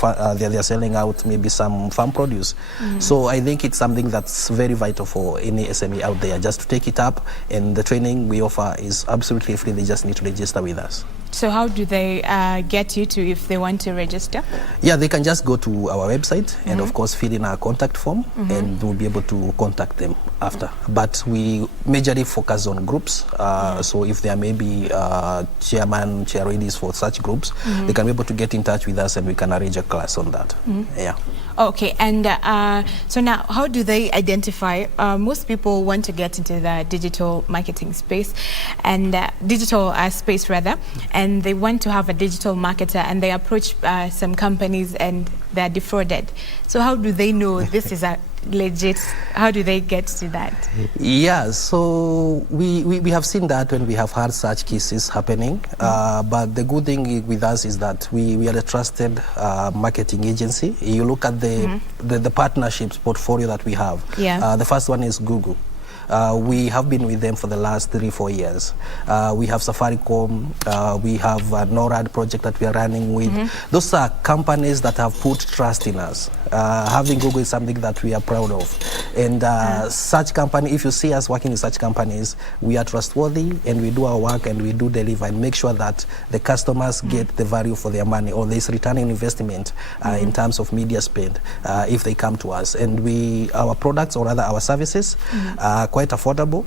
selling out maybe some farm produce. So I think it's something that's very vital for any SME out there, just to take it up. And the training we offer is absolutely free. They just need to register with us. So how do they get you to, if they want to register? Yeah, they can just go to our website and of course fill in our contact form and we'll be able to contact them after. But we majorly focus on groups. So if there may be chairman, chair ladies for such groups, they can be able to get in touch with us and we can arrange a class on that. Yeah. Okay, and so now how do they identify? Most people want to get into the digital marketing space and digital space rather, and they want to have a digital marketer and they approach some companies and they're defrauded. So how do they know this is a legit? How do they get to that? Yeah, so we have seen that when we have had such cases happening. But the good thing with us is that we are a trusted marketing agency. You look at the partnerships portfolio that we have. The first one is Google. We have been with them for the last 3-4 years. We have Safaricom, we have a NORAD project that we are running with. Those are companies that have put trust in us. Having Google is something that we are proud of. And such company, if you see us working with such companies, we are trustworthy and we do our work and we do deliver and make sure that the customers get the value for their money, or there's return on investment in terms of media spend if they come to us. And our products, or rather our services, are quite affordable.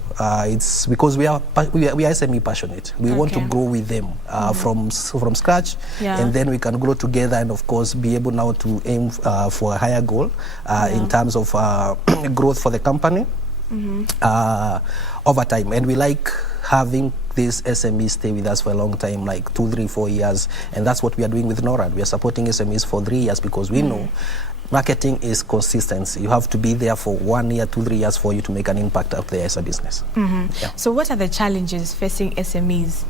It's because we are SME passionate. We want to grow with them from scratch, and then we can grow together and of course be able now to aim for a higher goal in terms of growth for the company over time. And we like having these SMEs stay with us for a long time, like 2, 3, 4 years, and that's what we are doing with NORAD. We are supporting SMEs for 3 years because we know marketing is consistency. You have to be there for 1 year, 2, 3 years for you to make an impact out there as a business. So what are the challenges facing SMEs?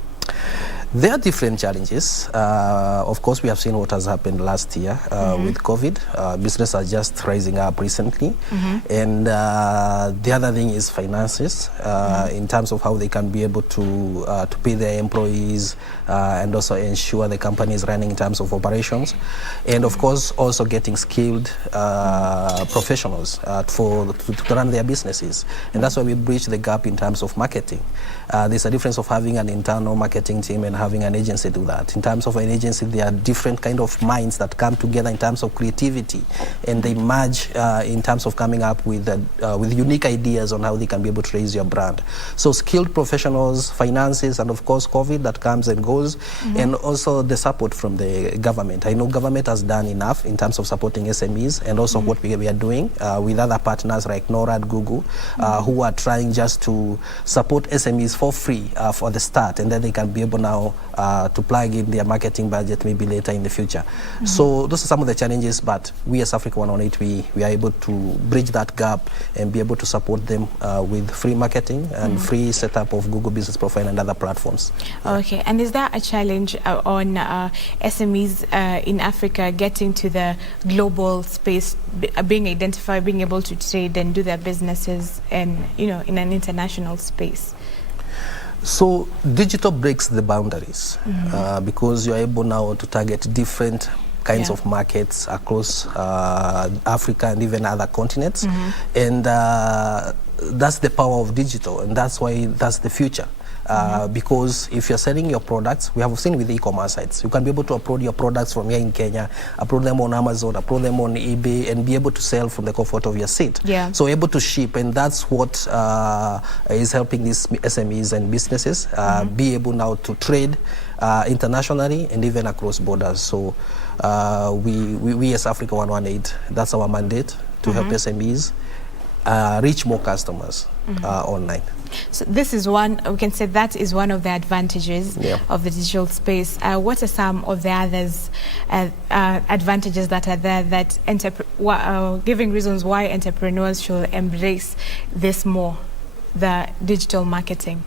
There are different challenges. Of course, we have seen what has happened last year with COVID. Business are just rising up recently. And the other thing is finances, in terms of how they can be able to pay their employees and also ensure the company is running in terms of operations. And of course, also getting skilled professionals to run their businesses. And that's why we bridge the gap in terms of marketing. There's a difference of having an internal marketing team and having an agency do that. In terms of an agency, there are different kind of minds that come together in terms of creativity, and they merge in terms of coming up with unique ideas on how they can be able to raise your brand. So skilled professionals, finances, and of course COVID that comes and goes, and also the support from the government. I know government has done enough in terms of supporting SMEs, and also what we are doing with other partners like NORAD, Google, who are trying just to support SMEs for free for the start, and then they can be able now to plug in their marketing budget maybe later in the future. So those are some of the challenges, but we as Africa 118, we are able to bridge that gap and be able to support them with free marketing and free setup of Google Business Profile and other platforms. Okay, and is there a challenge on SMEs in Africa getting to the global space, being identified, being able to trade and do their businesses and, you know, in an international space? So digital breaks the boundaries because you're able now to target different kinds of markets across Africa and even other continents. And that's the power of digital, and that's why that's the future. Because if you're selling your products, we have seen with e-commerce sites, you can be able to upload your products from here in Kenya, upload them on Amazon, upload them on eBay, and be able to sell from the comfort of your seat. So able to ship, and that's what is helping these SMEs and businesses be able now to trade internationally and even across borders. So we as Africa 118, that's our mandate, to help SMEs reach more customers online. So this is one, we can say that is one of the advantages of the digital space. What are some of the others advantages that are there that giving reasons why entrepreneurs should embrace this more, the digital marketing?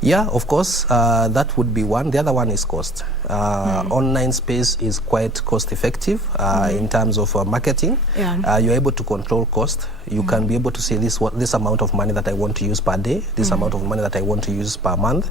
Yeah, of course, that would be one. The other one is cost. Online space is quite cost effective in terms of marketing. You're able to control cost. You can be able to say this amount of money that I want to use per day, this amount of money that I want to use per month.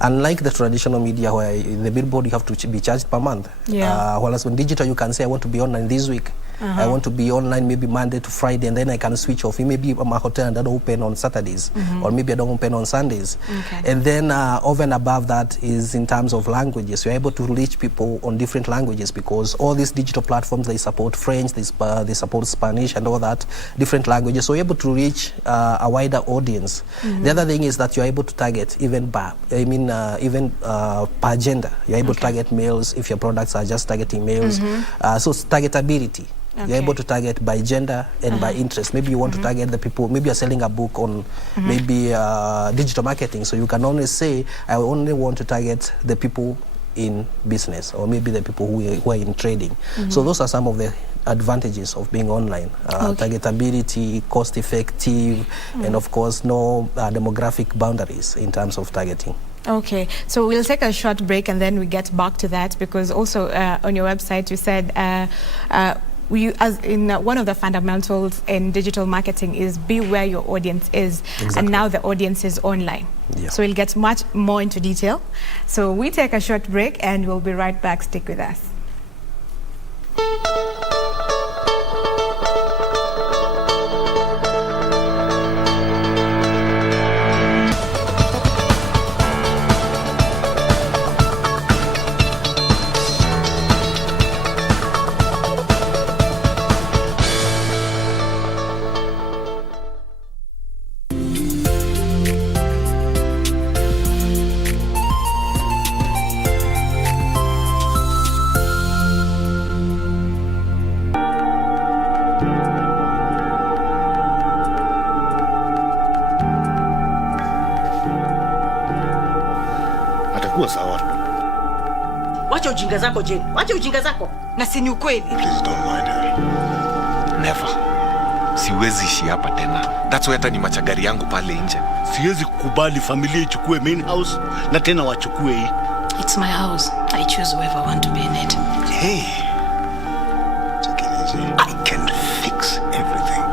Unlike the traditional media where the billboard you have to be charged per month. Whereas when digital you can say I want to be online this week. I want to be online maybe Monday to Friday, and then I can switch off. Maybe my hotel and I don't open on Saturdays, or maybe I don't open on Sundays. And then over and above that is in terms of languages. You're able to reach people on different languages because all these digital platforms, they support French, they support Spanish and all that, different languages. So you're able to reach a wider audience. The other thing is that you're able to target even per gender. You're able to target males if your products are just targeting males. So it's targetability. You're able to target by gender and by interest. Maybe you want to target the people, maybe you're selling a book on maybe digital marketing. So you can only say, I only want to target the people in business, or maybe the people who are in trading. So those are some of the advantages of being online. Targetability, cost effective, and of course no demographic boundaries in terms of targeting. Okay, so we'll take a short break and then we get back to that, because also on your website you said as in one of the fundamentals in digital marketing is be where your audience is. And now the audience is online. So we'll get much more into detail. So we take a short break and we'll be right back. Stick with us. Wacha ujinga zako Jane. Wacha ujinga zako. Na si ni ukweli. Please don't mind her. Never. Siwezi ishi hapa tena. That's why hata ni machagari yangu pale nje. Siwezi kukubali familia ichukue main house na tena wachukue hii. It's my house. I choose whoever I want to be in it. Hey, take it easy. I can fix everything.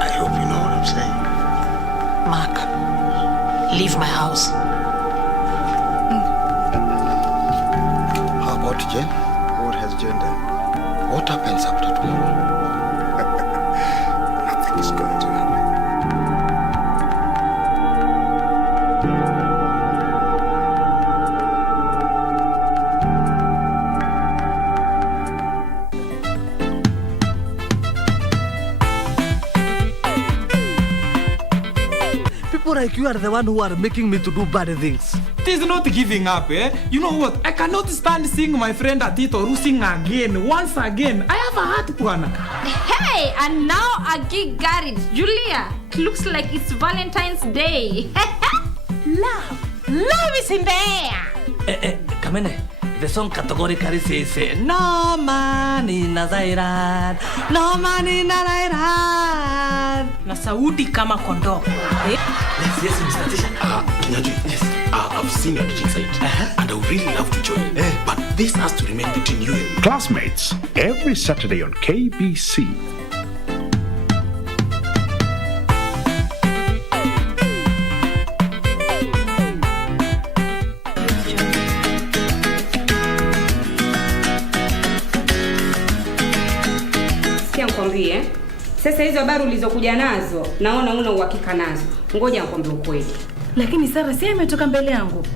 I hope you know what I'm saying. Mark, leave my house. How about Jen? What has Jen done? What happens after tomorrow? Nothing is going to happen. People like you are the one who are making me to do bad things. It is not giving up, eh? You know what? I cannot stand seeing my friend Atito sing again, once again. I have a heart, Puana. Hey, and now a gig married. Julia, it looks like it's Valentine's Day. Love is in the air. Kamene, the song categorically says, no man in Nazairan, no man in Nazairan. Na sauti kama kondoo. Yes, Mr. Tisha. Kinyaji, yes. I've seen your teaching site, and I would really love to join. But this has to remain between you and Classmates, every Saturday on KBC. Sikia nikwambie, sasa hizo habari ulizokuja nazo naona una uhakika nazo. Ngoja nikwambie ukweli. Lakini Sara si ametoka mbele yangu.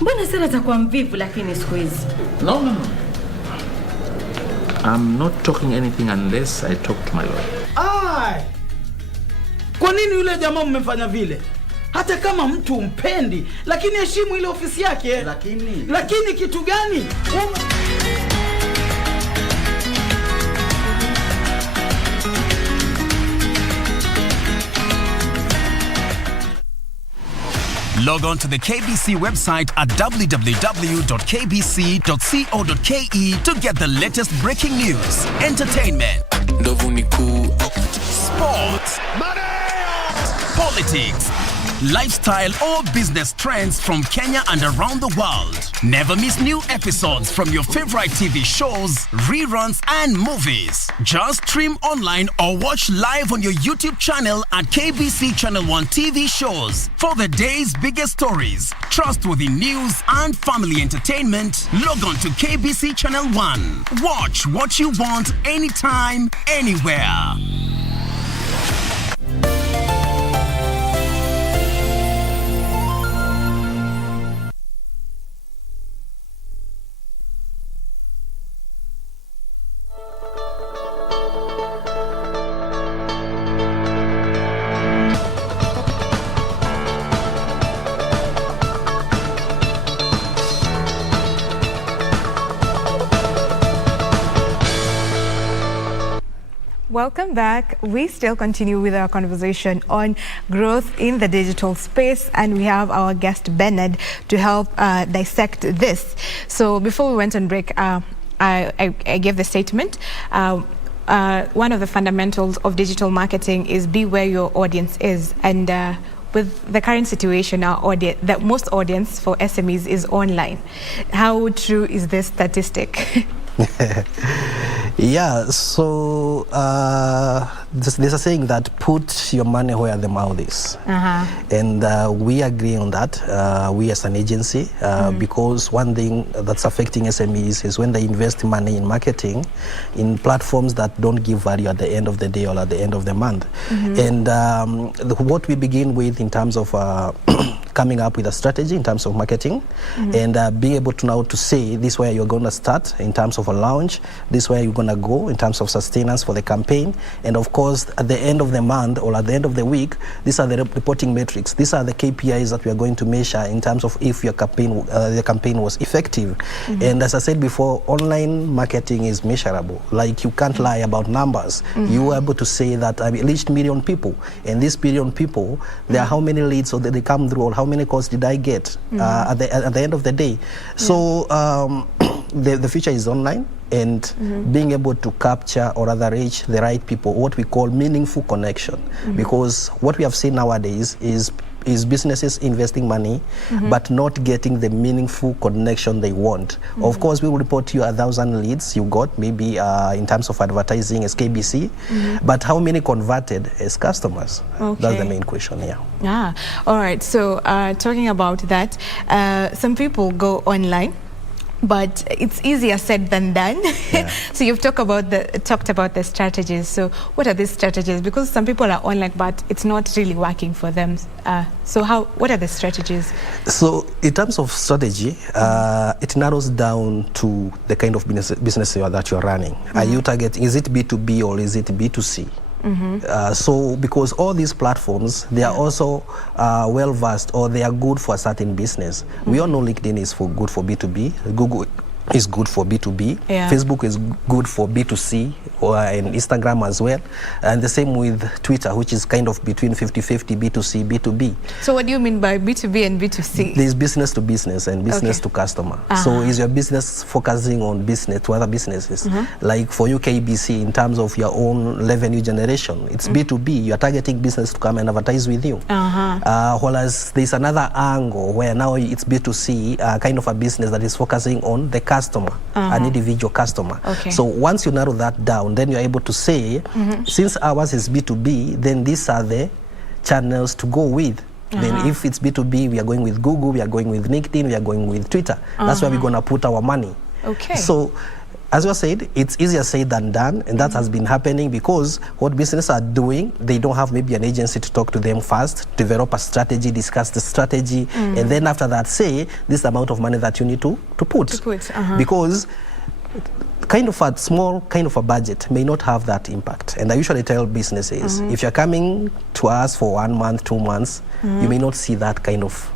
Mbona Sara atakuwa mvivu lakini siku hizi? No. I'm not talking anything unless I talk to my lawyer. Ai! Kwa nini yule jamaa mmefanya vile? Hata kama mtu umpendi, lakini heshimu ile ofisi yake. Lakini kitu gani? Log on to the KBC website at www.kbc.co.ke to get the latest breaking news, entertainment, sports, politics, lifestyle or business trends from Kenya and around the world. Never miss new episodes from your favorite TV shows, reruns and movies. Just stream online or watch live on your YouTube channel at KBC Channel 1 TV shows. For the day's biggest stories, trustworthy news and family entertainment, log on to KBC Channel 1. Watch what you want anytime, anywhere. Welcome back. We still continue with our conversation on growth in the digital space, and we have our guest Bernard to help dissect this. So before we went on break, I gave the statement. One of the fundamentals of digital marketing is be where your audience is, and with the current situation, our audience, that most audience for SMEs is online. How true is this statistic? Yeah, so there's a saying that put your money where the mouth is. And we agree on that, we as an agency, because one thing that's affecting SMEs is when they invest money in marketing, in platforms that don't give value at the end of the day or at the end of the month. And what we begin with in terms of coming up with a strategy in terms of marketing, and being able to now to say this where you're going to start in terms of a launch, this where you're going to go in terms of sustenance for the campaign, and of course at the end of the month or at the end of the week, these are the reporting metrics, these are the KPIs that we are going to measure in terms of if your campaign the campaign was effective. And as I said before, online marketing is measurable. Like, you can't lie about numbers. You are able to say that I reached 1 million people, and this 1 million people, there are how many leads so that they come through, or how many calls did I get at the end of the day. So the future is online, and being able to capture or rather reach the right people, what we call meaningful connection. Because what we have seen nowadays is is businesses investing money, but not getting the meaningful connection they want. Of course, we will report you 1,000 leads you got, maybe in terms of advertising as KBC, but how many converted as customers? Okay. That's the main question, yeah. Ah, all right. So talking about that, some people go online, but it's easier said than done. Yeah. So you've talked about the strategies. So what are these strategies? Because some people are online, but it's not really working for them. So what are the strategies? So in terms of strategy, it narrows down to the kind of business that you're running. Are you targeting, is it B2B or is it B2C? So because all these platforms, they are also well versed, or they are good for a certain business. We all know LinkedIn is good for B2B, Google is good for B2B, Facebook is good for B2C, and Instagram as well, and the same with Twitter, which is kind of between 50-50 B2C, B2B. So what do you mean by B2B and B2C? There's business to business and business to customer. So is your business focusing on business to other businesses? Like for you, KBC, in terms of your own revenue generation, it's B2B. You're targeting business to come and advertise with you. Whereas there's another angle where now it's B2C, kind of a business that is focusing on the customer, an individual customer. So once you narrow that down, then you're able to say, since ours is B2B, then these are the channels to go with. Then if it's B2B, we are going with Google, we are going with LinkedIn, we are going with Twitter. That's where we're going to put our money. So as you said, it's easier said than done, and that has been happening because what businesses are doing, they don't have maybe an agency to talk to them first, develop a strategy, discuss the strategy, and then after that say, this amount of money that you need to put. Because kind of a small kind of a budget may not have that impact. And I usually tell businesses, if you're coming to us for 1 month, 2 months, you may not see that kind of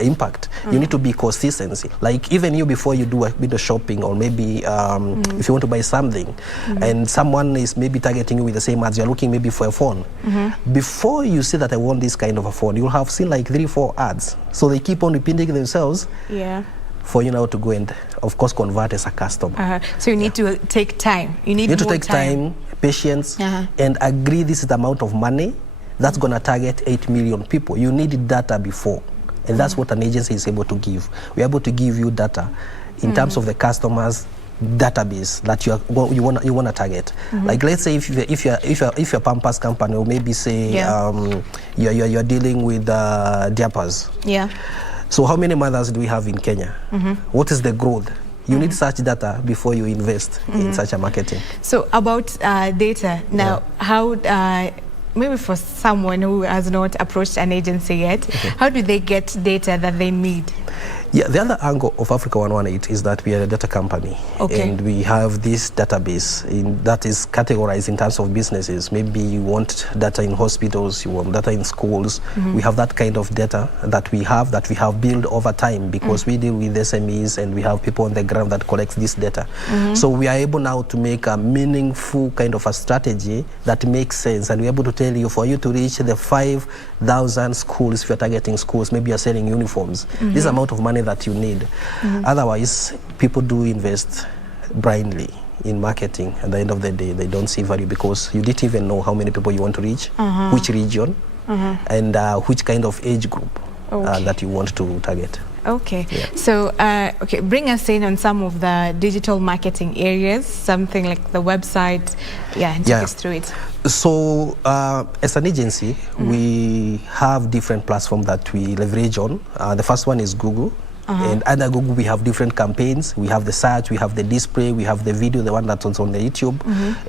impact. You need to be consistency. Like even you, before you do a bit of shopping, or maybe if you want to buy something, and someone is maybe targeting you with the same ads, you're looking maybe for a phone. Before you say that I want this kind of a phone, you'll have seen like 3-4 ads. So they keep on repeating themselves. For you now to go and, of course, convert as a customer. So you need to take time. You need to take time, patience, and agree this is the amount of money that's going to target 8 million people. You need data before, and that's what an agency is able to give. We're able to give you data in terms of the customers database that you want to target. Like let's say if you're Pampers company, or maybe say you're dealing with diapers. So how many mothers do we have in Kenya? What is the growth? You need such data before you invest in such a marketing. So about data, now how, maybe for someone who has not approached an agency yet, how do they get data that they need? Yeah, the other angle of Africa 118 is that we are a data company, and we have this database that is categorized in terms of businesses. Maybe you want data in hospitals, you want data in schools. We have that kind of data that we have built over time, because we deal with SMEs and we have people on the ground that collects this data. So we are able now to make a meaningful kind of a strategy that makes sense, and we're able to tell you, for you to reach the 5,000 schools, if you're targeting schools, maybe you're selling uniforms, this amount of money that you need. Otherwise, people do invest blindly in marketing. At the end of the day, they don't see value, because you didn't even know how many people you want to reach, which region, and which kind of age group that you want to target. So bring us in on some of the digital marketing areas, something like the website, and take us through it. So as an agency, we have different platforms that we leverage on. The first one is Google. And under Google, we have different campaigns. We have the search, we have the display, we have the video, the one that's on the YouTube,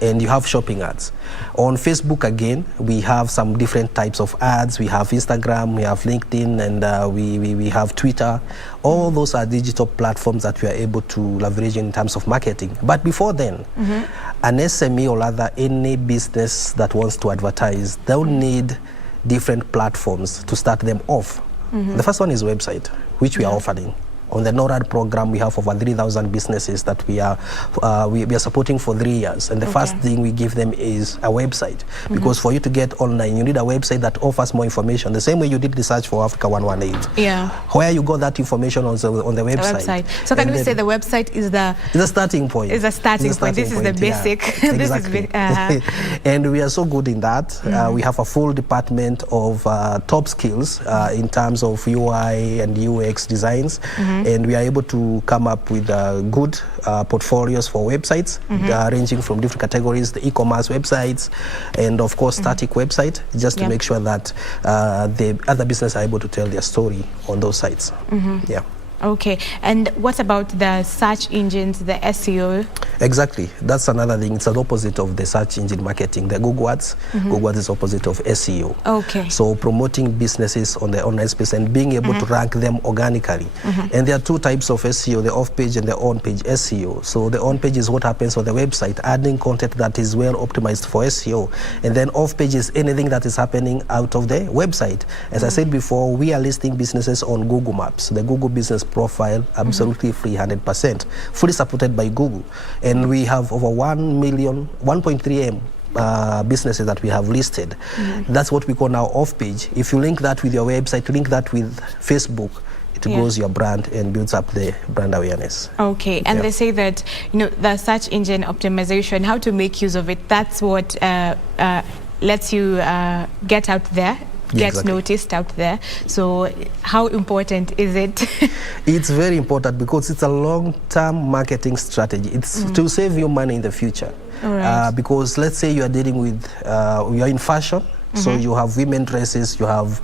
and you have shopping ads. On Facebook, again, we have some different types of ads. We have Instagram, we have LinkedIn, and we have Twitter. All those are digital platforms that we are able to leverage in terms of marketing. But before then, an SME or rather any business that wants to advertise, they'll need different platforms to start them off. The first one is website, which we are offering. On the NORAD program, we have over 3,000 businesses that we are supporting for 3 years. And the first thing we give them is a website. Because for you to get online, you need a website that offers more information. The same way you did the search for Africa 118. Yeah. Where you got that information on the website. So can we say the website is the starting point? Is a starting point. This is the basic. Exactly. And we are so good in that. We have a full department of top skills in terms of UI and UX designs. And we are able to come up with good portfolios for websites, ranging from different categories, the e-commerce websites, and of course static website, just to make sure that the other businesses are able to tell their story on those sites. Yeah. Okay, and what about the search engines, the SEO? Exactly, that's another thing. It's the opposite of the search engine marketing. The Google Ads, Google Ads is opposite of SEO. Okay. So promoting businesses on the online space and being able to rank them organically. And there are two types of SEO, the off-page and the on-page SEO. So the on-page is what happens on the website, adding content that is well optimized for SEO. And then off-page is anything that is happening out of the website. As I said before, we are listing businesses on Google Maps, the Google Business Profile, absolutely free, 100%, fully supported by Google. And we have over 1.3 M businesses that we have listed. That's what we call now off-page. If you link that with your website, link that with Facebook, it grows your brand and builds up the brand awareness. Okay, and they say that, you know, the search engine optimization, how to make use of it, that's what lets you get out there, get noticed out there. So how important is it? It's very important because it's a long-term marketing strategy. It's to save you money in the future. Because let's say you are dealing with, you are in fashion, so you have women dresses, you have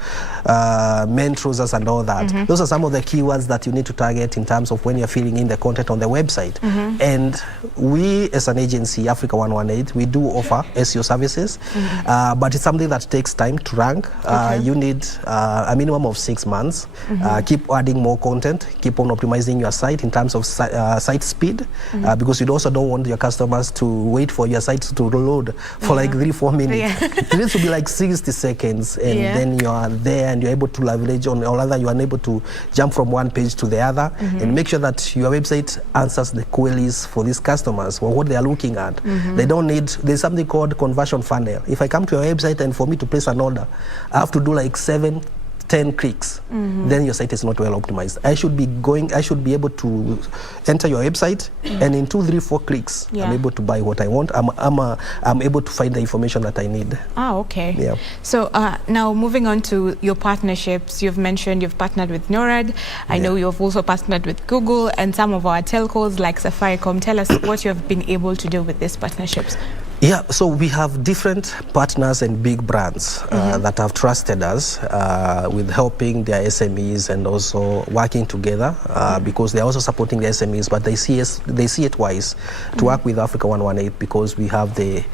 men trousers and all that. Those are some of the keywords that you need to target in terms of when you're filling in the content on the website. And we as an agency, Africa 118, we do offer SEO services, but it's something that takes time to rank. You need a minimum of 6 months. Keep adding more content, keep on optimizing your site in terms of site speed, because you also don't want your customers to wait for your site to load for like 3-4 minutes. It needs to be like 60 seconds, and then you are there and you're able to leverage on, or rather you are able to jump from one page to the other and make sure that your website answers the queries for these customers or what they are looking at. They don't need, there's something called conversion funnel. If I come to your website and for me to place an order, I have to do like 7-10 clicks, then your site is not well optimized. I should be able to enter your website and in 2-3-4 clicks, I'm able to buy what I want. I'm able to find the information that I need. Okay. Yeah. So now moving on to your partnerships, you've mentioned you've partnered with NORAD. I know you've also partnered with Google and some of our telcos like Safaricom. Tell us what you've been able to do with these partnerships. Yeah, so we have different partners and big brands that have trusted us with helping their SMEs and also working together because they're also supporting the SMEs, but they see it wise to work with Africa 118 because we have the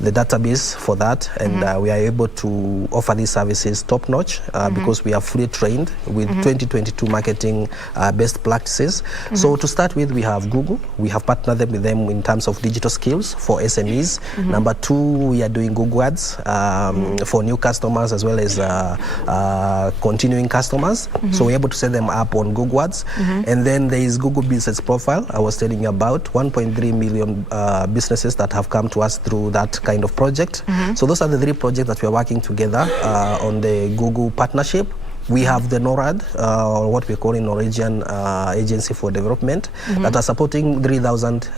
database for that, and we are able to offer these services top notch because we are fully trained with 2022 marketing best practices. So to start with, we have Google. We have partnered with them in terms of digital skills for SMEs. Number 2, we are doing Google Ads for new customers as well as continuing customers. So we're able to set them up on Google Ads. And then there is Google Business Profile. I was telling you about 1.3 million businesses that have come to us through that kind of project. So those are the 3 projects that we are working together on the Google partnership. We have the NORAD, or what we call in Norwegian Agency for Development, that are supporting 3,000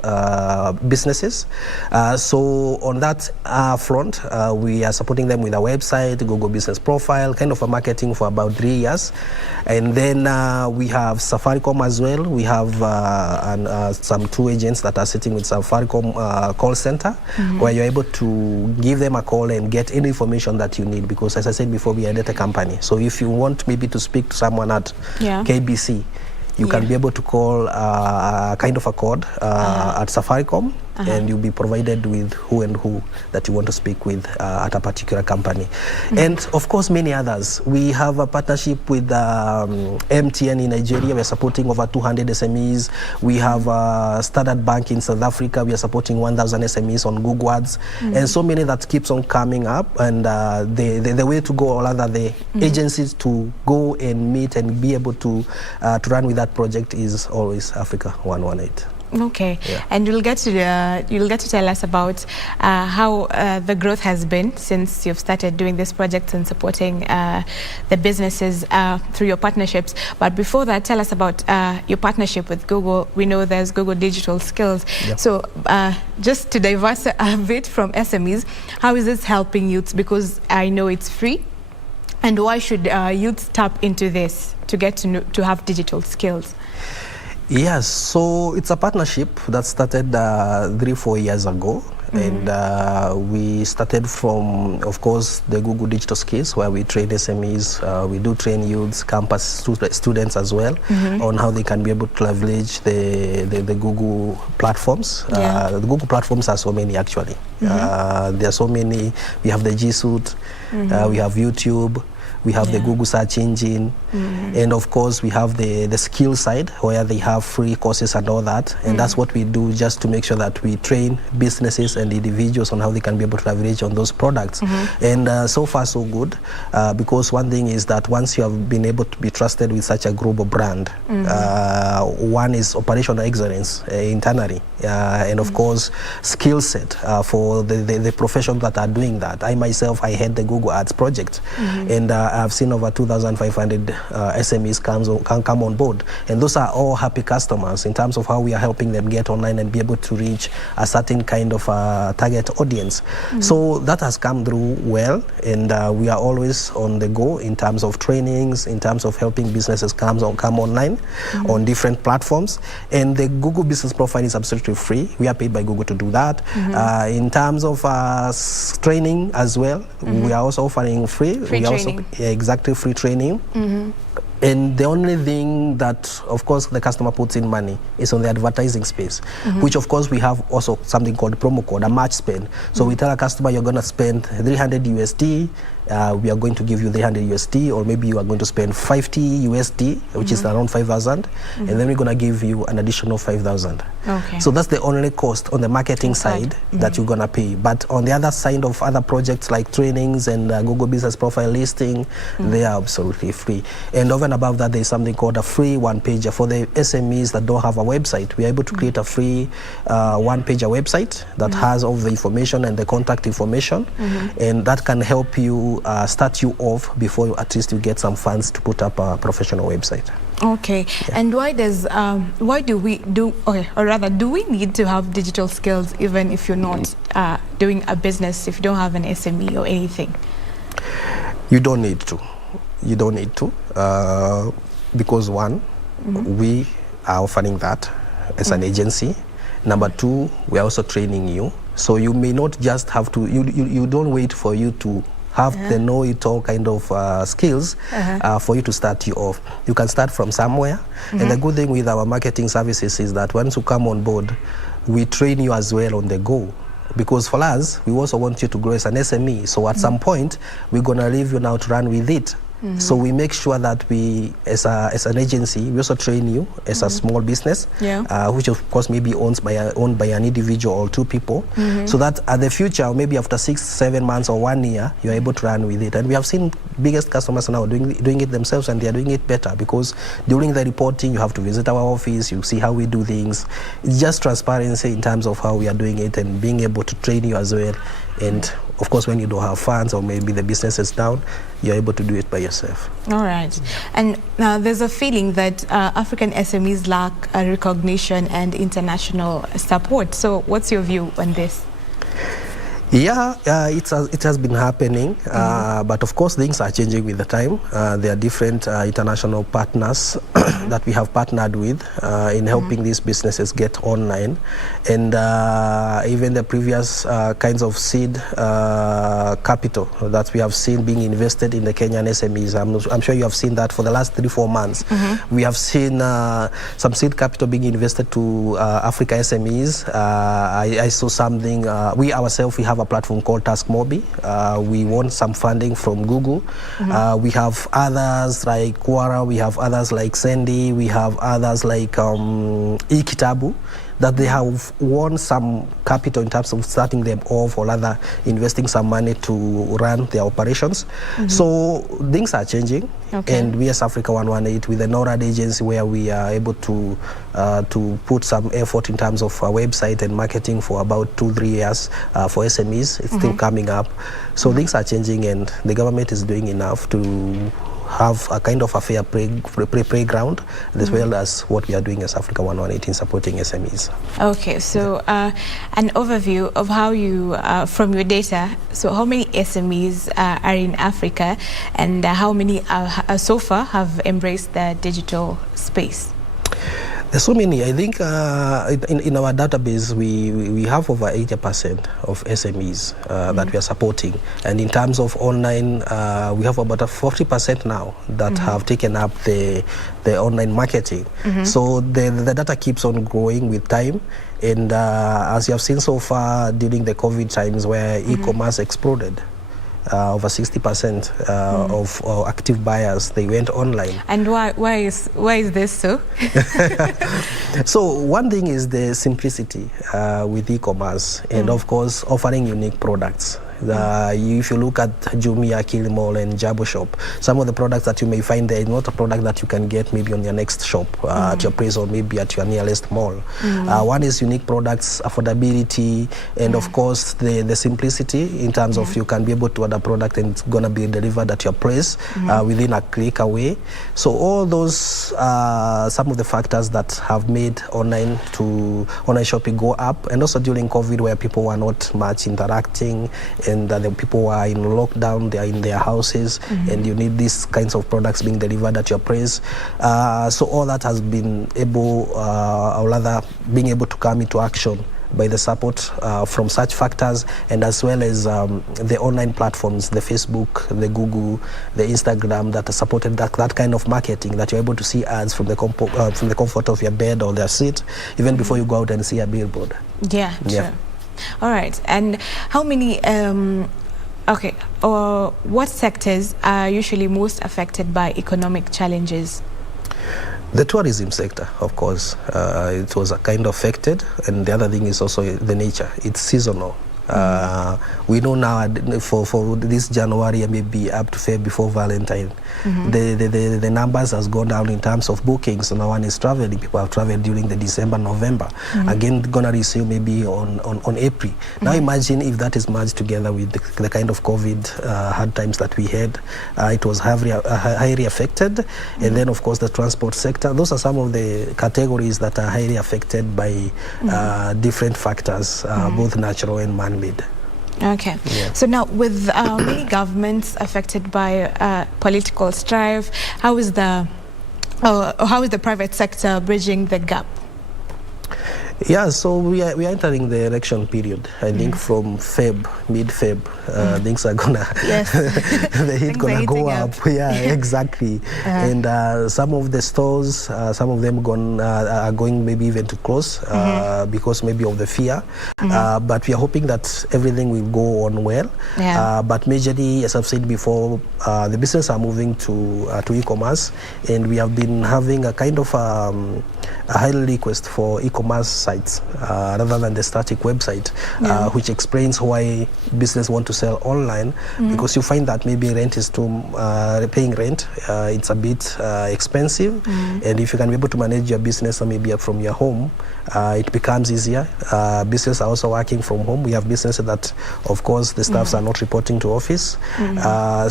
businesses. So on that front, we are supporting them with a website, Google Business Profile, kind of a marketing for about 3 years. And then we have Safaricom as well. We have some 2 agents that are sitting with Safaricom call center, where you're able to give them a call and get any information that you need. Because as I said before, we are a data company. So if you want maybe to speak to someone at KBC, you can be able to call kind of a code at Safaricom and you'll be provided with who and who that you want to speak with at a particular company. And of course, many others. We have a partnership with MTN in Nigeria. We are supporting over 200 SMEs. We have Standard Bank in South Africa. We are supporting 1,000 SMEs on Google Ads, and so many that keeps on coming up. And the way to go, or rather the agencies to go and meet and be able to run with that project is always Africa 118. Okay, and you'll get to tell us about how the growth has been since you've started doing this project and supporting the businesses through your partnerships. But before that, tell us about your partnership with Google. We know there's Google Digital Skills. So just to diverse a bit from SMEs, how is this helping youths? Because I know it's free. And why should youths tap into this to get to have digital skills? Yes, so it's a partnership that started 3-4 years ago. And we started from, of course, the Google Digital Skills, where we train SMEs, we do train youths, campus students as well, on how they can be able to leverage the Google platforms. The Google platforms are so many, actually. There are so many. We have the G Suite, we have YouTube, we have the Google search engine, and of course we have the skill side where they have free courses and all that, and that's what we do just to make sure that we train businesses and individuals on how they can be able to leverage on those products. And so far so good, because one thing is that once you have been able to be trusted with such a global brand, one is operational excellence internally, and of course skill set for the professionals that are doing that. I myself, I head the Google Ads project, and I've seen over 2,500 SMEs come on board, and those are all happy customers in terms of how we are helping them get online and be able to reach a certain kind of target audience. So that has come through well, and we are always on the go in terms of trainings, in terms of helping businesses come online on different platforms. And the Google Business Profile is absolutely free. We are paid by Google to do that. In terms of training as well, we are also offering free. We also exactly free training. And the only thing that, of course, the customer puts in money is on the advertising space, which, of course, we have also something called promo code, a match spend. So we tell a customer you're going to spend 300 USD, we are going to give you 300 USD, or maybe you are going to spend 50 USD, which is around 5,000, and then we're going to give you an additional 5,000. So that's the only cost on the marketing side that you're going to pay. But on the other side of other projects like trainings and Google Business Profile listing, they are absolutely free. And over and above that, there's something called a free one-pager for the SMEs that don't have a website. We're able to create a free one-pager website that has all the information and the contact information, and that can help you start you off before at least you get some funds to put up a professional website. Okay, and why do we need to have digital skills even if you're not doing a business, if you don't have an SME or anything? You don't need to. You don't need to, because one, we are offering that as an agency. Number two, we are also training you. So you may not just have to, you don't wait for you to have the know-it-all kind of skills for you to start you off. You can start from somewhere. And the good thing with our marketing services is that once you come on board, we train you as well on the go. Because for us, we also want you to grow as an SME. So at some point, we're going to leave you now to run with it. So we make sure that we, as an agency, we also train you as a small business, which of course may be owned by an individual or two people, so that at the future, or maybe after 6-7 months or 1 year, you're able to run with it. And we have seen biggest customers now doing it themselves, and they're doing it better, because during the reporting, you have to visit our office, you see how we do things. It's just transparency in terms of how we are doing it, and being able to train you as well. And of course, when you don't have funds, or maybe the business is down, you're able to do it by yourself. All right. And there's a feeling that African SMEs lack recognition and international support. So what's your view on this? Yeah, it has been happening, but of course things are changing with the time. There are different international partners that we have partnered with in helping these businesses get online, and even the previous kinds of seed capital that we have seen being invested in the Kenyan SMEs. I'm sure you have seen that for the last 3-4 months. We have seen some seed capital being invested to Africa SMEs. I saw something, we ourselves, we have a platform called TaskMobi. We won some funding from Google. We have others like Quora, we have others like Sendy, we have others like eKitabu, that they have won some capital in terms of starting them off or rather investing some money to run their operations. So things are changing, and we as Africa 118 with the NORAD agency, where we are able to put some effort in terms of our website and marketing for about 2-3 years for SMEs. It's still coming up. So things are changing, and the government is doing enough to have a kind of a fair playground, as well as what we are doing as Africa 118 supporting SMEs. Okay, so an overview of how you, from your data, so how many SMEs are in Africa, and how many so far have embraced the digital space? There's so many. I think in our database we have over 80% of SMEs that we are supporting, and in terms of online we have about 40% now that have taken up the online marketing. So the data keeps on growing with time, and as you have seen so far during the COVID times, where e-commerce exploded. Over 60% of active buyers, they went online. And why is this so? So one thing is the simplicity with e-commerce, and of course offering unique products. If you look at Jumia, Kilimall, and Jabo Shop, some of the products that you may find there is not a product that you can get maybe on your next shop at your place, or maybe at your nearest mall. One is unique products, affordability, and of course the simplicity in terms of you can be able to order a product and it's going to be delivered at your place within a click away. So all those some of the factors that have made online shopping go up, and also during COVID, where people were not much interacting, and the people are in lockdown, they are in their houses, and you need these kinds of products being delivered at your place. So all that has been able, or rather being able to come into action by the support from such factors, and as well as the online platforms, the Facebook, the Google, the Instagram, that supported that kind of marketing, that you're able to see ads from the comfort of your bed or their seat, even before you go out and see a billboard. Yeah, sure. All right, and how many, what sectors are usually most affected by economic challenges? The tourism sector, of course, it was a kind of affected, and the other thing is also the nature. It's seasonal. We know now for this January and maybe up to February before Valentine, the numbers has gone down in terms of bookings. So no one is traveling. People have traveled during the December, November. Again, gonna resume maybe on April. Now imagine if that is merged together with the kind of COVID hard times that we had. It was highly affected. And then of course the transport sector. Those are some of the categories that are highly affected by different factors, both natural and man-made. Okay, so now with many governments affected by political strife, how is the private sector bridging the gap? Yeah, so we are entering the election period. I think from mid-Feb, things are gonna, the heat gonna go up. Yeah, exactly. And some of the stores, some of them are going maybe even to close because maybe of the fear. But we are hoping that everything will go on well. But majorly, as I've said before, the business are moving to e-commerce, and we have been having a kind of a high request for e-commerce sites rather than the static website, which explains why business want to sell online, because you find that maybe rent is paying rent, it's a bit expensive, and if you can be able to manage your business maybe from your home, it becomes easier. Business are also working from home. We have businesses that, of course, the staffs are not reporting to office.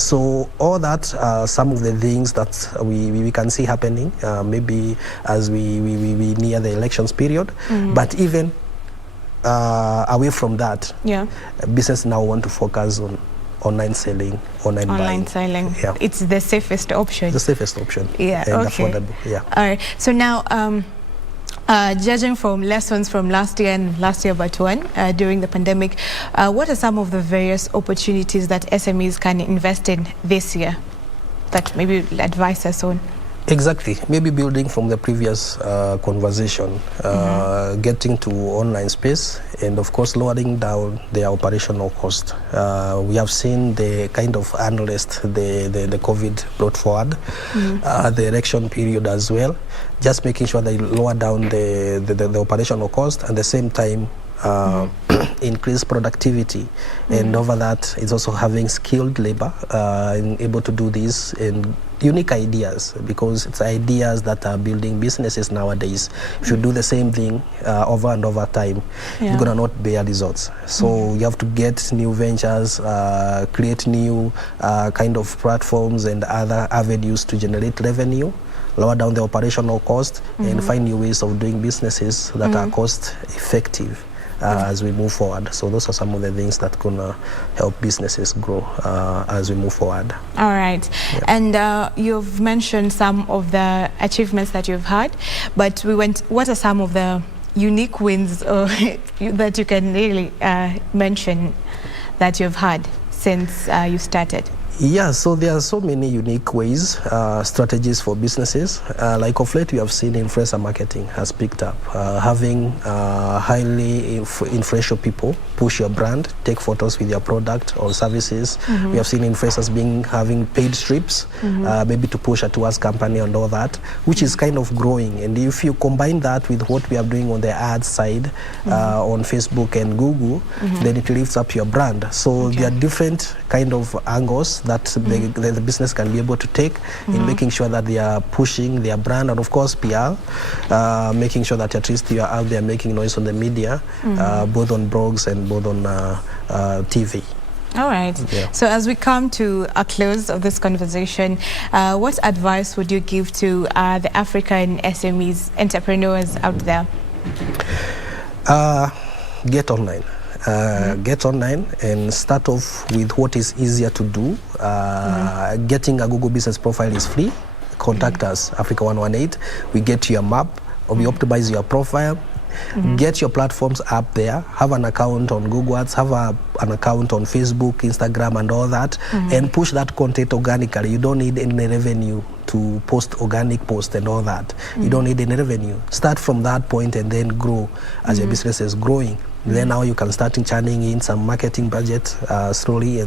So all that, some of the things that we can see happening, maybe as we near the elections period. But even away from that, business now want to focus on online selling, online buying. Selling. Yeah. It's the safest option. The safest option. Yeah. And Okay. affordable. Yeah. All right. So now, judging from lessons from last year and last year but one during the pandemic, what are some of the various opportunities that SMEs can invest in this year that maybe advise us on? Exactly. Maybe building from the previous conversation, getting to online space, and of course lowering down their operational cost. We have seen the kind of unrest the COVID brought forward, the election period as well. Just making sure they lower down the operational cost, and at the same time increase productivity. And over that, it's also having skilled labor and able to do this in unique ideas, because it's ideas that are building businesses nowadays. If you do the same thing over and over time, you're gonna not bear results. So you have to get new ventures, create new kind of platforms and other avenues to generate revenue, lower down the operational cost, and find new ways of doing businesses that are cost effective. As we move forward. So those are some of the things that can help businesses grow as we move forward. All right. Yeah. And you've mentioned some of the achievements that you've had, but what are some of the unique wins that you can really mention that you've had since you started? Yeah, so there are so many unique ways, strategies for businesses. Like of late, we have seen influencer marketing has picked up. Having highly influential people push your brand, take photos with your product or services. We have seen influencers having paid strips, maybe to push a tours company and all that, which is kind of growing. And if you combine that with what we are doing on the ads side, on Facebook and Google, then it lifts up your brand. So there are different kind of angles that the business can be able to take in making sure that they are pushing their brand, and of course PR, making sure that at least you are out there making noise on the media, both on blogs and both on TV. All right. Yeah. So as we come to a close of this conversation, what advice would you give to the African SMEs, entrepreneurs out there? Get online. Get online and start off with what is easier to do. Getting a Google business profile is free. Contact us, Africa 118. We get your map, or we optimize your profile. Get your platforms up there. Have an account on Google Ads, have an account on Facebook, Instagram, and all that, and push that content organically. You don't need any revenue to post organic posts and all that. You don't need any revenue. Start from that point and then grow as your business is growing. Then now you can start churning in some marketing budget slowly,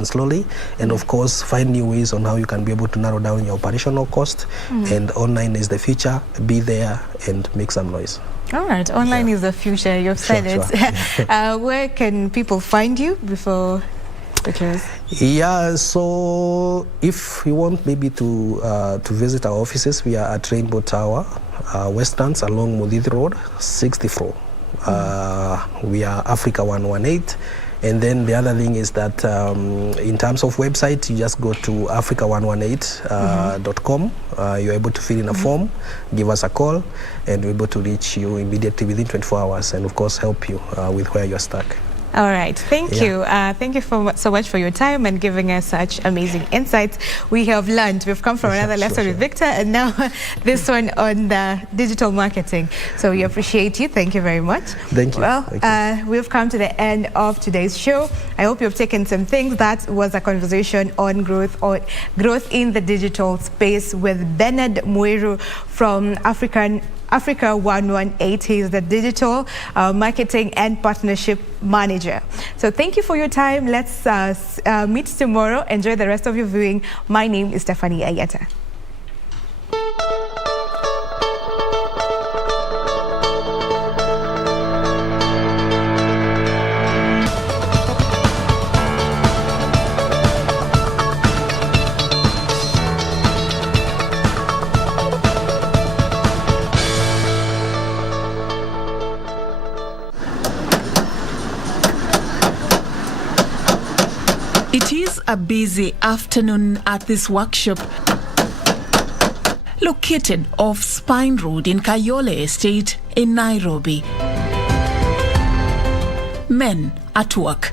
and of course find new ways on how you can be able to narrow down your operational cost. And online is the future. Be there and make some noise. All right, online is the future. You've said it. Where can people find you before the close? Yeah, so if you want maybe to visit our offices, we are at Rainbow Tower, Westlands along Mudithi Road, 6th floor. We are Africa 118. And then the other thing is that in terms of website, you just go to africa118.com. You're able to fill in a form, give us a call, and we're able to reach you immediately within 24 hours and, of course, help you with where you're stuck. All right. Thank you. Thank you so much for your time and giving us such amazing insights. We have learned. We've come from another lesson with Victor, and now this one on the digital marketing. So we appreciate you. Thank you very much. Thank you. Well, we've come to the end of today's show. I hope you've taken some things. That was a conversation on growth in the digital space with Bernard Mweru from Africa 118. He is the digital marketing and partnership manager. So thank you for your time. Let's meet tomorrow. Enjoy the rest of your viewing. My name is Stephanie Ayeta. It is a busy afternoon at this workshop located off Spine Road in Kayole Estate in Nairobi. men at work.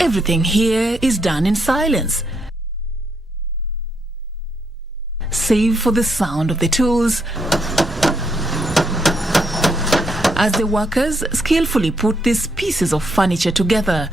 Everything here is done in silence, save for the sound of the tools as the workers skillfully put these pieces of furniture together.